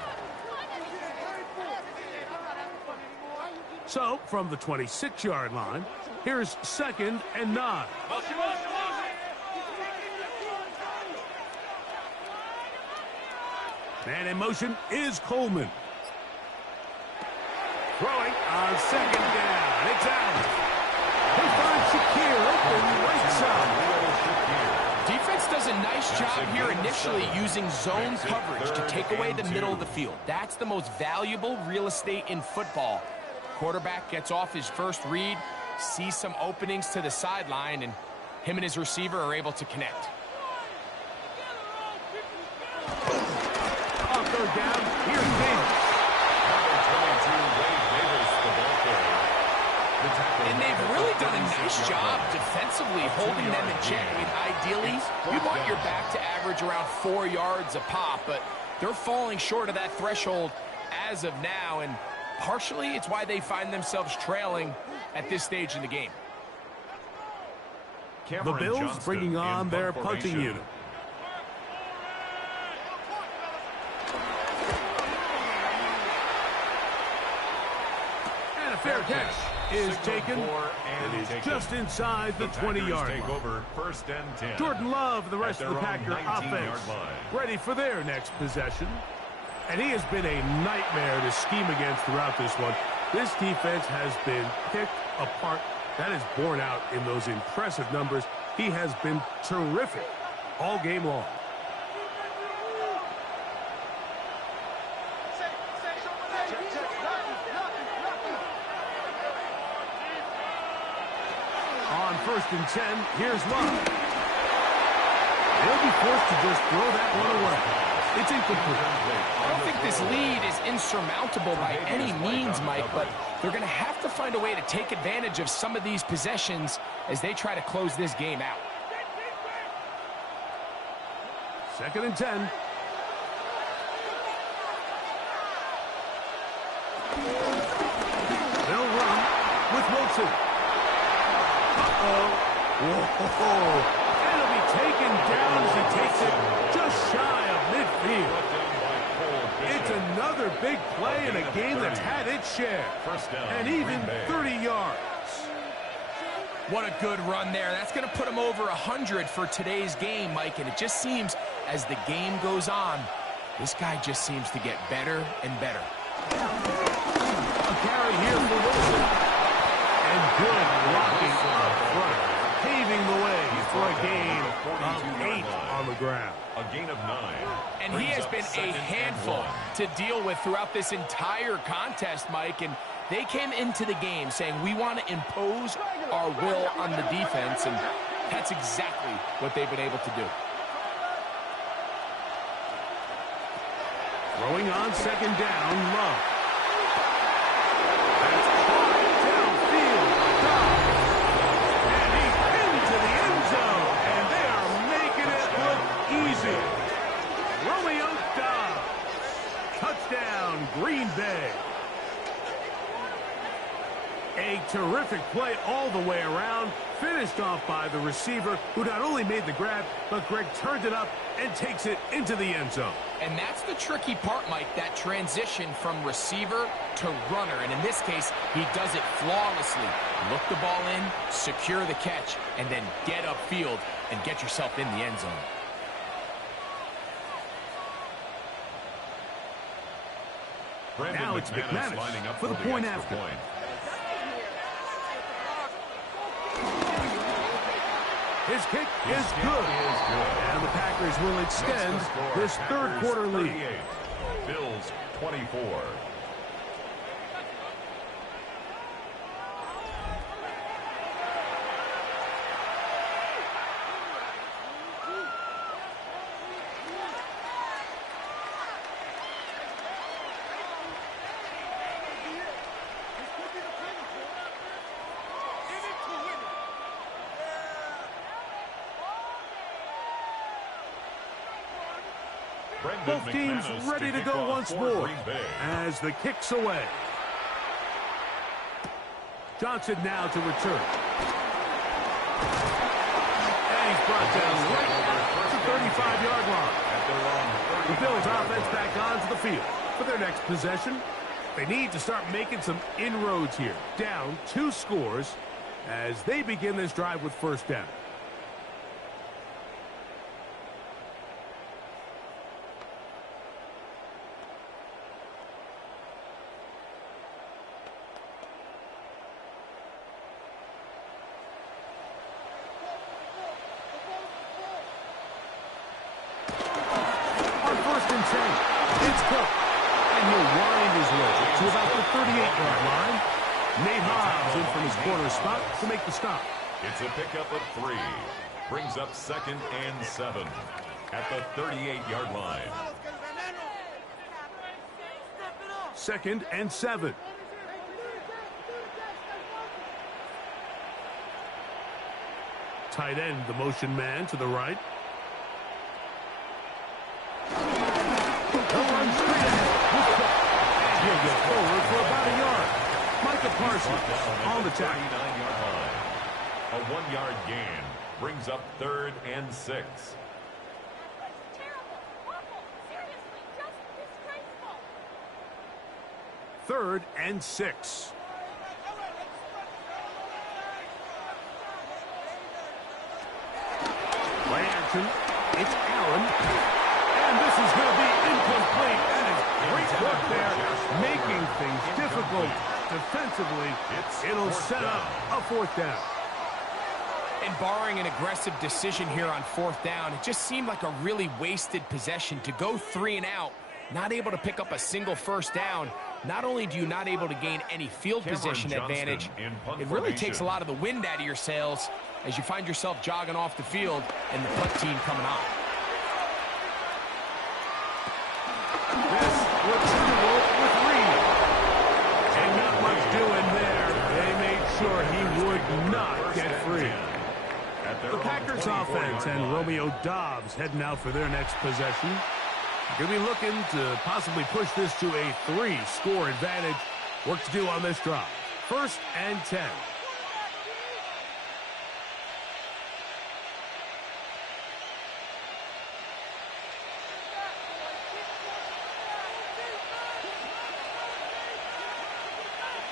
So, from the 26-yard line, here's 2nd and 9. Man in motion is Coleman. Throwing on 2nd down. It's out. He finds Shakir open right side. Defense does a nice job here initially using zone coverage to take away the middle of the field. That's the most valuable real estate in football. Quarterback gets off his first read, sees some openings to the sideline, and him and his receiver are able to connect. Off third down, here's Davis. And they've really done a nice job defensively holding them in check. I mean, ideally, you want your back to average around 4 yards a pop, but they're falling short of that threshold as of now, and partially it's why they find themselves trailing at this stage in the game. The Bills bringing on their punting unit. And a fair catch is taken, and is just inside the 20-yard line. 1st and 10. Jordan Love, the rest of the Packer offense, ready for their next possession. And he has been a nightmare to scheme against throughout this one. This defense has been picked apart. That is borne out in those impressive numbers. He has been terrific all game long. On 1st and 10, here's Love. They'll be forced to just throw that one away. It's incomplete. I don't think this lead is insurmountable by any means, Mike, but they're going to have to find a way to take advantage of some of these possessions as they try to close this game out. 2nd and 10. They'll run with Wilson. Whoa. And it'll be taken down as he takes it just shy of midfield. It's another big play in a game that's had its share. And even 30 yards. What a good run there. That's going to put him over 100 for today's game, Mike. And it just seems as the game goes on, this guy just seems to get better and better. A carry here for Wilson. And good blocking up front, paving the way for a gain of 8 on the ground. A gain of 9. And he has been a handful to deal with throughout this entire contest, Mike. And they came into the game saying, we want to impose our will on the defense. And that's exactly what they've been able to do. Throwing on 2nd down, Love. Green Bay. A terrific play all the way around, finished off by the receiver, who not only made the grab, but Greg turned it up and takes it into the end zone. And that's the tricky part, Mike, that transition from receiver to runner. And in this case, he does it flawlessly. Look the ball in, secure the catch, and then get upfield and get yourself in the end zone. Now it's McManus lining up for the point after. His kick is good. And the Packers will extend this third quarter lead. Bills 24. Both teams ready to go once more as the kick's away. Johnson now to return. And he's brought down right at the 35-yard line. The Bills offense back onto the field for their next possession. They need to start making some inroads here. Down 2 scores as they begin this drive with first down. It's Cook, and he'll wind his way to about the 38-yard line. Nate Hobbs in from his corner spot to make the stop. It's a pickup of 3. Brings up 2nd and 7 at the 38-yard line. 2nd and 7. Tight end, the motion man to the right. He'll go forward for about a yard. Micah Parsons on the tackle. 39-yard line. A 1-yard gain brings up 3rd and 6. 3rd and 6. Play action. It's Allen. And this is going to be incomplete. That is great work there, making things difficult defensively. It'll set up a 4th down. And barring an aggressive decision here on 4th down, it just seemed like a really wasted possession to go 3 and out, not able to pick up a single first down. Not only do you not able to gain any field position advantage, it really takes a lot of the wind out of your sails as you find yourself jogging off the field and the punt team coming on. This looks with Reed. And not much doing there. They made sure he would not get free. The Packers offense and Romeo Doubs heading out for their next possession. Going to be looking to possibly push this to a 3-score advantage. Work to do on this drive. 1st and 10.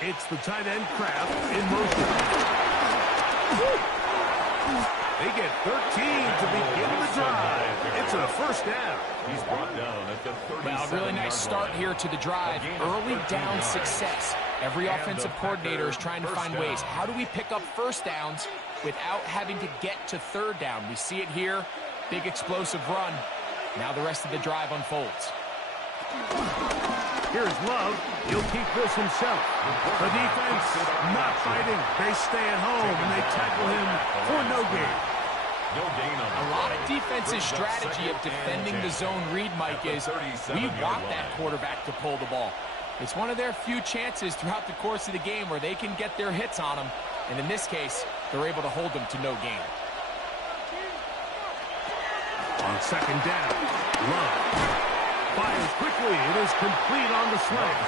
It's the tight end Kraft in motion. They get 13 to begin the drive. It's a first down. He's brought down at the 37-yard line. Well, really nice start here to the drive. Early down success. Every offensive coordinator is trying to find ways. How do we pick up first downs without having to get to 3rd down? We see it here. Big explosive run. Now the rest of the drive unfolds. Here's Love. He'll keep this himself. The defense not fighting. They stay at home, and they tackle him for no gain. A lot of defense's strategy of defending the zone read, Mike, is we want that quarterback to pull the ball. It's one of their few chances throughout the course of the game where they can get their hits on them. And in this case, they're able to hold them to no gain. On 2nd down, Love fires quickly. It is complete on the slant.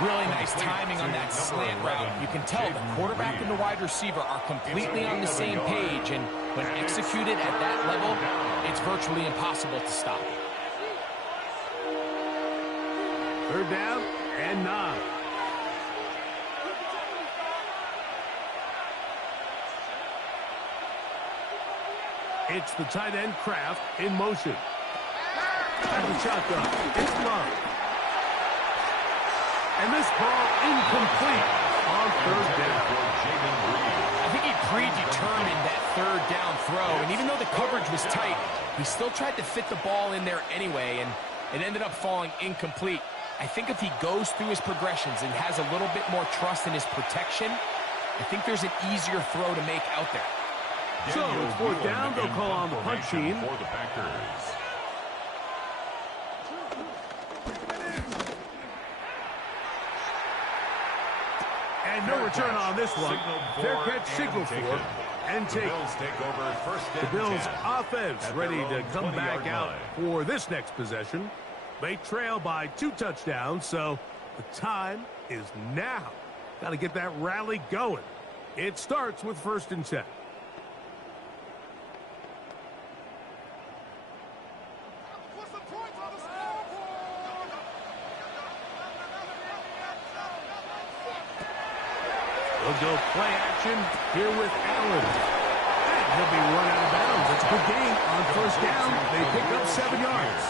Really nice timing on that slant route. You can tell the quarterback and the wide receiver are completely on the same page, and when executed at that level, it's virtually impossible to stop. 3rd down and 9. It's the tight end Kraft in motion. At the shotgun, it's Love. And this ball incomplete on third down. I think he predetermined that third down throw, and even though the coverage was tight, he still tried to fit the ball in there anyway, and it ended up falling incomplete. I think if he goes through his progressions and has a little bit more trust in his protection, I think there's an easier throw to make out there. So it's fourth down. They'll call on the punt team. For the Packers. And no return on this one. Fair catch signal for and take. The Bills offense ready to come back out for this next possession. They trail by 2 touchdowns, so the time is now. Got to get that rally going. It starts with 1st and 10. They'll go play action here with Allen. And he'll be run out of bounds. It's a good gain on 1st down. They pick up 7 yards.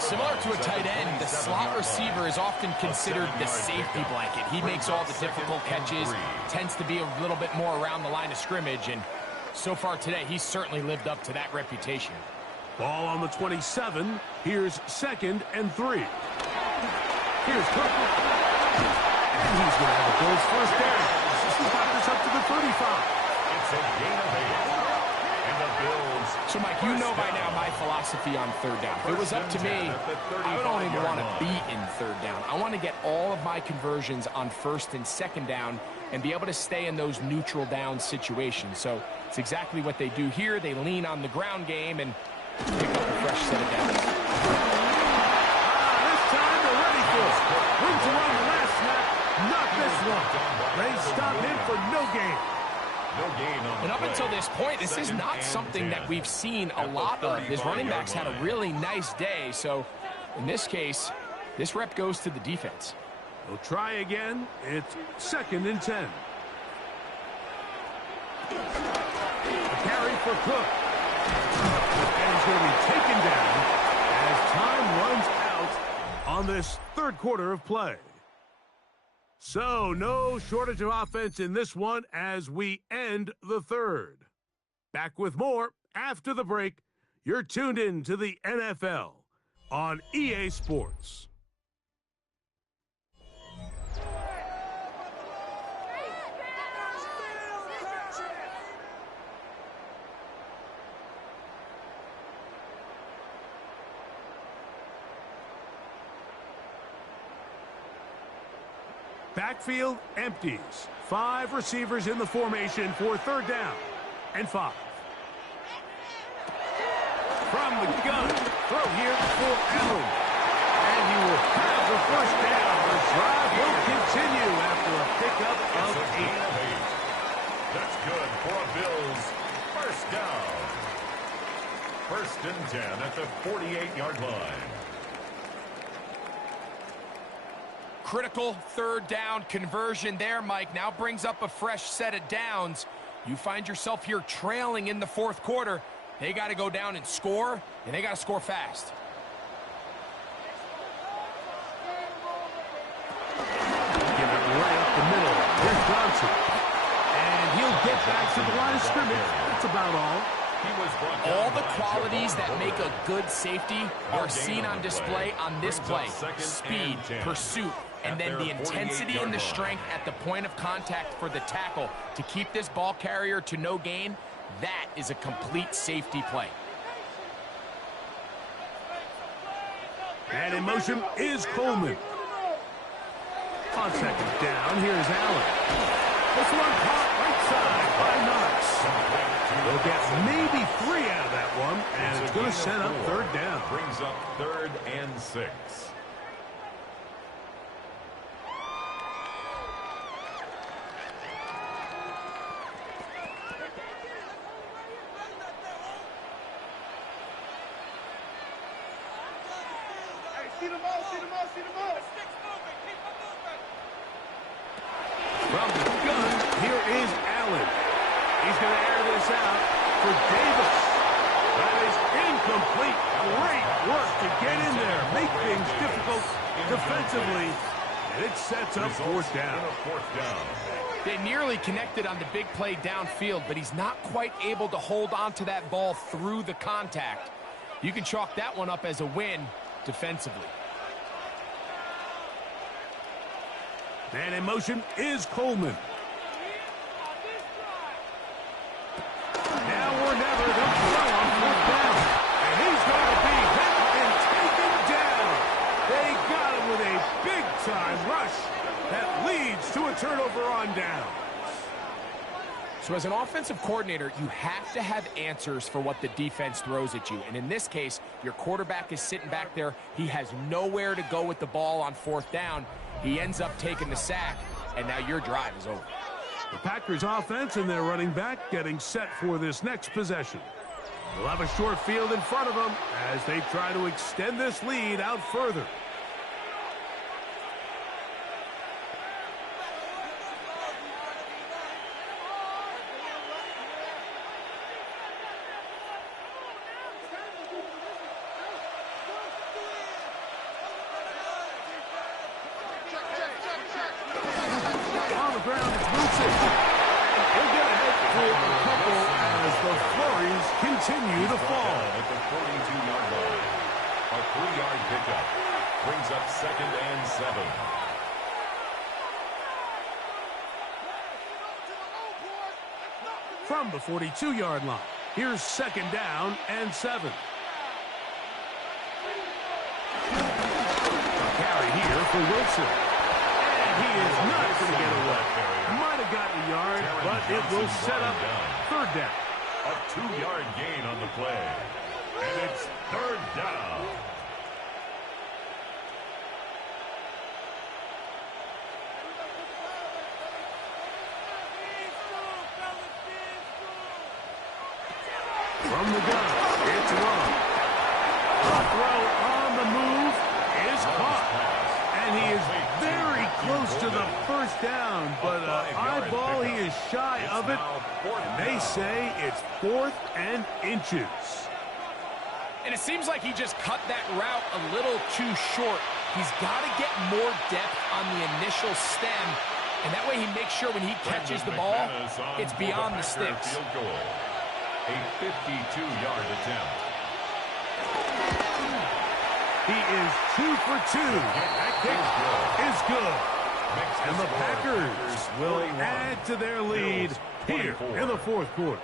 Similar to a tight end, the slot receiver is often considered the safety blanket. He makes all the difficult catches, tends to be a little bit more around the line of scrimmage, and so far today, he's certainly lived up to that reputation. Ball on the 27. Here's 2nd and 3. Here's Cook. And he's going to have the Bills' 1st down. He's got this up to the 35. It's a gain of 8. And the Bills. So, Mike, you know by now my philosophy on 3rd down. If it was up to me, I don't even want to be in 3rd down. I want to get all of my conversions on 1st and 2nd down and be able to stay in those neutral down situations. So it's exactly what they do here. They lean on the ground game and pick up a fresh set of downs. This time they're ready for it. Wins to run the last snap. Not this one. They stop him for no gain. And up until this point, this is not something that we've seen a lot of. His running backs had a really nice day. So in this case, this rep goes to the defense. They'll try again. It's 2nd and 10. A carry for Cook. And he's going to be taken down as time runs out on this 3rd quarter of play. So no shortage of offense in this one as we end the 3rd. Back with more after the break. You're tuned in to the NFL on EA Sports. Backfield empties. 5 receivers in the formation for 3rd down and 5. From the gun, throw here for Allen. And he will have the 1st down. The drive will continue after a pickup of 8. That's good for a Bills 1st down. 1st and 10 at the 48-yard line. Critical 3rd down conversion there, Mike. Now brings up a fresh set of downs. You find yourself here trailing in the 4th quarter. They got to go down and score, and they got to score fast. Give it right up the middle. Here's Johnson. And he'll get back to the line of scrimmage. That's about all. All the qualities that make a good safety are seen on display on this play. Speed, pursuit, and then the intensity and the strength at the point of contact for the tackle to keep this ball carrier to no gain. That is a complete safety play. And in motion is Coleman. On 2nd down, here's Allen. This one caught right side by Knox. They'll get maybe 3 out of that one, and it's going to set up 3rd down. Brings up 3rd and 6. From the gun, here is Allen. He's going to air this out for Davis. That is incomplete. Great work to get in there, make things difficult defensively, And it sets up fourth down. They nearly connected on the big play downfield, but he's not quite able to hold on to that ball through the contact. You can chalk that one up as a win defensively. Man in motion is Coleman. Now or never, they'll throw on fourth down. And he's going to be hit and taken down. They got him with a big-time rush that leads to a turnover on down. So as an offensive coordinator, you have to have answers for what the defense throws at you. And in this case, your quarterback is sitting back there. He has nowhere to go with the ball on fourth down. He ends up taking the sack, and now your drive is over. The Packers offense and their running back getting set for this next possession. They'll have a short field in front of them as they try to extend this lead out further. Continue to fall at the 42-yard line. A 3-yard pickup brings up 2nd and 7. From the 42-yard line, here's 2nd down and 7. Carry here for Wilson. And he is not going to get away. Might have gotten a yard, but it will set up 3rd down. A 2-yard gain on the play. And it's 3rd down. From the gun, it's Rowe. The throw on the move is caught. And he is very close to the 1st down, but eyeball, he is shy of it. And they say it's 4th and inches. And it seems like he just cut that route a little too short. He's got to get more depth on the initial stem, and that way he makes sure when he catches the ball, it's beyond the sticks. A 52-yard attempt. He is 2 for 2. That kick is good. And the Packers will add to their lead here in the 4th quarter.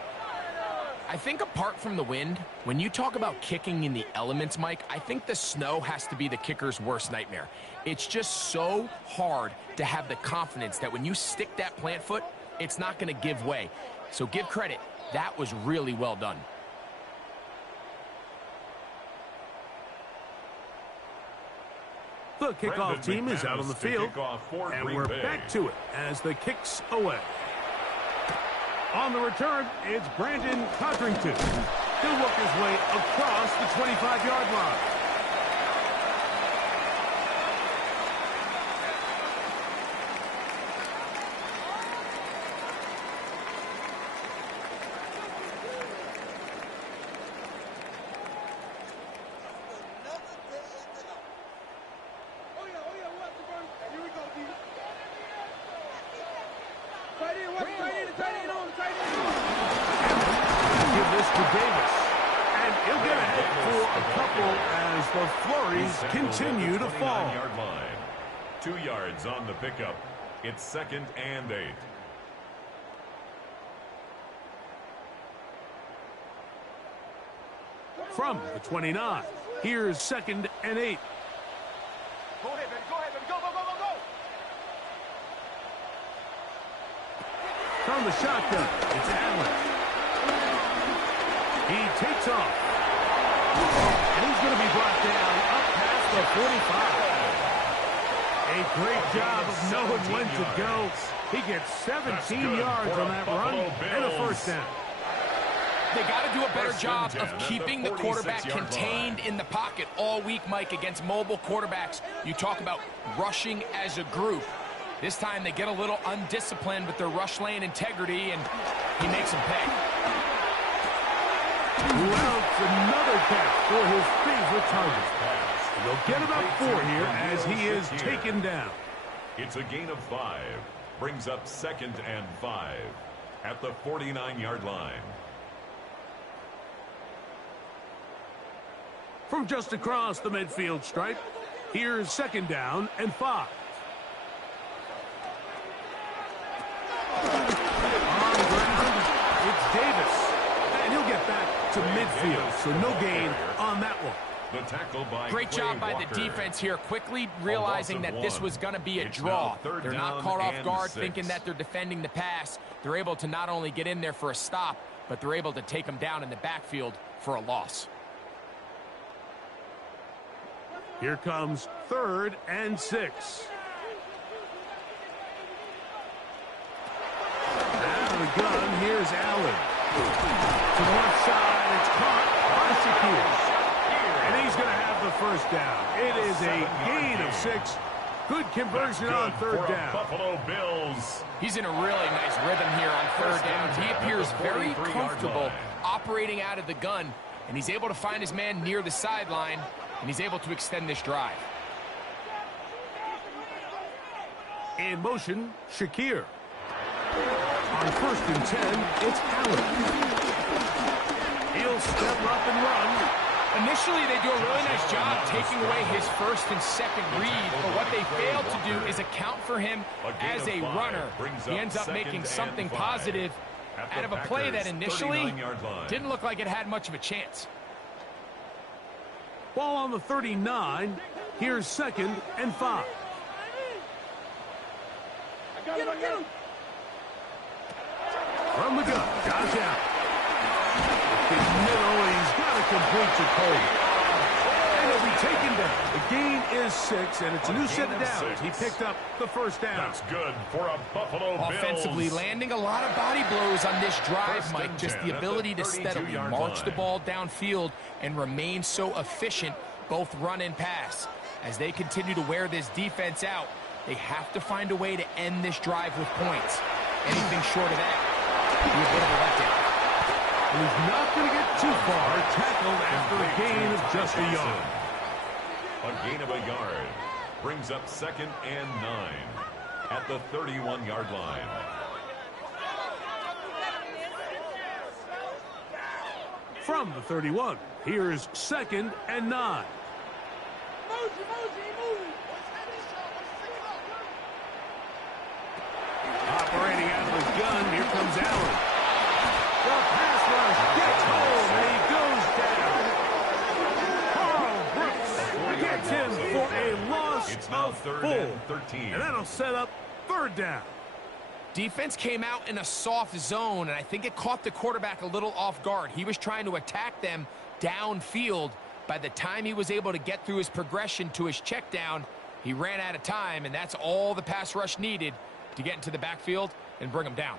I think apart from the wind, when you talk about kicking in the elements, Mike, I think the snow has to be the kicker's worst nightmare. It's just so hard to have the confidence that when you stick that plant foot, it's not going to give way. So give credit. That was really well done. The kickoff team is out on the field, and we're back to it as the kick's away. On the return, it's Brandon Codrington. He'll work his way across the 25-yard line. Continue to fall. 9-yard line. 2 yards on the pickup. It's 2nd and 8. From the 29, here's 2nd and 8. Go ahead, baby. Go ahead, baby. Go, go, go, go, go. From the shotgun, it's Allen. He takes off. And he's going to be brought down up past the 45. A great job of knowing when to go. He gets 17 yards on that run and a 1st down. They got to do a better job of keeping the quarterback contained in the pocket all week, Mike, against mobile quarterbacks. You talk about rushing as a group. This time they get a little undisciplined with their rush lane integrity, and he makes them pay. Louts another catch for his favorite target. They'll get about 4 here as he is taken down. It's a gain of 5. Brings up 2nd and 5 at the 49-yard line. From just across the midfield stripe, here's 2nd down and 5. On ground, it's Davis. And he'll get back to midfield, so no gain on that one. The tackle by Great job by the defense here, quickly realizing that this was going to be a draw. They're not caught off guard thinking that they're defending the pass. They're able to not only get in there for a stop, but they're able to take them down in the backfield for a loss. Here comes 3rd and 6. Out of the gun, here's Allen. To the left side, it's caught by Shakir. And he's going to have the first down. It is a gain of 6. Good conversion on 3rd down. Buffalo Bills. He's in a really nice rhythm here on 3rd down. He appears very comfortable operating out of the gun, and he's able to find his man near the sideline, and he's able to extend this drive. In motion, Shakir. On 1st and 10, it's Allen. He'll step up and run. Initially, they do a really nice job taking away his 1st and 2nd read, but what they failed to do is account for him as a runner. He ends up making something positive out of a play that initially didn't look like it had much of a chance. Ball on the 39. Here's 2nd and 5. From the gun, Josh Allen. His middle, he's got to complete to Cole. And he'll be taken down. The gain is 6, and it's a new set of downs. He picked up the 1st down. That's good for a Buffalo Bills. Offensively, landing a lot of body blows on this drive, Mike. Just the ability to steadily march the ball downfield and remain so efficient, both run and pass. As they continue to wear this defense out, they have to find a way to end this drive with points. Anything short of that would be a bit of a letdown. And he's not going to get too far, tackled after a gain of just a yard. A gain of a yard brings up 2nd and 9 at the 31-yard line. From the 31, here's 2nd and 9. Operating out of the gun, here comes Allen. The pass rush gets home, and he goes down. Carl Brooks gets him for a loss of 4. And that'll set up 3rd down. Defense came out in a soft zone, and I think it caught the quarterback a little off guard. He was trying to attack them downfield. By the time he was able to get through his progression to his check down, he ran out of time, and that's all the pass rush needed to get into the backfield and bring him down.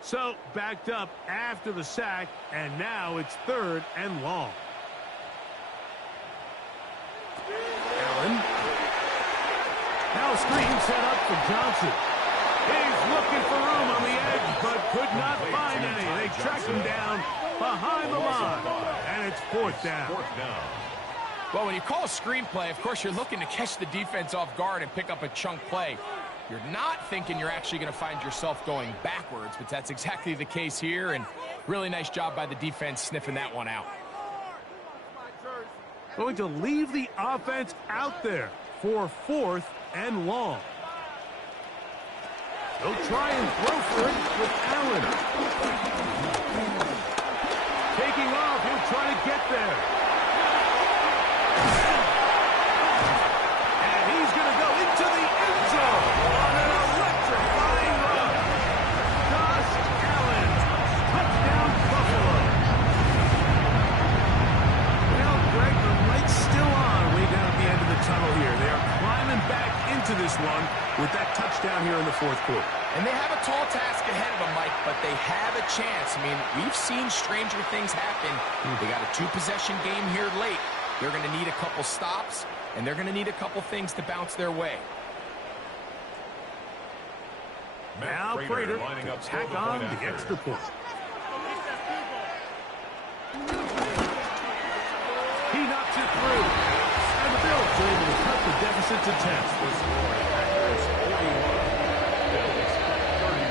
So, backed up after the sack, and now it's 3rd and long. Allen. Now a screen set up for Johnson. He's looking for room on the edge, but could not find any. They track him down behind the line, and it's 4th down. Well, when you call a screenplay, of course, you're looking to catch the defense off guard and pick up a chunk play. You're not thinking you're actually going to find yourself going backwards, but that's exactly the case here, and really nice job by the defense sniffing that one out. Going to leave the offense out there for 4th and long. They'll try and throw for it with Allen. Taking off, he'll try to get there. And he's going to go into the end zone on an electrifying run. Josh Allen, touchdown Buffalo. Well, Greg, the light's still on way down at the end of the tunnel here. They are climbing back into this one with that touchdown here in the 4th quarter. And they have a tall task ahead of them, Mike, but they have a chance. I mean, we've seen stranger things happen. They got a 2-possession game here late. They're going to need a couple stops, and they're going to need a couple things to bounce their way. Now Prater to tack on the extra point. He knocks cuts it to 10. The score, Packers 41, Bills 31.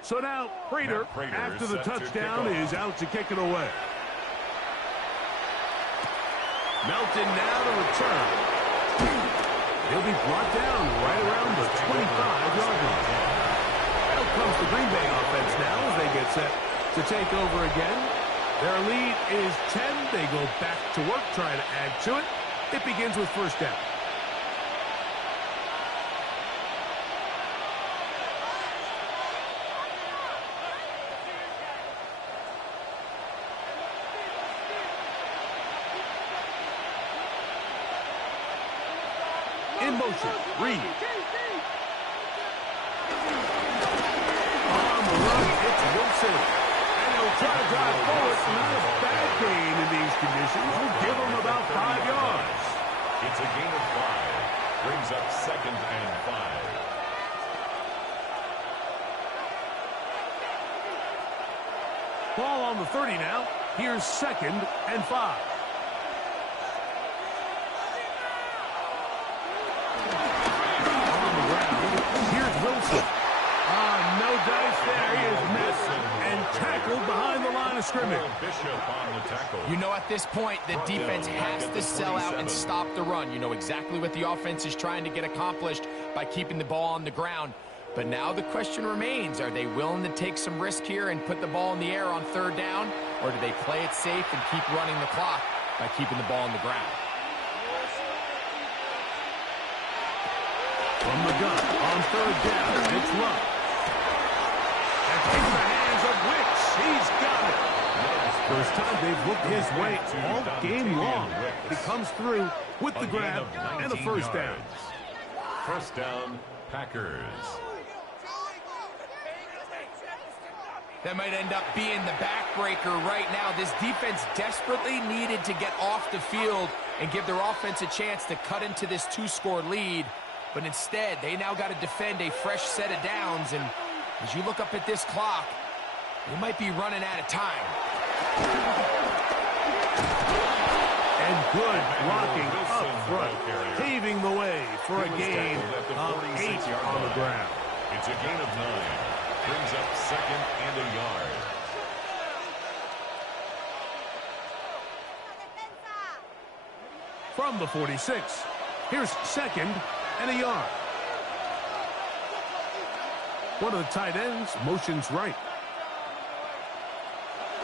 So now, Prater, after the touchdown, is out to kick it away. Melton now to return. He'll be brought down right around the 25-yard line. Out comes the Green Bay offense now as they get set to take over again. Their lead is 10. They go back to work, trying to add to it. It begins with first down. In motion, Reed. On the run, it's Wilson. And he'll try to drive forward. Not a bad gain in these conditions. We'll give him about 5 yards. It's a gain of 5. Brings up 2nd and 5. Ball on the 30 now. Here's 2nd and 5. Wilson. No dice there. He is missed and tackled behind the line of scrimmage. You know, at this point, the defense has to sell out and stop the run. You know exactly what the offense is trying to get accomplished by keeping the ball on the ground. But now the question remains, are they willing to take some risk here and put the ball in the air on 3rd down? Or do they play it safe and keep running the clock by keeping the ball on the ground? From the gun, on 3rd down, it's Love. And takes the hands of Wicks. He's got it. First time they've looked his way all game long. He comes through with the grab and the first down. First down, Packers. That might end up being the backbreaker right now. This defense desperately needed to get off the field and give their offense a chance to cut into this 2-score lead. But instead, they now got to defend a fresh set of downs. And as you look up at this clock, they might be running out of time. And good blocking up front, paving the way for a gain of 8 on the ground. It's a gain of 9. Brings up 2nd and a yard. From the 46, here's 2nd and a yard. One of the tight ends motions right.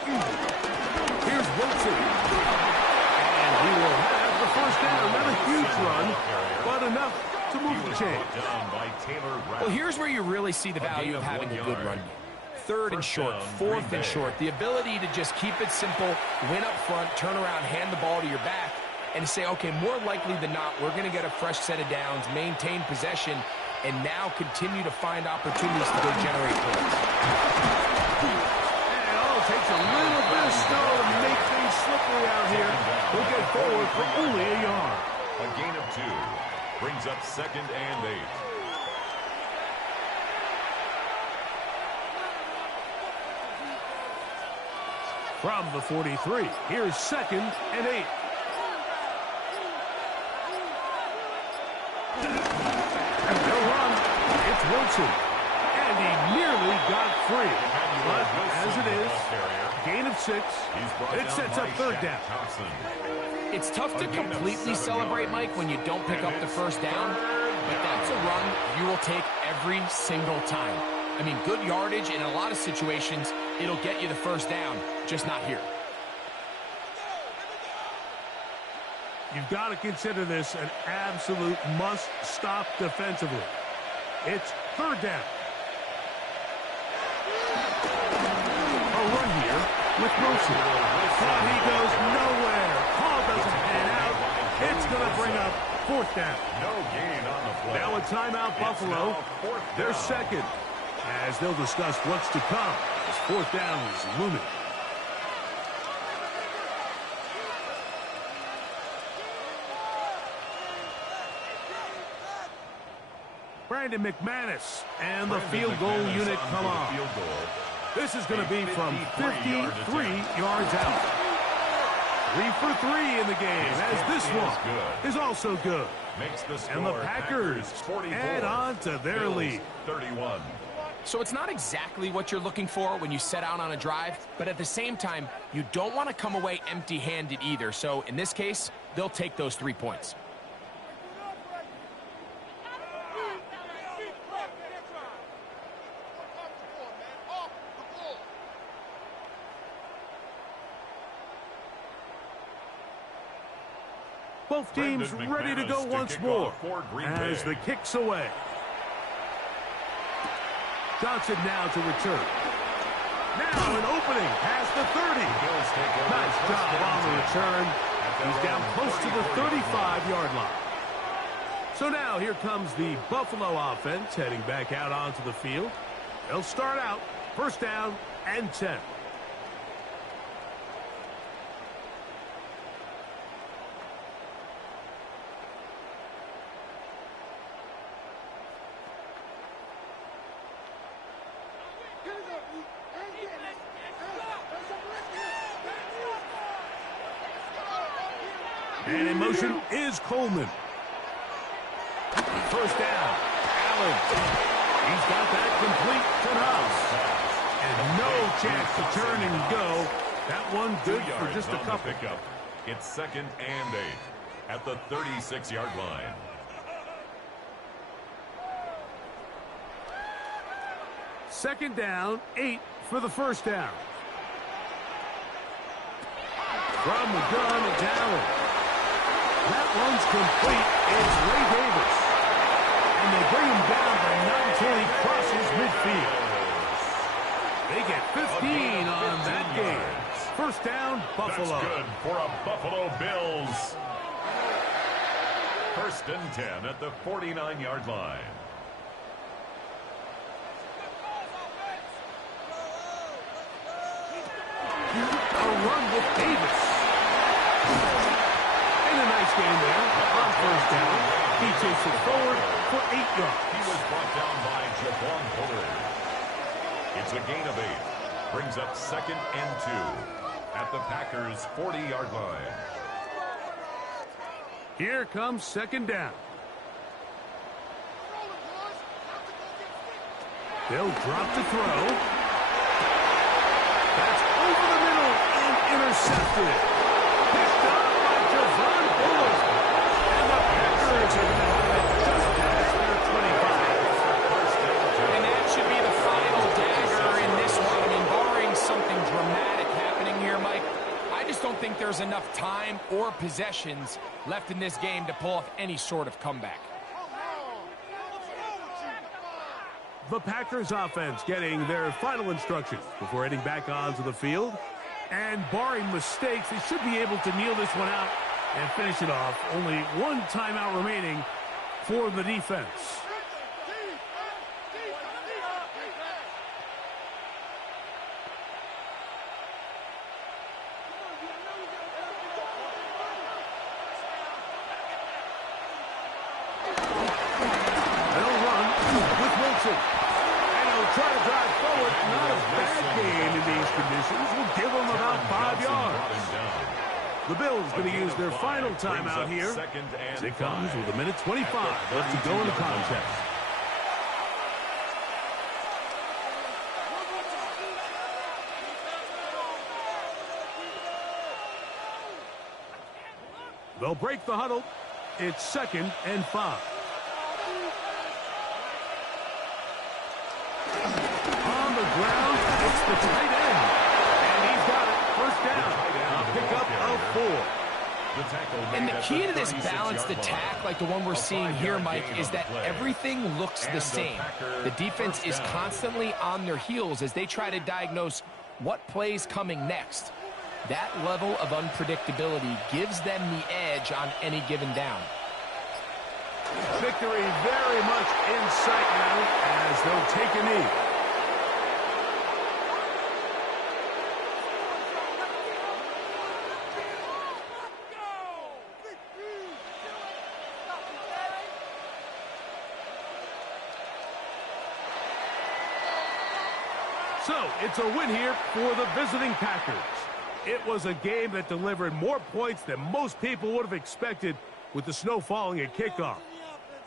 Here's Wilson. And he will have the first down. Not a huge run, but enough to move the chains. Well, here's where you really see the value of having a good run. 3rd and short, 4th and short. The ability to just keep it simple, win up front, turn around, hand the ball to your back, and say, okay, more likely than not, we're going to get a fresh set of downs, maintain possession, and now continue to find opportunities to go generate points. And all it takes a little bit of snow to make things slippery out here. We'll get forward for only a yard. A gain of 2. Brings up 2nd and 8. From the 43, here's 2nd and 8. And they'll run. It's Wilson. And he nearly got free. But as it is, gain of 6. It sets up 3rd down. It's tough to completely celebrate, Mike, when you don't pick up the first down. But that's a run you will take every single time. I mean, good yardage in a lot of situations, it'll get you the first down, just not here. You've got to consider this an absolute must-stop defensively. It's 3rd down. A run here with Wilson. But he goes nowhere. Ball doesn't pan out. It's going to bring up 4th down. No gain on the play. Now a timeout, Buffalo. They're second, as they'll discuss what's to come as 4th down is looming. Brandon McManus and the field goal unit come on. This is going to be from 53 yards out. 3 for 3 in the game, as this one is also good. And the Packers add on to their lead. 31. So it's not exactly what you're looking for when you set out on a drive, but at the same time, you don't want to come away empty-handed either. So in this case, they'll take those 3 points. Both teams ready to go once more as the kick's away. Johnson now to return. Now an opening past the 30. Nice job on the return. He's down close to the 35-yard line. So now here comes the Buffalo offense heading back out onto the field. They'll start out 1st down and 10. And in motion is Coleman. 1st down, Allen. He's got that complete to House. And no chance to turn and go. That one good for just a couple. It's 2nd and 8 at the 36-yard line. Second down, 8 for the 1st down. From the gun, it's Allen. That one's complete. It's Ray Davis. And they bring him down until he crosses midfield. They get 15 on that game. 1st down, Buffalo. That's good for a Buffalo Bills. 1st and 10 at the 49-yard line. A run with Davis. And a nice game there on 1st down. He takes it forward for 8 yards. He was brought down by Javon Fuller. It's a gain of 8. Brings up 2nd and 2 at the Packers' 40-yard line. Here comes 2nd down. They'll drop to throw. That's over the middle and intercepted. Picked up by Javon Fuller. And the Packers are going to have it just past their 25. And that should be the final dagger in this one. I mean, barring something dramatic happening here, Mike, I just don't think there's enough time or possessions left in this game to pull off any sort of comeback. The Packers offense getting their final instructions before heading back onto the field. And barring mistakes, they should be able to kneel this one out and finish it off. Only one timeout remaining for the defense. They'll run with Wilson. And he'll try to drive forward. Not a bad game in these conditions. Will give them about 5 yards. The Bills going to use their final timeout here. As it comes with a minute 25 left to go in the contest. They'll break the huddle. It's 2nd and 5. On the ground, it's the tight end. And he's got it. 1st down. A pickup of 4. And the key to this balanced attack, like the one we're seeing here, Mike, is that everything looks the same. The defense is constantly on their heels as they try to diagnose what play's coming next. That level of unpredictability gives them the edge on any given down. Victory very much in sight now as they'll take a knee. So, it's a win here for the visiting Packers. It was a game that delivered more points than most people would have expected with the snow falling at kickoff.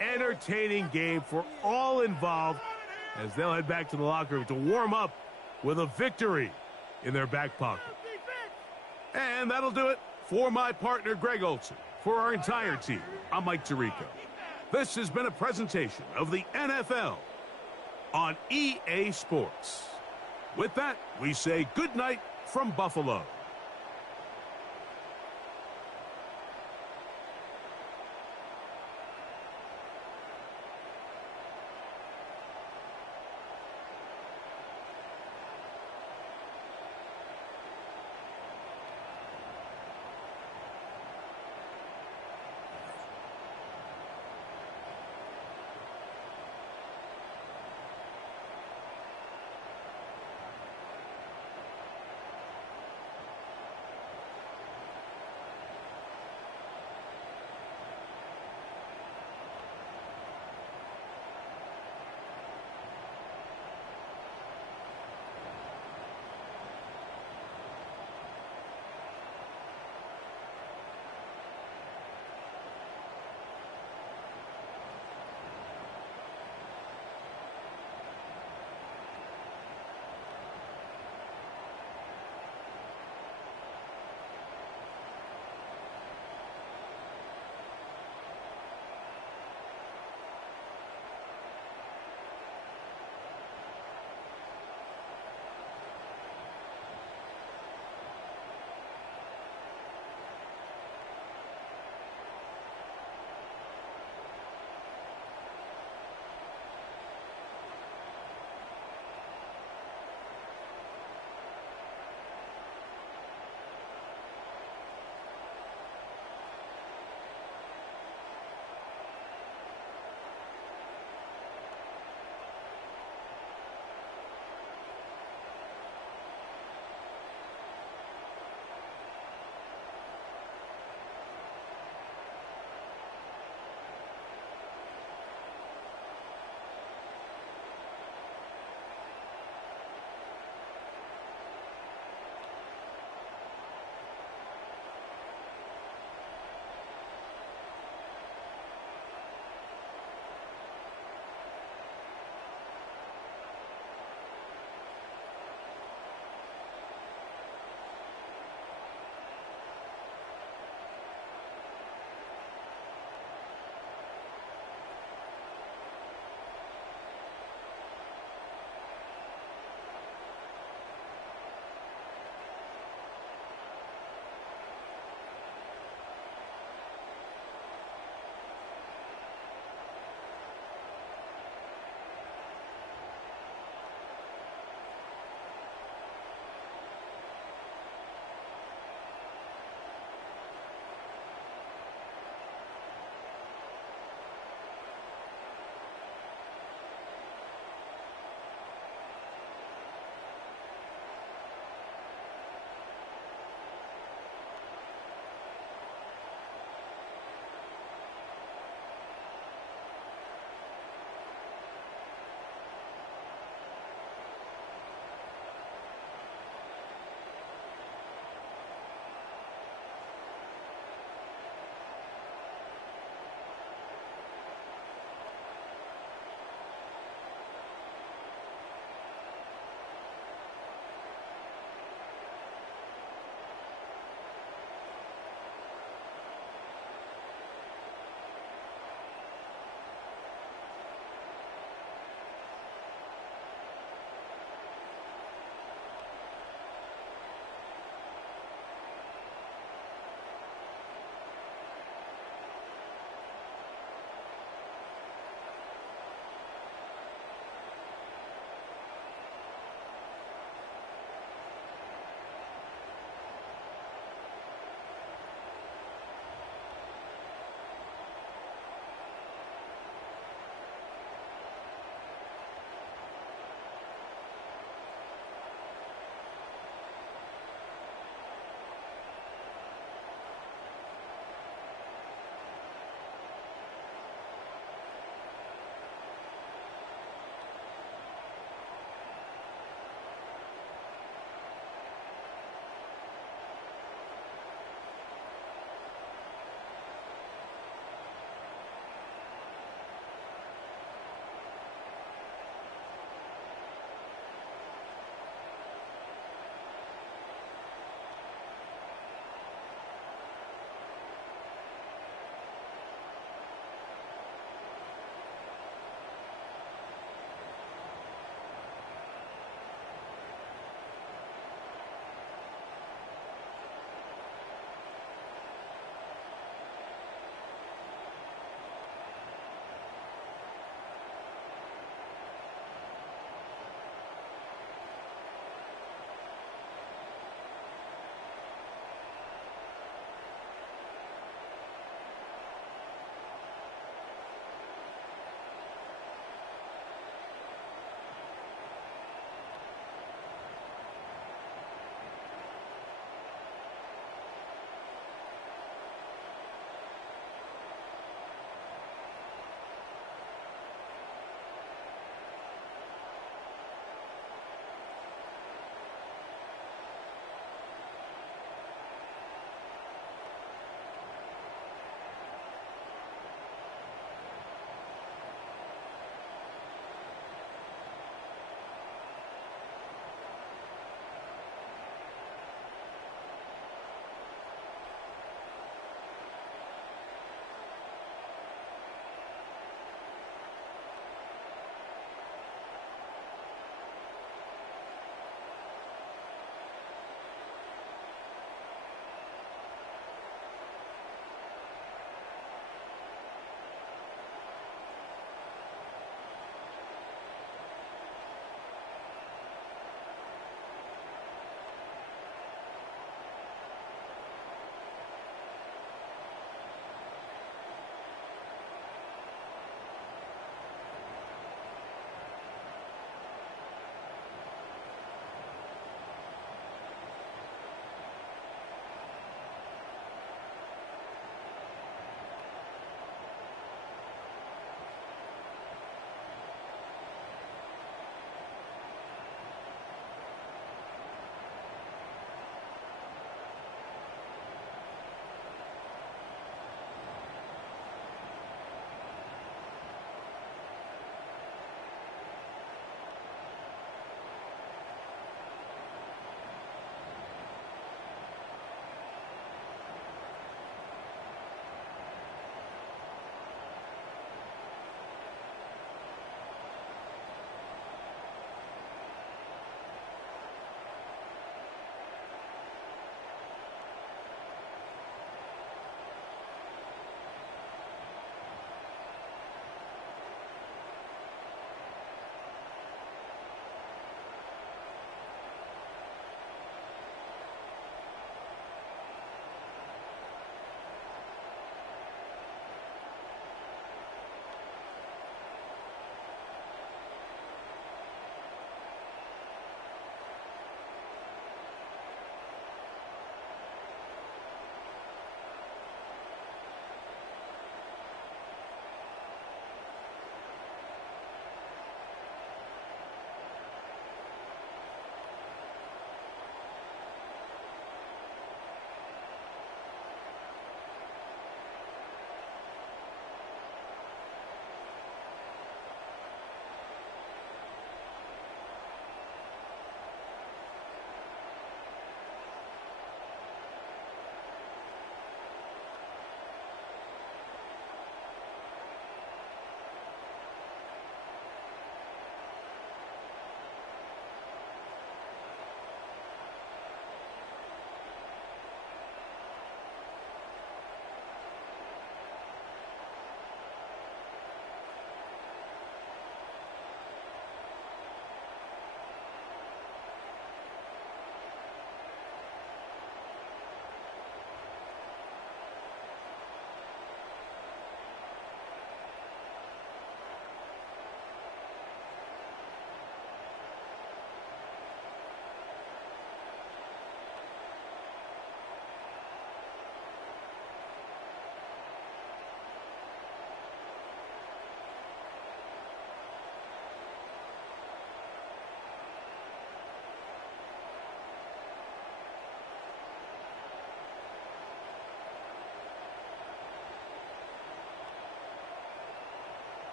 Entertaining game for all involved as they'll head back to the locker room to warm up with a victory in their back pocket. And that'll do it for my partner, Greg Olson. For our entire team, I'm Mike Tirico. This has been a presentation of the NFL on EA Sports. With that, we say good night from Buffalo.